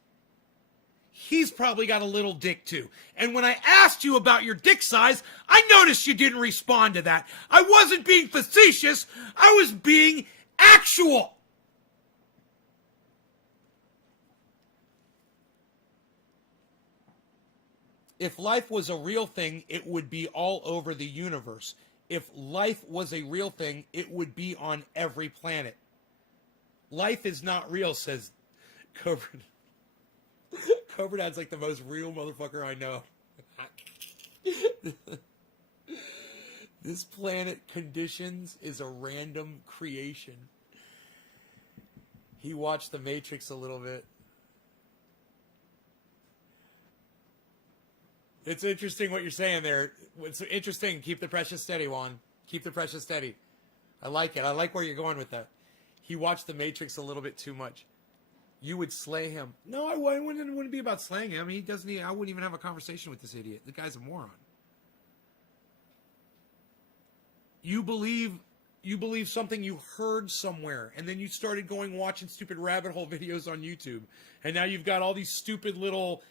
He's probably got a little dick too. And when I asked you about your dick size, I noticed you didn't respond to that. I wasn't being facetious. I was being actual. If life was a real thing, it would be all over the universe. If life was a real thing, it would be on every planet. Life is not real, says Cobra. Cobra Dad's like the most real motherfucker I know. This planet conditions is a random creation. He watched The Matrix a little bit. It's interesting what you're saying there. It's interesting. Keep the pressure steady, Juan. Keep the pressure steady. I like it. I like where you're going with that. He watched The Matrix a little bit too much. You would slay him. No, I wouldn't. It wouldn't be about slaying him. He doesn't. I wouldn't even have a conversation with this idiot. The guy's a moron. You believe something you heard somewhere, and then you started going watching stupid rabbit hole videos on YouTube, and now you've got all these stupid little,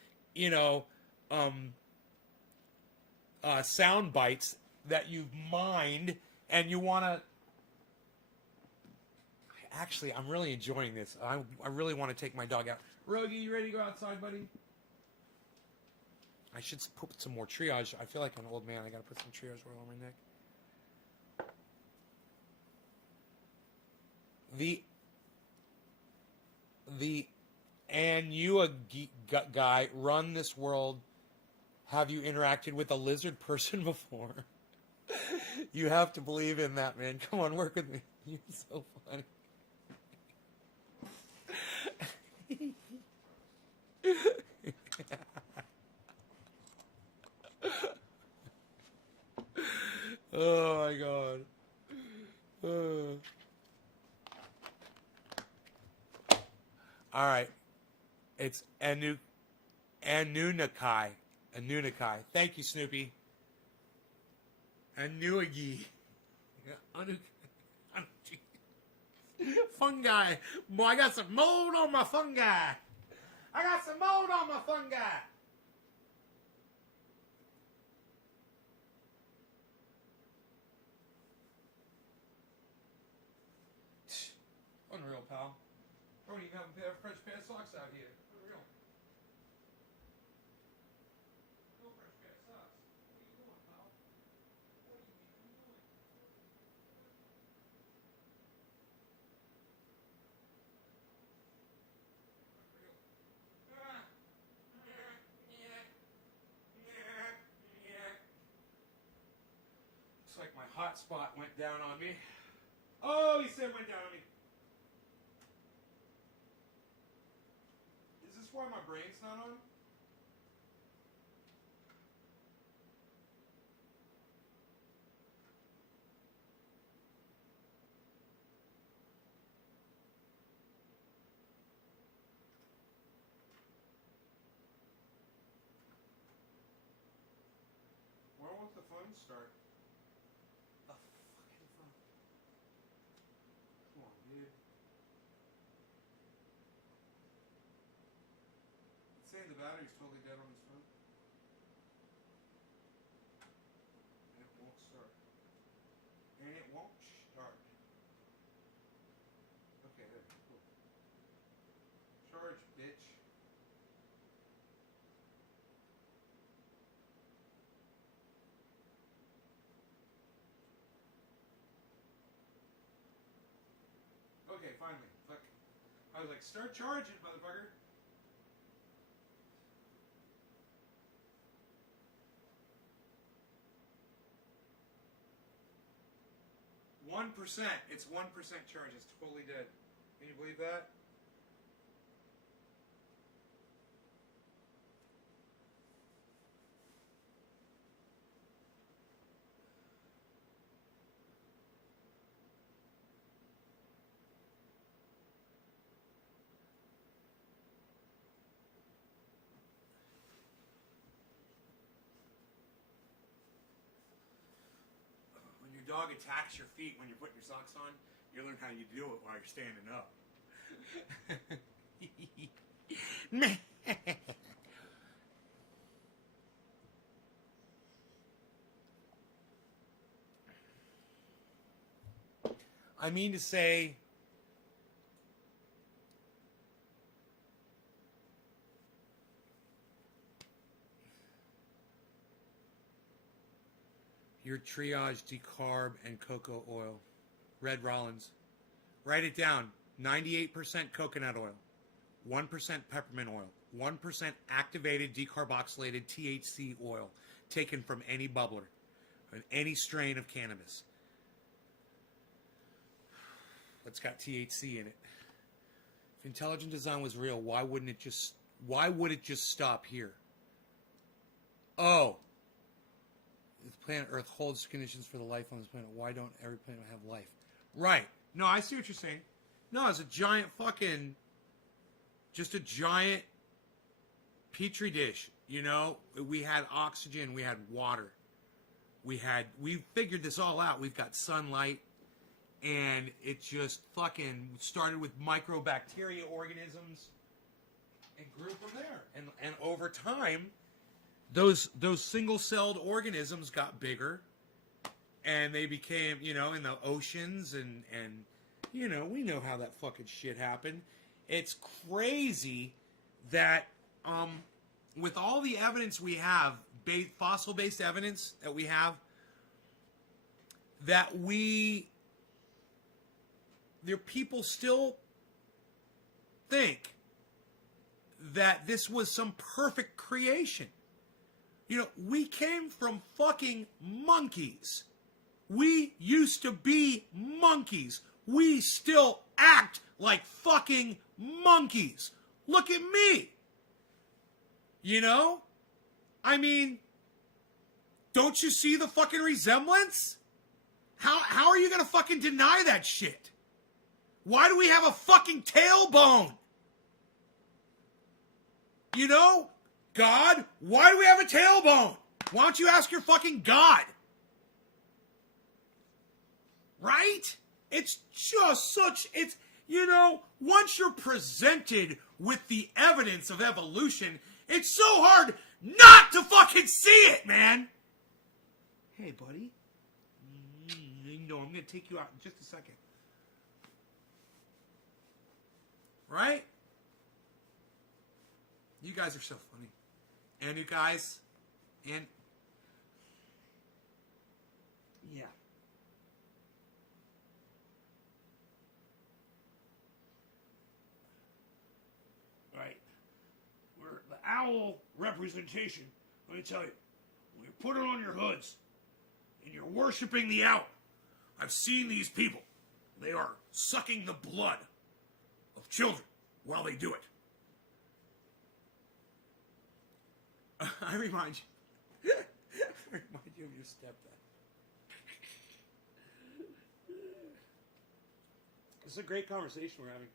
sound bites that you've mined, and you want to. Actually, I'm really enjoying this. I really want to take my dog out. Rogie, you ready to go outside, buddy? I should put some more triage. I feel like an old man. I got to put some triage oil on my neck. The Anua guy run this world. Have you interacted with a lizard person before? You have to believe in that, man. Come on, work with me. You're so funny. Oh my god. All right. It's Anunakai. Anunakai. Thank you, Snoopy. Anuagi. Fungi. Boy, I got some mold on my fungi. I got some mold on my fungi. Unreal, pal. I don't even have a fresh pair of socks out here. Unreal. No fresh pair of socks. What are you doing, pal? What are you doing? Looks like my hot spot went down on me. Oh, he said it went down on me. Is this why my brain's not on? Why won't the phone start? The fucking phone. Come on, dude. It's saying the battery's totally dead on this phone. And it won't start. And it won't start. Okay, there. Cool. Charge, bitch. Okay, finally. Fuck. I was like, start charging, motherfucker. %. It's 1% charge. It's totally dead. Can you believe that? Dog attacks your feet when you're putting your socks on, you learn how you do it while you're standing up. I mean to say, your triage decarb and cocoa oil. Red Rollins. Write it down. 98% coconut oil, 1% peppermint oil, 1% activated decarboxylated THC oil taken from any bubbler and any strain of cannabis that's got THC in it. If intelligent design was real, why would it just stop here? Oh. The planet Earth holds conditions for the life on this planet. Why don't every planet have life? Right. No, I see what you're saying. No, it's a giant fucking, just a giant petri dish. You know, we had oxygen, we had water, we figured this all out. We've got sunlight, and it just fucking started with microbacteria organisms and grew from there. And over time, those single-celled organisms got bigger, and they became, you know, in the oceans, and you know, we know how that fucking shit happened. It's crazy that with all the evidence we have, fossil-based evidence that we have, that people still think that this was some perfect creation. You know, we came from fucking monkeys. We used to be monkeys. We still act like fucking monkeys. Look at me. You know? I mean, don't you see the fucking resemblance? How are you gonna fucking deny that shit? Why do we have a fucking tailbone? You know? God, why do we have a tailbone? Why don't you ask your fucking God? Right? It's just it's, you know, once you're presented with the evidence of evolution, it's so hard not to fucking see it, man. Hey, buddy. No, I'm going to take you out in just a second. Right? You guys are so funny. And you guys, and yeah. Right. We're the owl representation. Let me tell you, when you put it on your hoods and you're worshiping the owl, I've seen these people. They are sucking the blood of children while they do it. I remind you. I remind you of your stepdad. This is a great conversation we're having.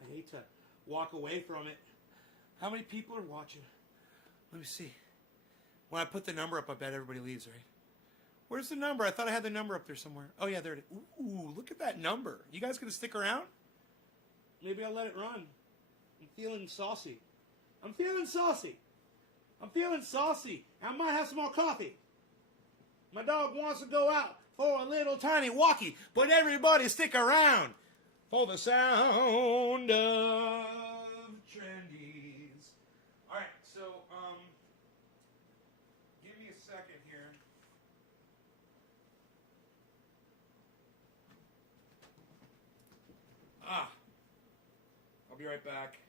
I hate to walk away from it. How many people are watching? Let me see. When I put the number up, I bet everybody leaves, right? Where's the number? I thought I had the number up there somewhere. Oh, yeah, there it is. Ooh, look at that number. You guys gonna stick around? Maybe I'll let it run. I'm feeling saucy. I'm feeling saucy. I'm feeling saucy. I might have some more coffee. My dog wants to go out for a little tiny walkie, but everybody stick around for the sound of trendies. All right, so give me a second here. I'll be right back.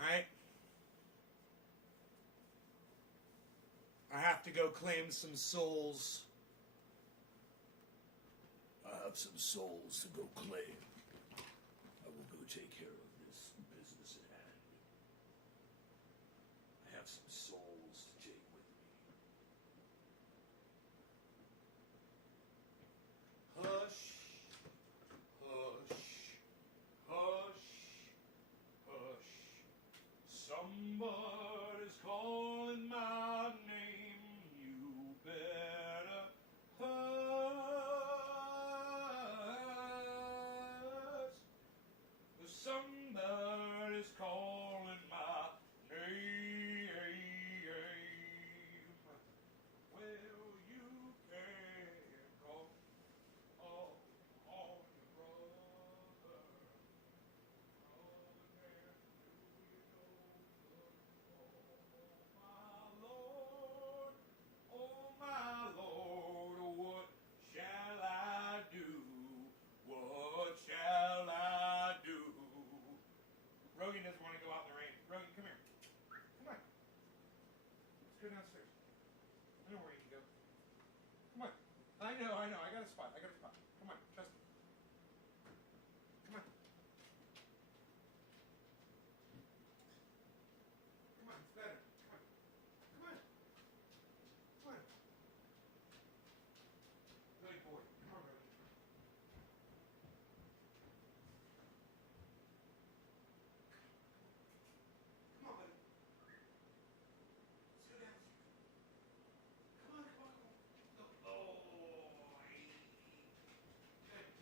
All right. I have to go claim some souls. I have some souls to go claim. I will go take care of this business at hand. I have some souls to take with me. Hush, hush, hush, hush. Somebody's calling my name. Somebody's calling my name. Well, you can call on your brother. Oh my Lord, what shall I do? What shall I do? Rogan doesn't want to go out in the rain. Rogan, come here. Come on. Let's go downstairs. I know where you can go. Come on. I know. I got a spot. Come on, trust me. Come on. Come on, it's better. Come on. Come on. Come on. Good boy. Come on, Rogan. Come on, buddy. Let's go downstairs. Come on. Oh, good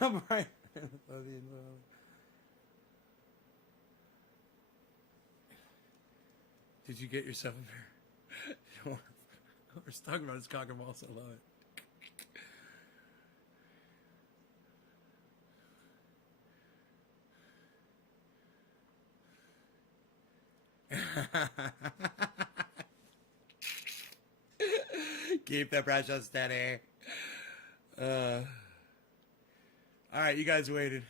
I'm right. Did you get yourself a pair? We're talking about his cock and balls. I love it. Keep the pressure steady. All right, you guys waited.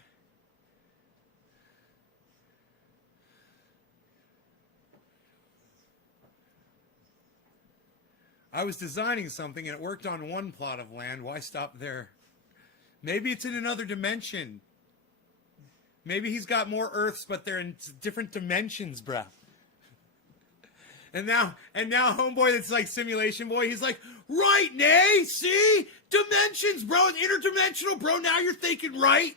I was designing something and it worked on one plot of land. Why stop there? Maybe it's in another dimension. Maybe he's got more Earths, but they're in different dimensions, bruh. And now, homeboy that's like simulation boy, he's like, right, Nay, see? Dimensions, bro, interdimensional, bro, now you're thinking right.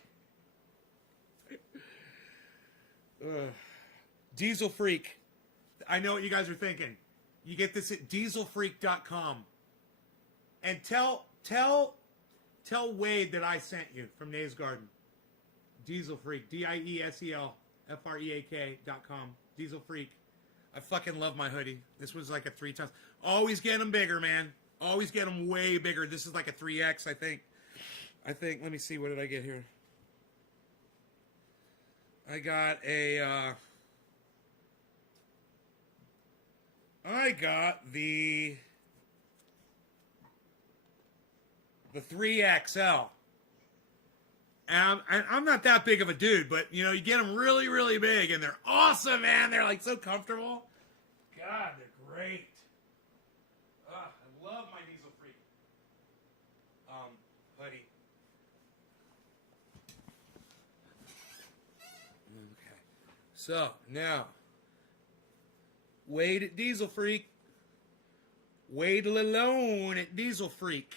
Diesel Freak. I know what you guys are thinking. You get this at dieselfreak.com. And tell Wade that I sent you from Nay's Garden. Diesel Freak, DIESELFREAK.com. Diesel Freak. I fucking love my hoodie. This was like a 3 times. Always get them bigger, man. Always get them way bigger. This is like a 3X, I think. Let me see, what did I get here? I got a, I got the 3XL. And I'm not that big of a dude, but, you know, you get them really, really big, and they're awesome, man. They're, like, so comfortable. God, they're great. I love my Diesel Freak hoodie. Okay. So, now, Wade at Diesel Freak. Wade Lalone at Diesel Freak.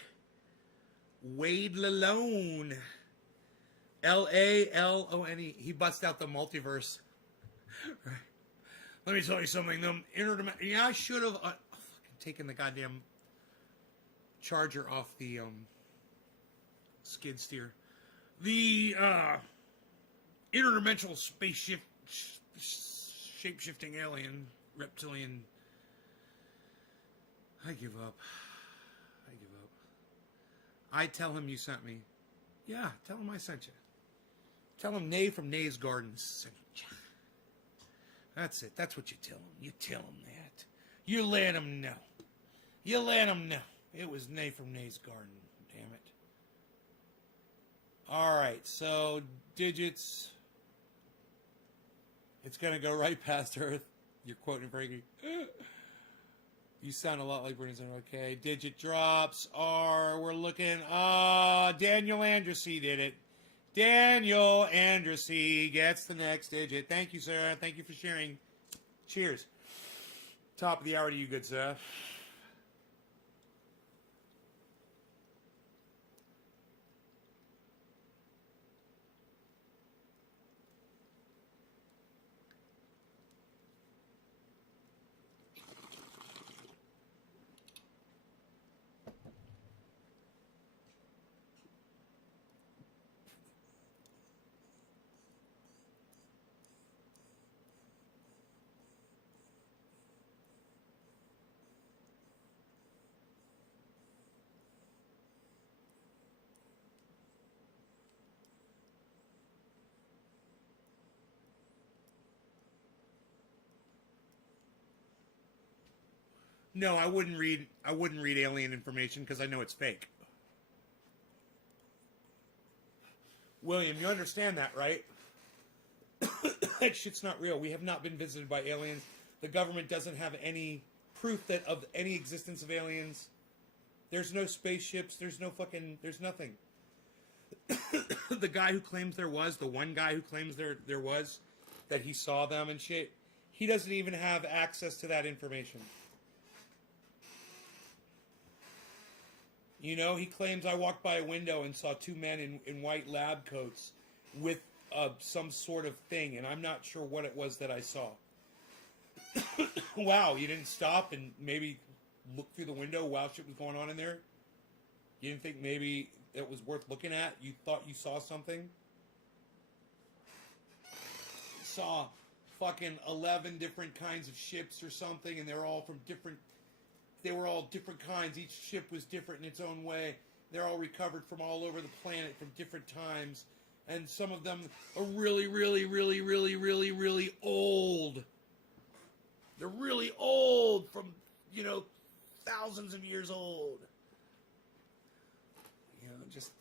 Wade Lalone. Lalone. He busts out the multiverse. Right. Let me tell you something. Yeah, I should have fucking taken the goddamn charger off the skid steer. The interdimensional spaceship, shape-shifting alien, reptilian. I give up. I tell him you sent me. Yeah, tell him I sent you. Tell him Nay from Nay's Gardens sent you. That's it. That's what you tell him. You tell him that. You let him know. It was Nay from Nay's Garden. Damn it. All right, so digits. It's going to go right past Earth. You're quoting Frankie. You sound a lot like Bernie Sanders. Okay, digit drops are, we're looking, Daniel Andressy did it. Daniel Andressy gets the next digit. Thank you, sir. Thank you for sharing. Cheers. Top of the hour to you, good sir. No, I wouldn't read alien information because I know it's fake. William, you understand that, right? That shit's not real. We have not been visited by aliens. The government doesn't have any proof of any existence of aliens. There's no spaceships. There's nothing. The guy who claims there was, the one guy who claims there was, that he saw them and shit, he doesn't even have access to that information. You know, he claims I walked by a window and saw 2 men in white lab coats with some sort of thing, and I'm not sure what it was that I saw. Wow, you didn't stop and maybe look through the window while shit was going on in there? You didn't think maybe it was worth looking at, you thought you saw something. Saw fucking 11 different kinds of ships or something, and they were all different kinds. Each ship was different in its own way. They're all recovered from all over the planet from different times, and some of them are really, really, really, really, really, really old. They're really old, from, you know, thousands of years old. You know, just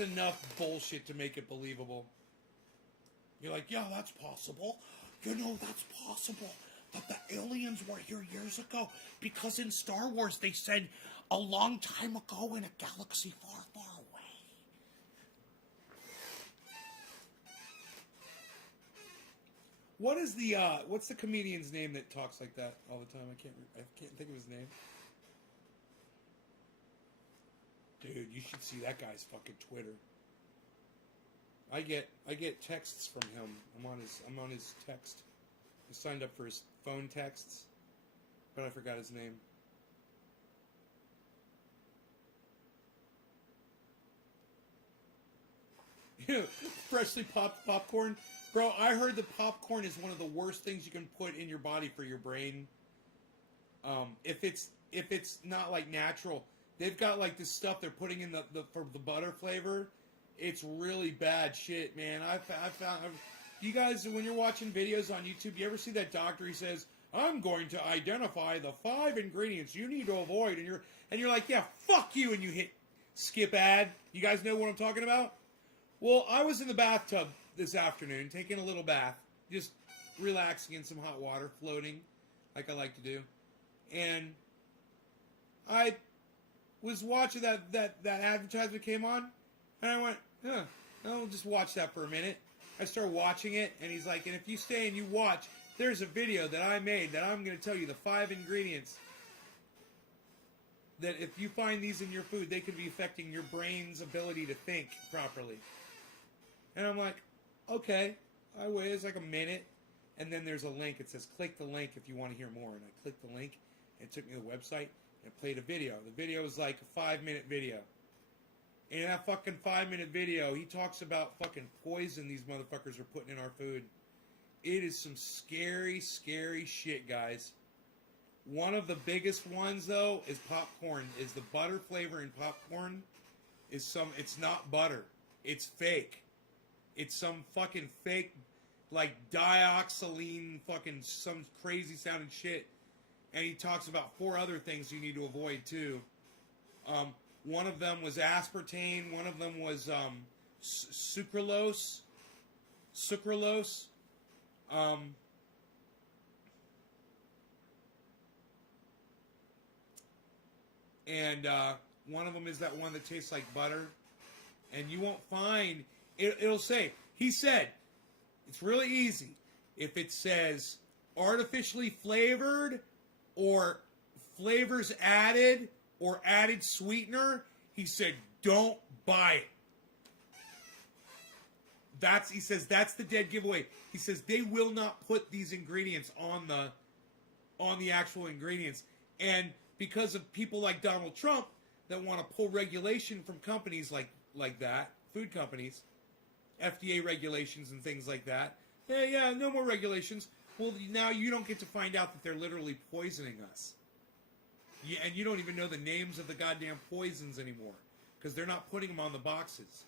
enough bullshit to make it believable. You're like, yeah, that's possible. You know, that's possible. That the aliens were here years ago. Because in Star Wars, they said a long time ago in a galaxy far, far away. What is the, what's the comedian's name that talks like that all the time? I can't think of his name. Dude, you should see that guy's fucking Twitter. I get texts from him. I'm on his text. I signed up for his phone texts, but I forgot his name. Freshly popped popcorn. Bro, I heard that popcorn is one of the worst things you can put in your body for your brain. If it's not like natural, they've got like this stuff they're putting in for the butter flavor. It's really bad shit, man. I found you guys, when you're watching videos on YouTube, you ever see that doctor? He says, "I'm going to identify the 5 ingredients you need to avoid," and you're like, "Yeah, fuck you," and you hit skip ad. You guys know what I'm talking about? Well, I was in the bathtub this afternoon, taking a little bath, just relaxing in some hot water, floating, like I like to do, and I was watching that advertisement came on. And I went, I'll just watch that for a minute. I started watching it, and he's like, and if you stay and you watch, there's a video that I made that I'm going to tell you the 5 ingredients that if you find these in your food, they could be affecting your brain's ability to think properly. And I'm like, okay. I wait, it's like a minute, and then there's a link. It says, click the link if you want to hear more. And I clicked the link, and it took me to the website, and it played a video. The video was like a 5-minute video. And in that fucking 5-minute video, he talks about fucking poison these motherfuckers are putting in our food. It is some scary, scary shit, guys. One of the biggest ones, though, is popcorn. Is the butter flavor in popcorn it's not butter. It's fake. It's some fucking fake, like, dioxazine fucking some crazy sounding shit. And he talks about 4 other things you need to avoid, too. One of them was aspartame. One of them was sucralose. And one of them is that one that tastes like butter. And you won't find... It'll say... He said, it's really easy. If it says artificially flavored or flavors added... or added sweetener, he said, don't buy it. He says that's the dead giveaway. He says they will not put these ingredients on the actual ingredients. And because of people like Donald Trump that want to pull regulation from companies like that, food companies, FDA regulations and things like that. Yeah, no more regulations. Well, now you don't get to find out that they're literally poisoning us. Yeah, and you don't even know the names of the goddamn poisons anymore because they're not putting them on the boxes.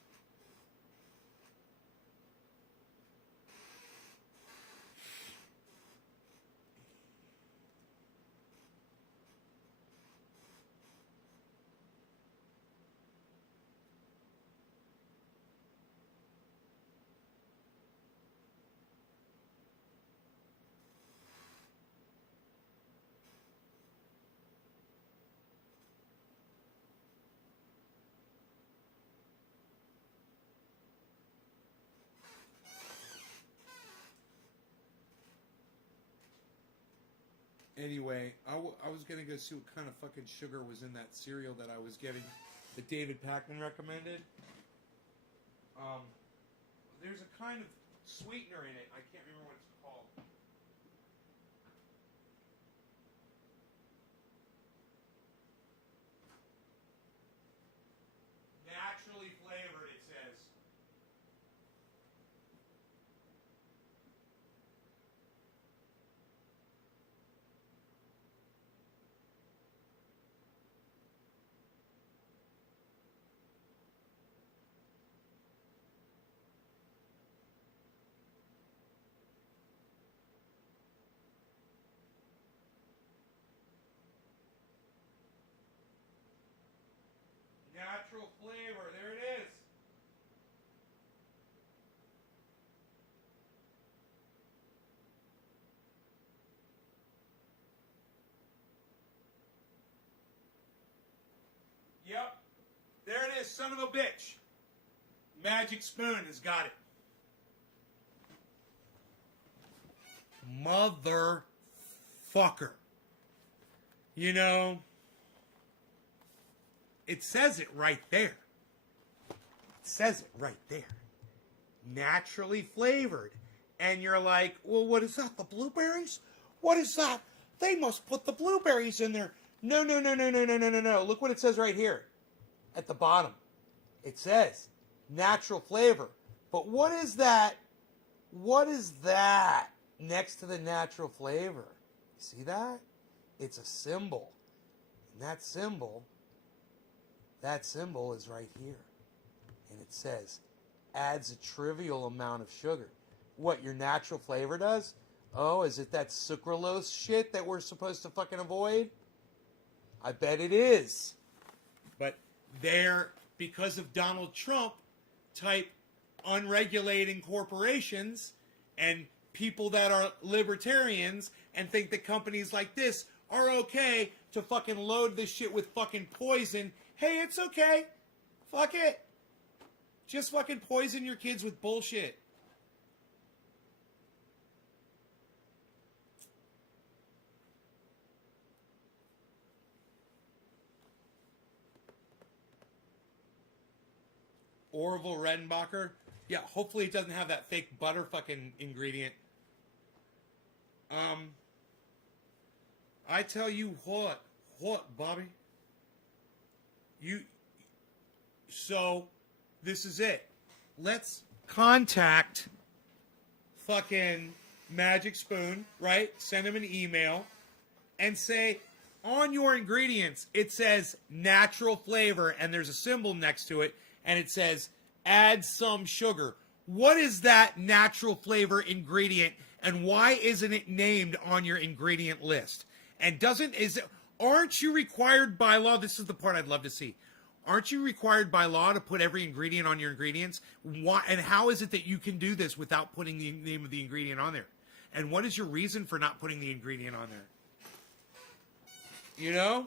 Anyway, I was going to go see what kind of fucking sugar was in that cereal that I was getting, that David Pakman recommended. There's a kind of sweetener in it. I can't remember what it's called. Naturally natural flavor. There it is. Yep. There it is, son of a bitch. Magic Spoon has got it. Motherfucker. You know, it says it right there. It says it right there. Naturally flavored. And you're like, well, what is that? The blueberries? What is that? They must put the blueberries in there. No. Look what it says right here at the bottom. It says natural flavor. But what is that? What is that next to the natural flavor? See that? It's a symbol. And that symbol is right here. And it says, adds a trivial amount of sugar. What your natural flavor does? Oh, is it that sucralose shit that we're supposed to fucking avoid? I bet it is. But they're, because of Donald Trump type unregulating corporations and people that are libertarians and think that companies like this are okay to fucking load this shit with fucking poison. Hey, it's okay. Fuck it. Just fucking poison your kids with bullshit. Orville Redenbacher. Yeah, hopefully it doesn't have that fake butter fucking ingredient. I tell you what, Bobby? So, this is it. Let's contact fucking Magic Spoon, right? Send them an email and say, on your ingredients, it says natural flavor and there's a symbol next to it and it says add some sugar. What is that natural flavor ingredient and why isn't it named on your ingredient list? And aren't you required by law? This is the part I'd love to see. Aren't you required by law to put every ingredient on your ingredients? Why, and how is it that you can do this without putting the name of the ingredient on there? And what is your reason for not putting the ingredient on there? You know?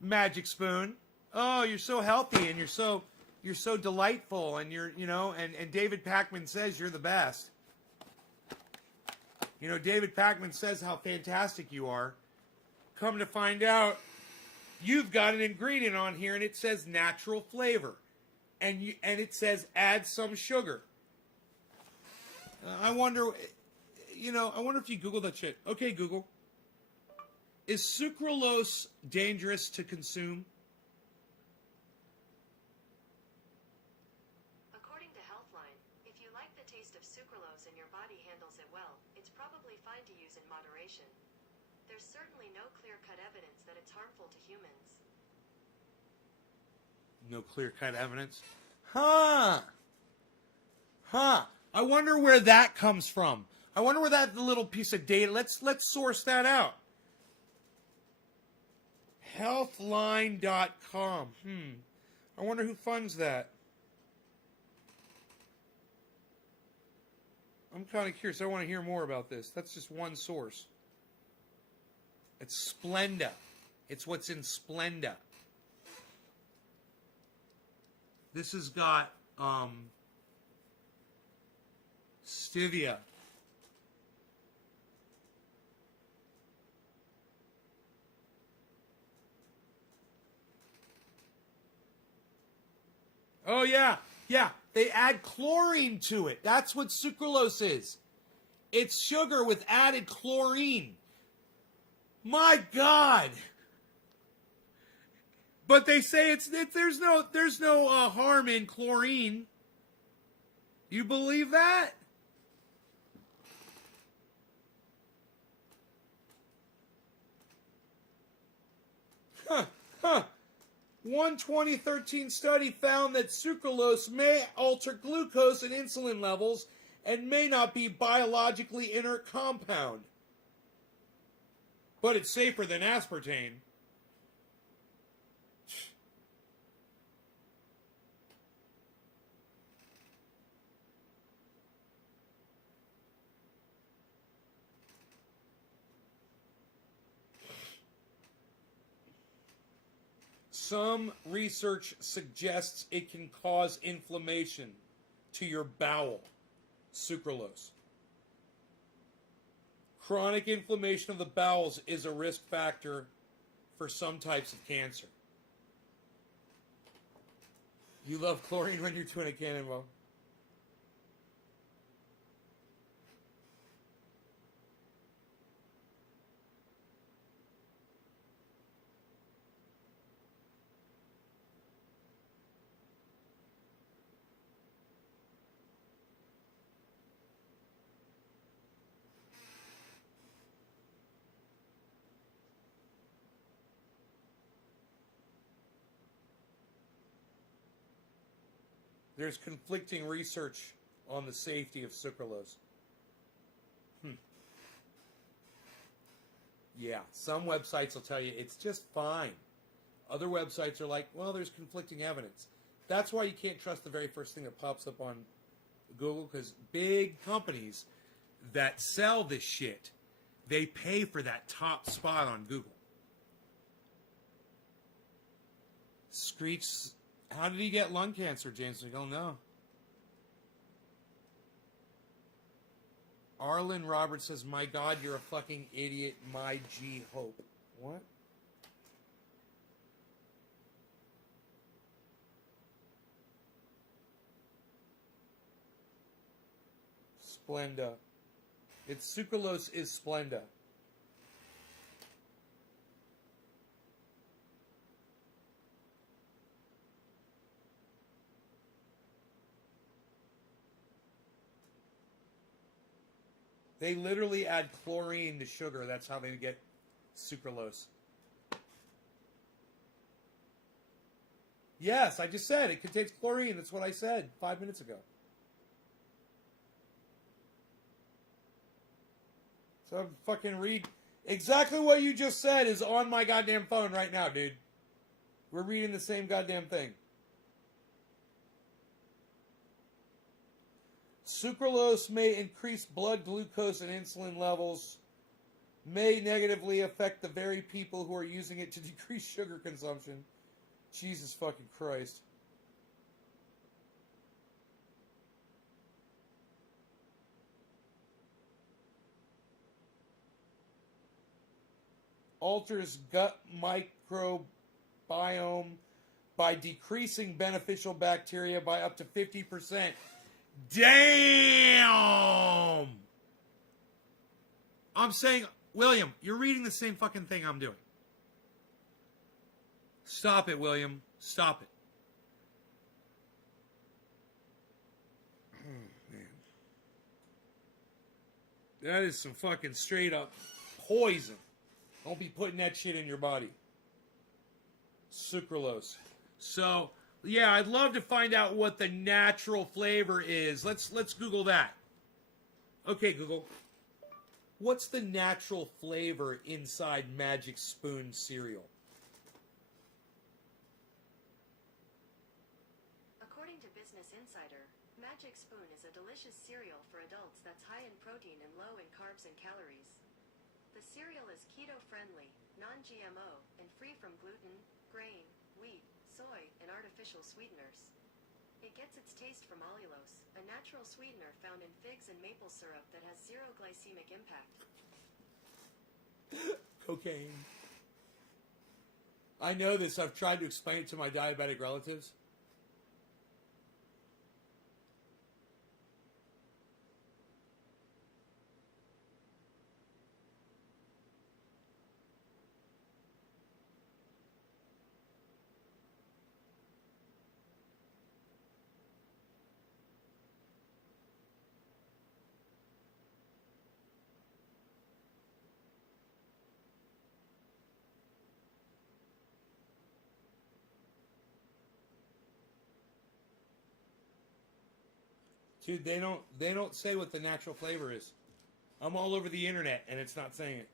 Magic Spoon. Oh, you're so healthy and you're so delightful and and David Pakman says you're the best. You know, David Pakman says how fantastic you are. Come to find out, you've got an ingredient on here and it says natural flavor. And it says add some sugar. I wonder if you Google that shit. Okay, Google. Is sucralose dangerous to consume? According to Healthline, if you like the taste of sucralose and your body handles it well, it's probably fine to use in moderation. There's certainly no clear-cut evidence that it's harmful to humans. No clear-cut evidence? Huh. I wonder where that comes from. I wonder where that little piece of data, let's source that out. Healthline.com. I wonder who funds that. I'm kind of curious. I want to hear more about this. That's just one source. It's Splenda. It's what's in Splenda. This has got stevia. Oh, yeah. They add chlorine to it. That's what sucralose is. It's sugar with added chlorine. My God. But they say there's no harm in chlorine. You believe that? One 2013 study found that sucralose may alter glucose and insulin levels and may not be biologically inert compound. But it's safer than aspartame. Some research suggests it can cause inflammation to your bowel. Sucralose. Chronic inflammation of the bowels is a risk factor for some types of cancer. You love chlorine when you're doing a cannonball. There's conflicting research on the safety of sucralose. Yeah, some websites will tell you it's just fine. Other websites are like, well, there's conflicting evidence. That's why you can't trust the very first thing that pops up on Google, because big companies that sell this shit, they pay for that top spot on Google. Screech, how did he get lung cancer, James? We don't know. Arlen Roberts says, my God, you're a fucking idiot, my G Hope. What? Splenda. It's sucralose is Splenda. They literally add chlorine to sugar. That's how they get sucralose. Yes, I just said it contains chlorine. That's what I said 5 minutes ago. So fucking read exactly what you just said is on my goddamn phone right now, dude. We're reading the same goddamn thing. Sucralose may increase blood glucose and insulin levels, may negatively affect the very people who are using it to decrease sugar consumption. Jesus fucking Christ. Alters gut microbiome by decreasing beneficial bacteria by up to 50%. Damn! I'm saying, William, you're reading the same fucking thing I'm doing. Stop it, William. Stop it. Oh, man. That is some fucking straight up poison. Don't be putting that shit in your body. Sucralose. So, yeah, I'd love to find out what the natural flavor is. Let's Google that. Okay, Google. What's the natural flavor inside Magic Spoon cereal? According to Business Insider, Magic Spoon is a delicious cereal for adults that's high in protein and low in carbs and calories. The cereal is keto-friendly, non-GMO, and free from gluten, grain, wheat, soy, and artificial sweeteners. It gets its taste from allulose, a natural sweetener found in figs and maple syrup that has zero glycemic impact. Cocaine. I know this. I've tried to explain it to my diabetic relatives. Dude, they don't say what the natural flavor is. I'm all over the internet and it's not saying it.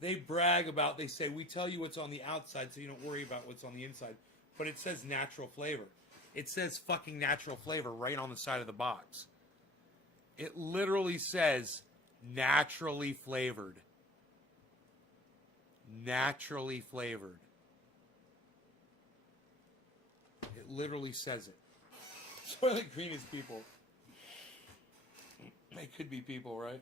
They brag about, they say, we tell you what's on the outside so you don't worry about what's on the inside. But it says natural flavor. It says fucking natural flavor right on the side of the box. It literally says naturally flavored. Naturally flavored. It literally says it. Soylent Green is people. They could be people, right?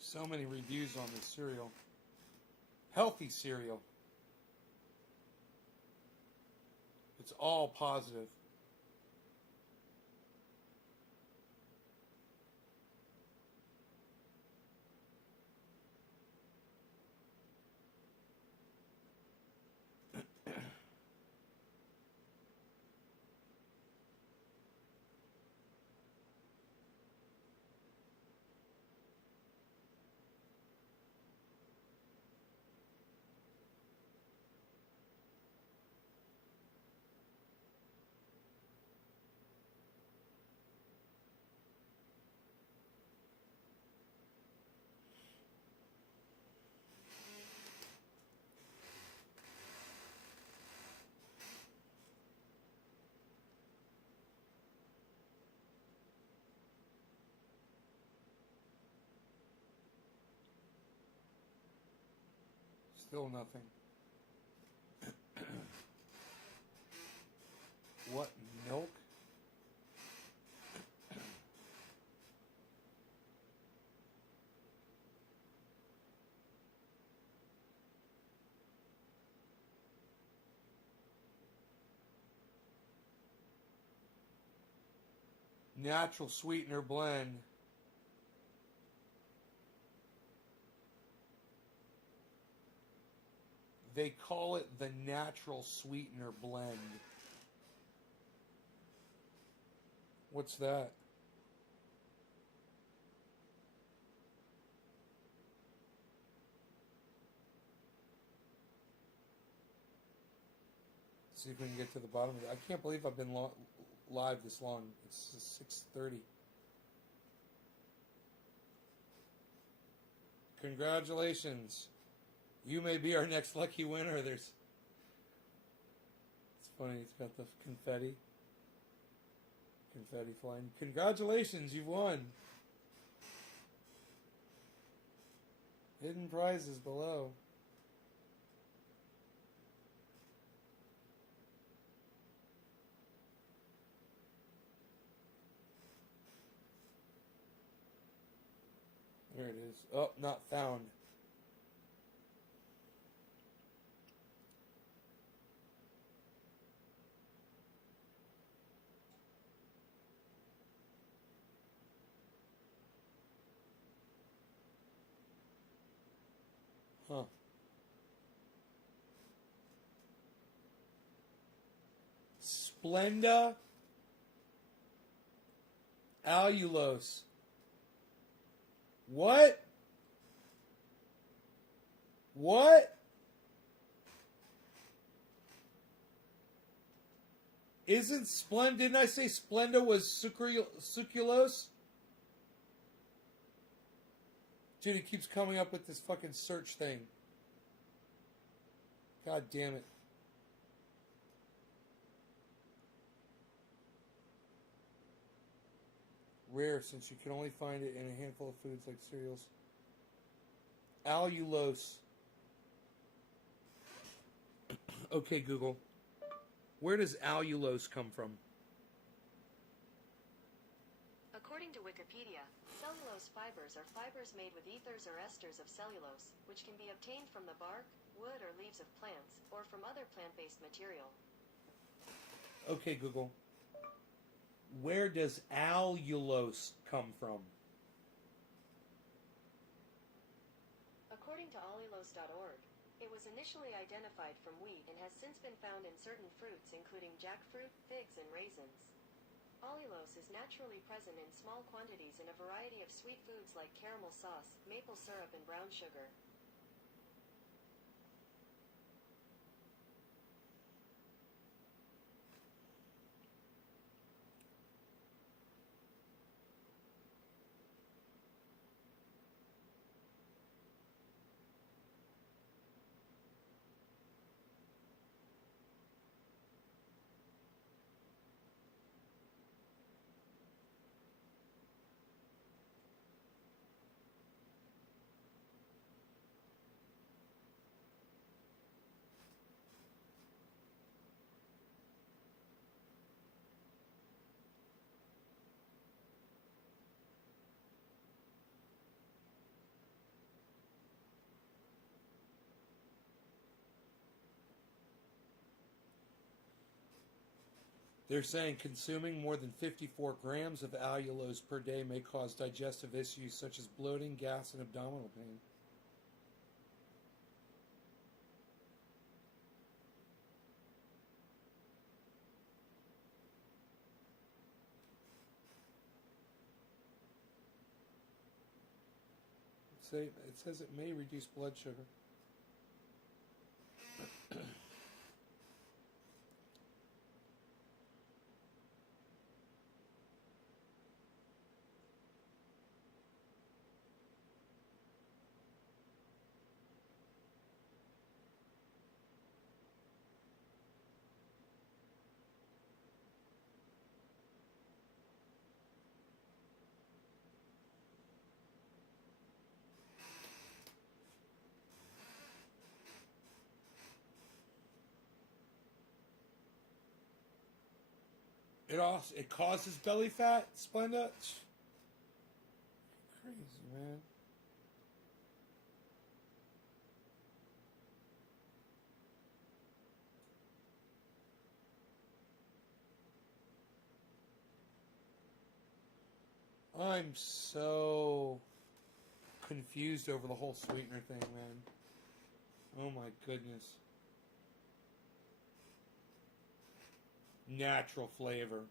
So many reviews on this cereal. Healthy cereal. It's all positive. Still nothing. What milk? Natural sweetener blend. They call it the natural sweetener blend. What's that? See if we can get to the bottom of it. I can't believe I've been live this long. It's 6:30. Congratulations. You may be our next lucky winner. It's funny, it's got the confetti flying. Congratulations, you've won. Hidden prizes below. There it is. Oh, not found. Huh. Splenda allulose. What? What? Isn't Splenda? Didn't I say Splenda was sucralose? Dude, it keeps coming up with this fucking search thing. God damn it. Rare, since you can only find it in a handful of foods like cereals. Allulose. Okay, Google. Where does allulose come from? According to Wikipedia, cellulose fibers are fibers made with ethers or esters of cellulose, which can be obtained from the bark, wood, or leaves of plants, or from other plant-based material. Okay, Google. Where does allulose come from? According to allulose.org, it was initially identified from wheat and has since been found in certain fruits including jackfruit, figs, and raisins. Allulose is naturally present in small quantities in a variety of sweet foods like caramel sauce, maple syrup, and brown sugar. They're saying consuming more than 54 grams of allulose per day may cause digestive issues such as bloating, gas, and abdominal pain. It says it may reduce blood sugar. It causes belly fat, Splenda. Crazy, man. I'm so confused over the whole sweetener thing, man. Oh my goodness. Natural flavor.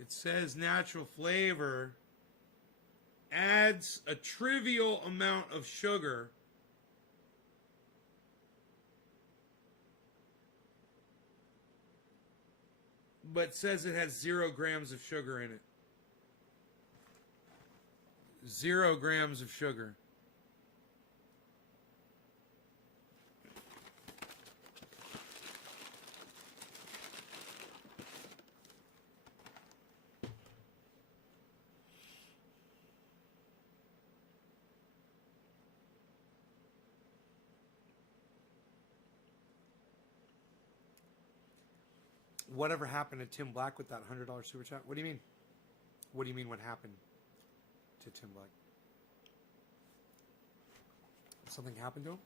It says natural flavor adds a trivial amount of sugar but says it has 0 grams of sugar in it. 0 grams of sugar. Whatever happened to Tim Black with that $100 super chat? What do you mean? What do you mean what happened to Tim Black? Something happened to him?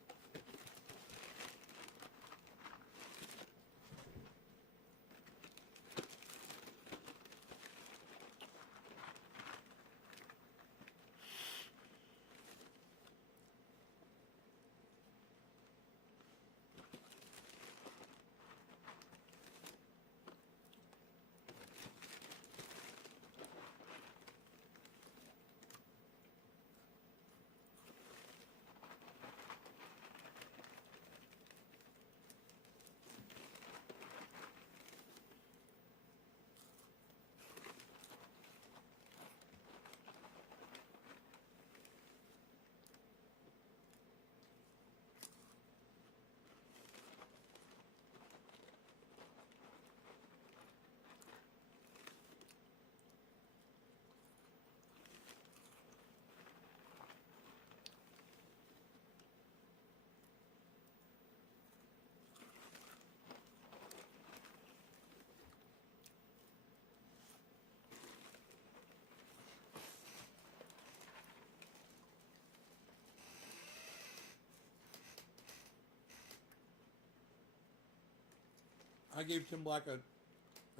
I gave Tim Black a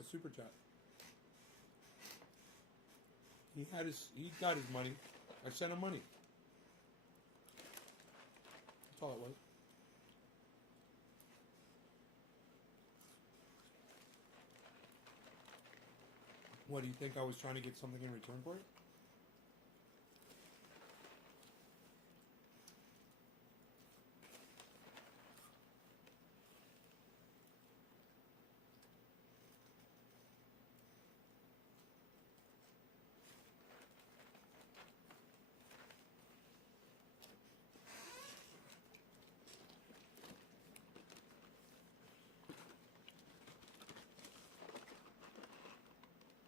super chat. He got his money. I sent him money. That's all it was. What, do you think I was trying to get something in return for it?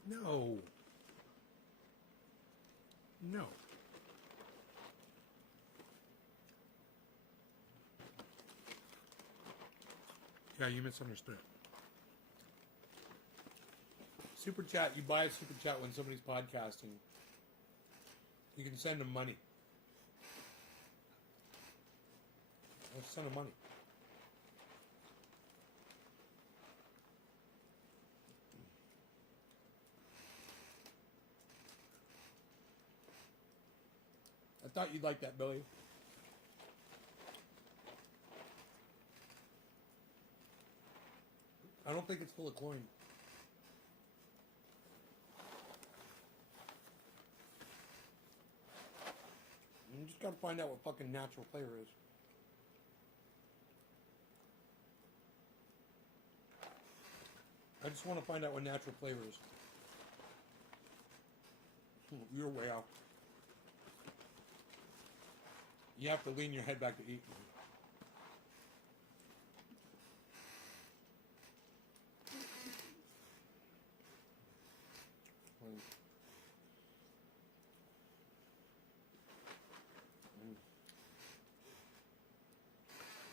No. No. Yeah, you misunderstood. Super chat, you buy a super chat when somebody's podcasting. You can send them money. Let's send them money. I thought you'd like that, Billy. I don't think it's full of chlorine. You just gotta find out what fucking natural flavor is. I just want to find out what natural flavor is. You're way off. You have to lean your head back to eat.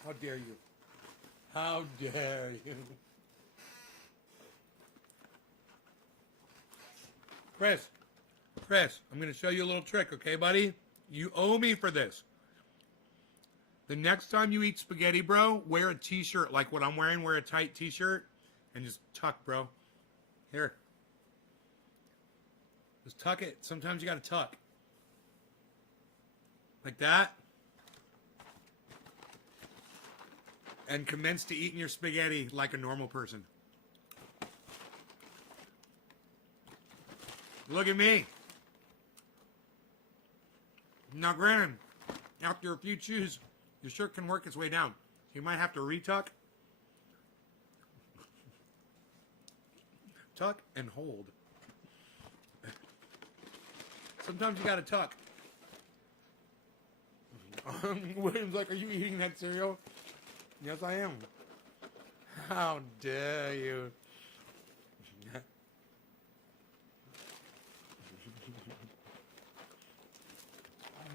How dare you? How dare you? Chris, I'm going to show you a little trick, okay, buddy? You owe me for this. The next time you eat spaghetti, bro, wear a t-shirt like what I'm wearing. Wear a tight t-shirt and just tuck, bro. Here. Just tuck it. Sometimes you got to tuck. Like that. And commence to eating your spaghetti like a normal person. Look at me. Now, granted, after a few chews, your shirt can work its way down. You might have to retuck. Tuck and hold. Sometimes you gotta tuck. William's like, are you eating that cereal? Yes, I am. How dare you?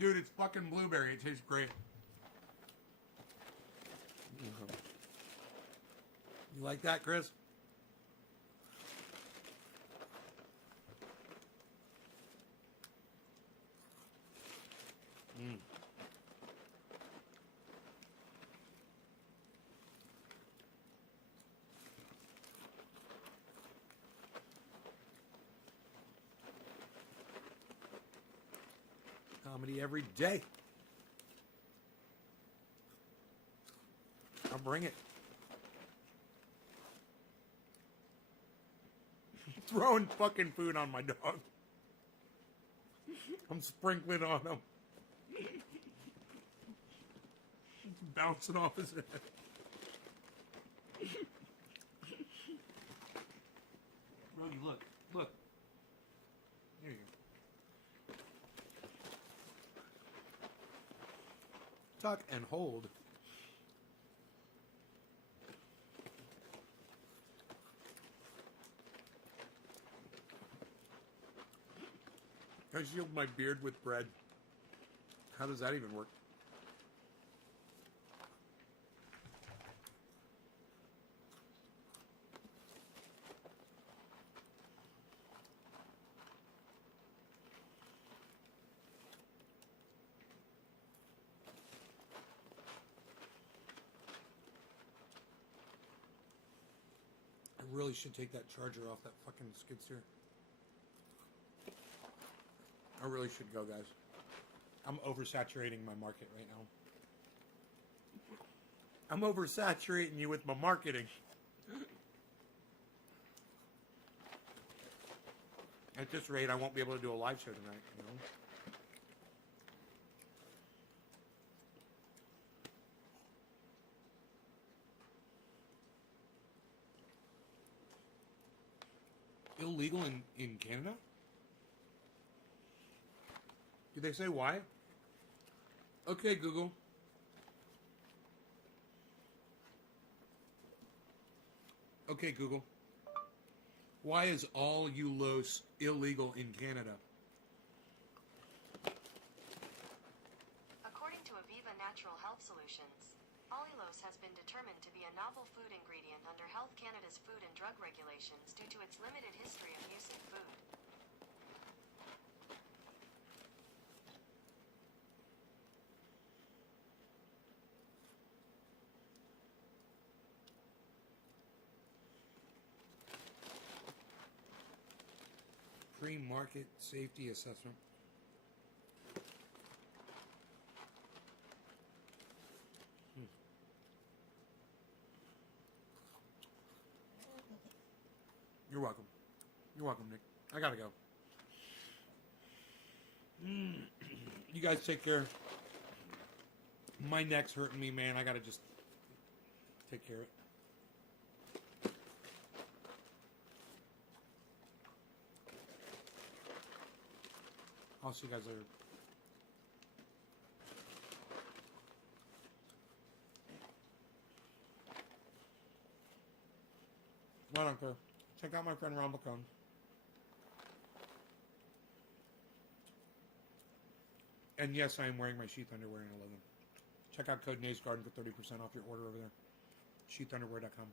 Dude, it's fucking blueberry. It tastes great. You like that, Chris? Comedy every day. I'll bring it. Throwing fucking food on my dog. I'm sprinkling on him. It's bouncing off his head. Brody, look. Look. There you go. Tuck and hold. I shield my beard with bread. How does that even work? I really should take that charger off that fucking skid steer. I really should go, guys. I'm oversaturating my market right now. I'm oversaturating you with my marketing. At this rate, I won't be able to do a live show tonight, you know? Illegal in Canada? Did they say why? Okay, Google. Okay, Google. Why is all Ulos illegal in Canada? According to Aviva Natural Health Solutions, allulose has been determined to be a novel food ingredient under Health Canada's food and drug regulations due to its limited history of use in food. Pre-market safety assessment. You're welcome. You're welcome, Nick. I gotta go. You guys take care. My neck's hurting me, man. I gotta just take care of it. I'll see you guys later. I don't care. Check out my friend Ron Bacone. And yes, I am wearing my sheath underwear in 11. Check out code NazeGarden for 30% off your order over there. Sheathunderwear.com.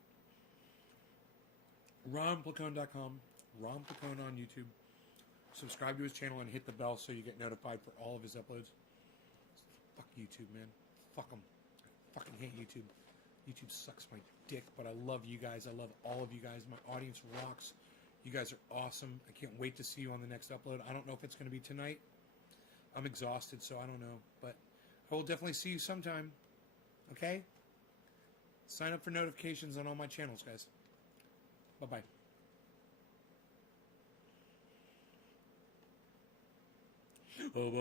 RonPlacone.com. Ron Placone on YouTube. Subscribe to his channel and hit the bell so you get notified for all of his uploads. Fuck YouTube, man. Fuck them. I fucking hate YouTube. YouTube sucks my dick, but I love you guys. I love all of you guys. My audience rocks. You guys are awesome. I can't wait to see you on the next upload. I don't know if it's going to be tonight. I'm exhausted, so I don't know. But I will definitely see you sometime. Okay? Sign up for notifications on all my channels, guys. Bye-bye. Oh,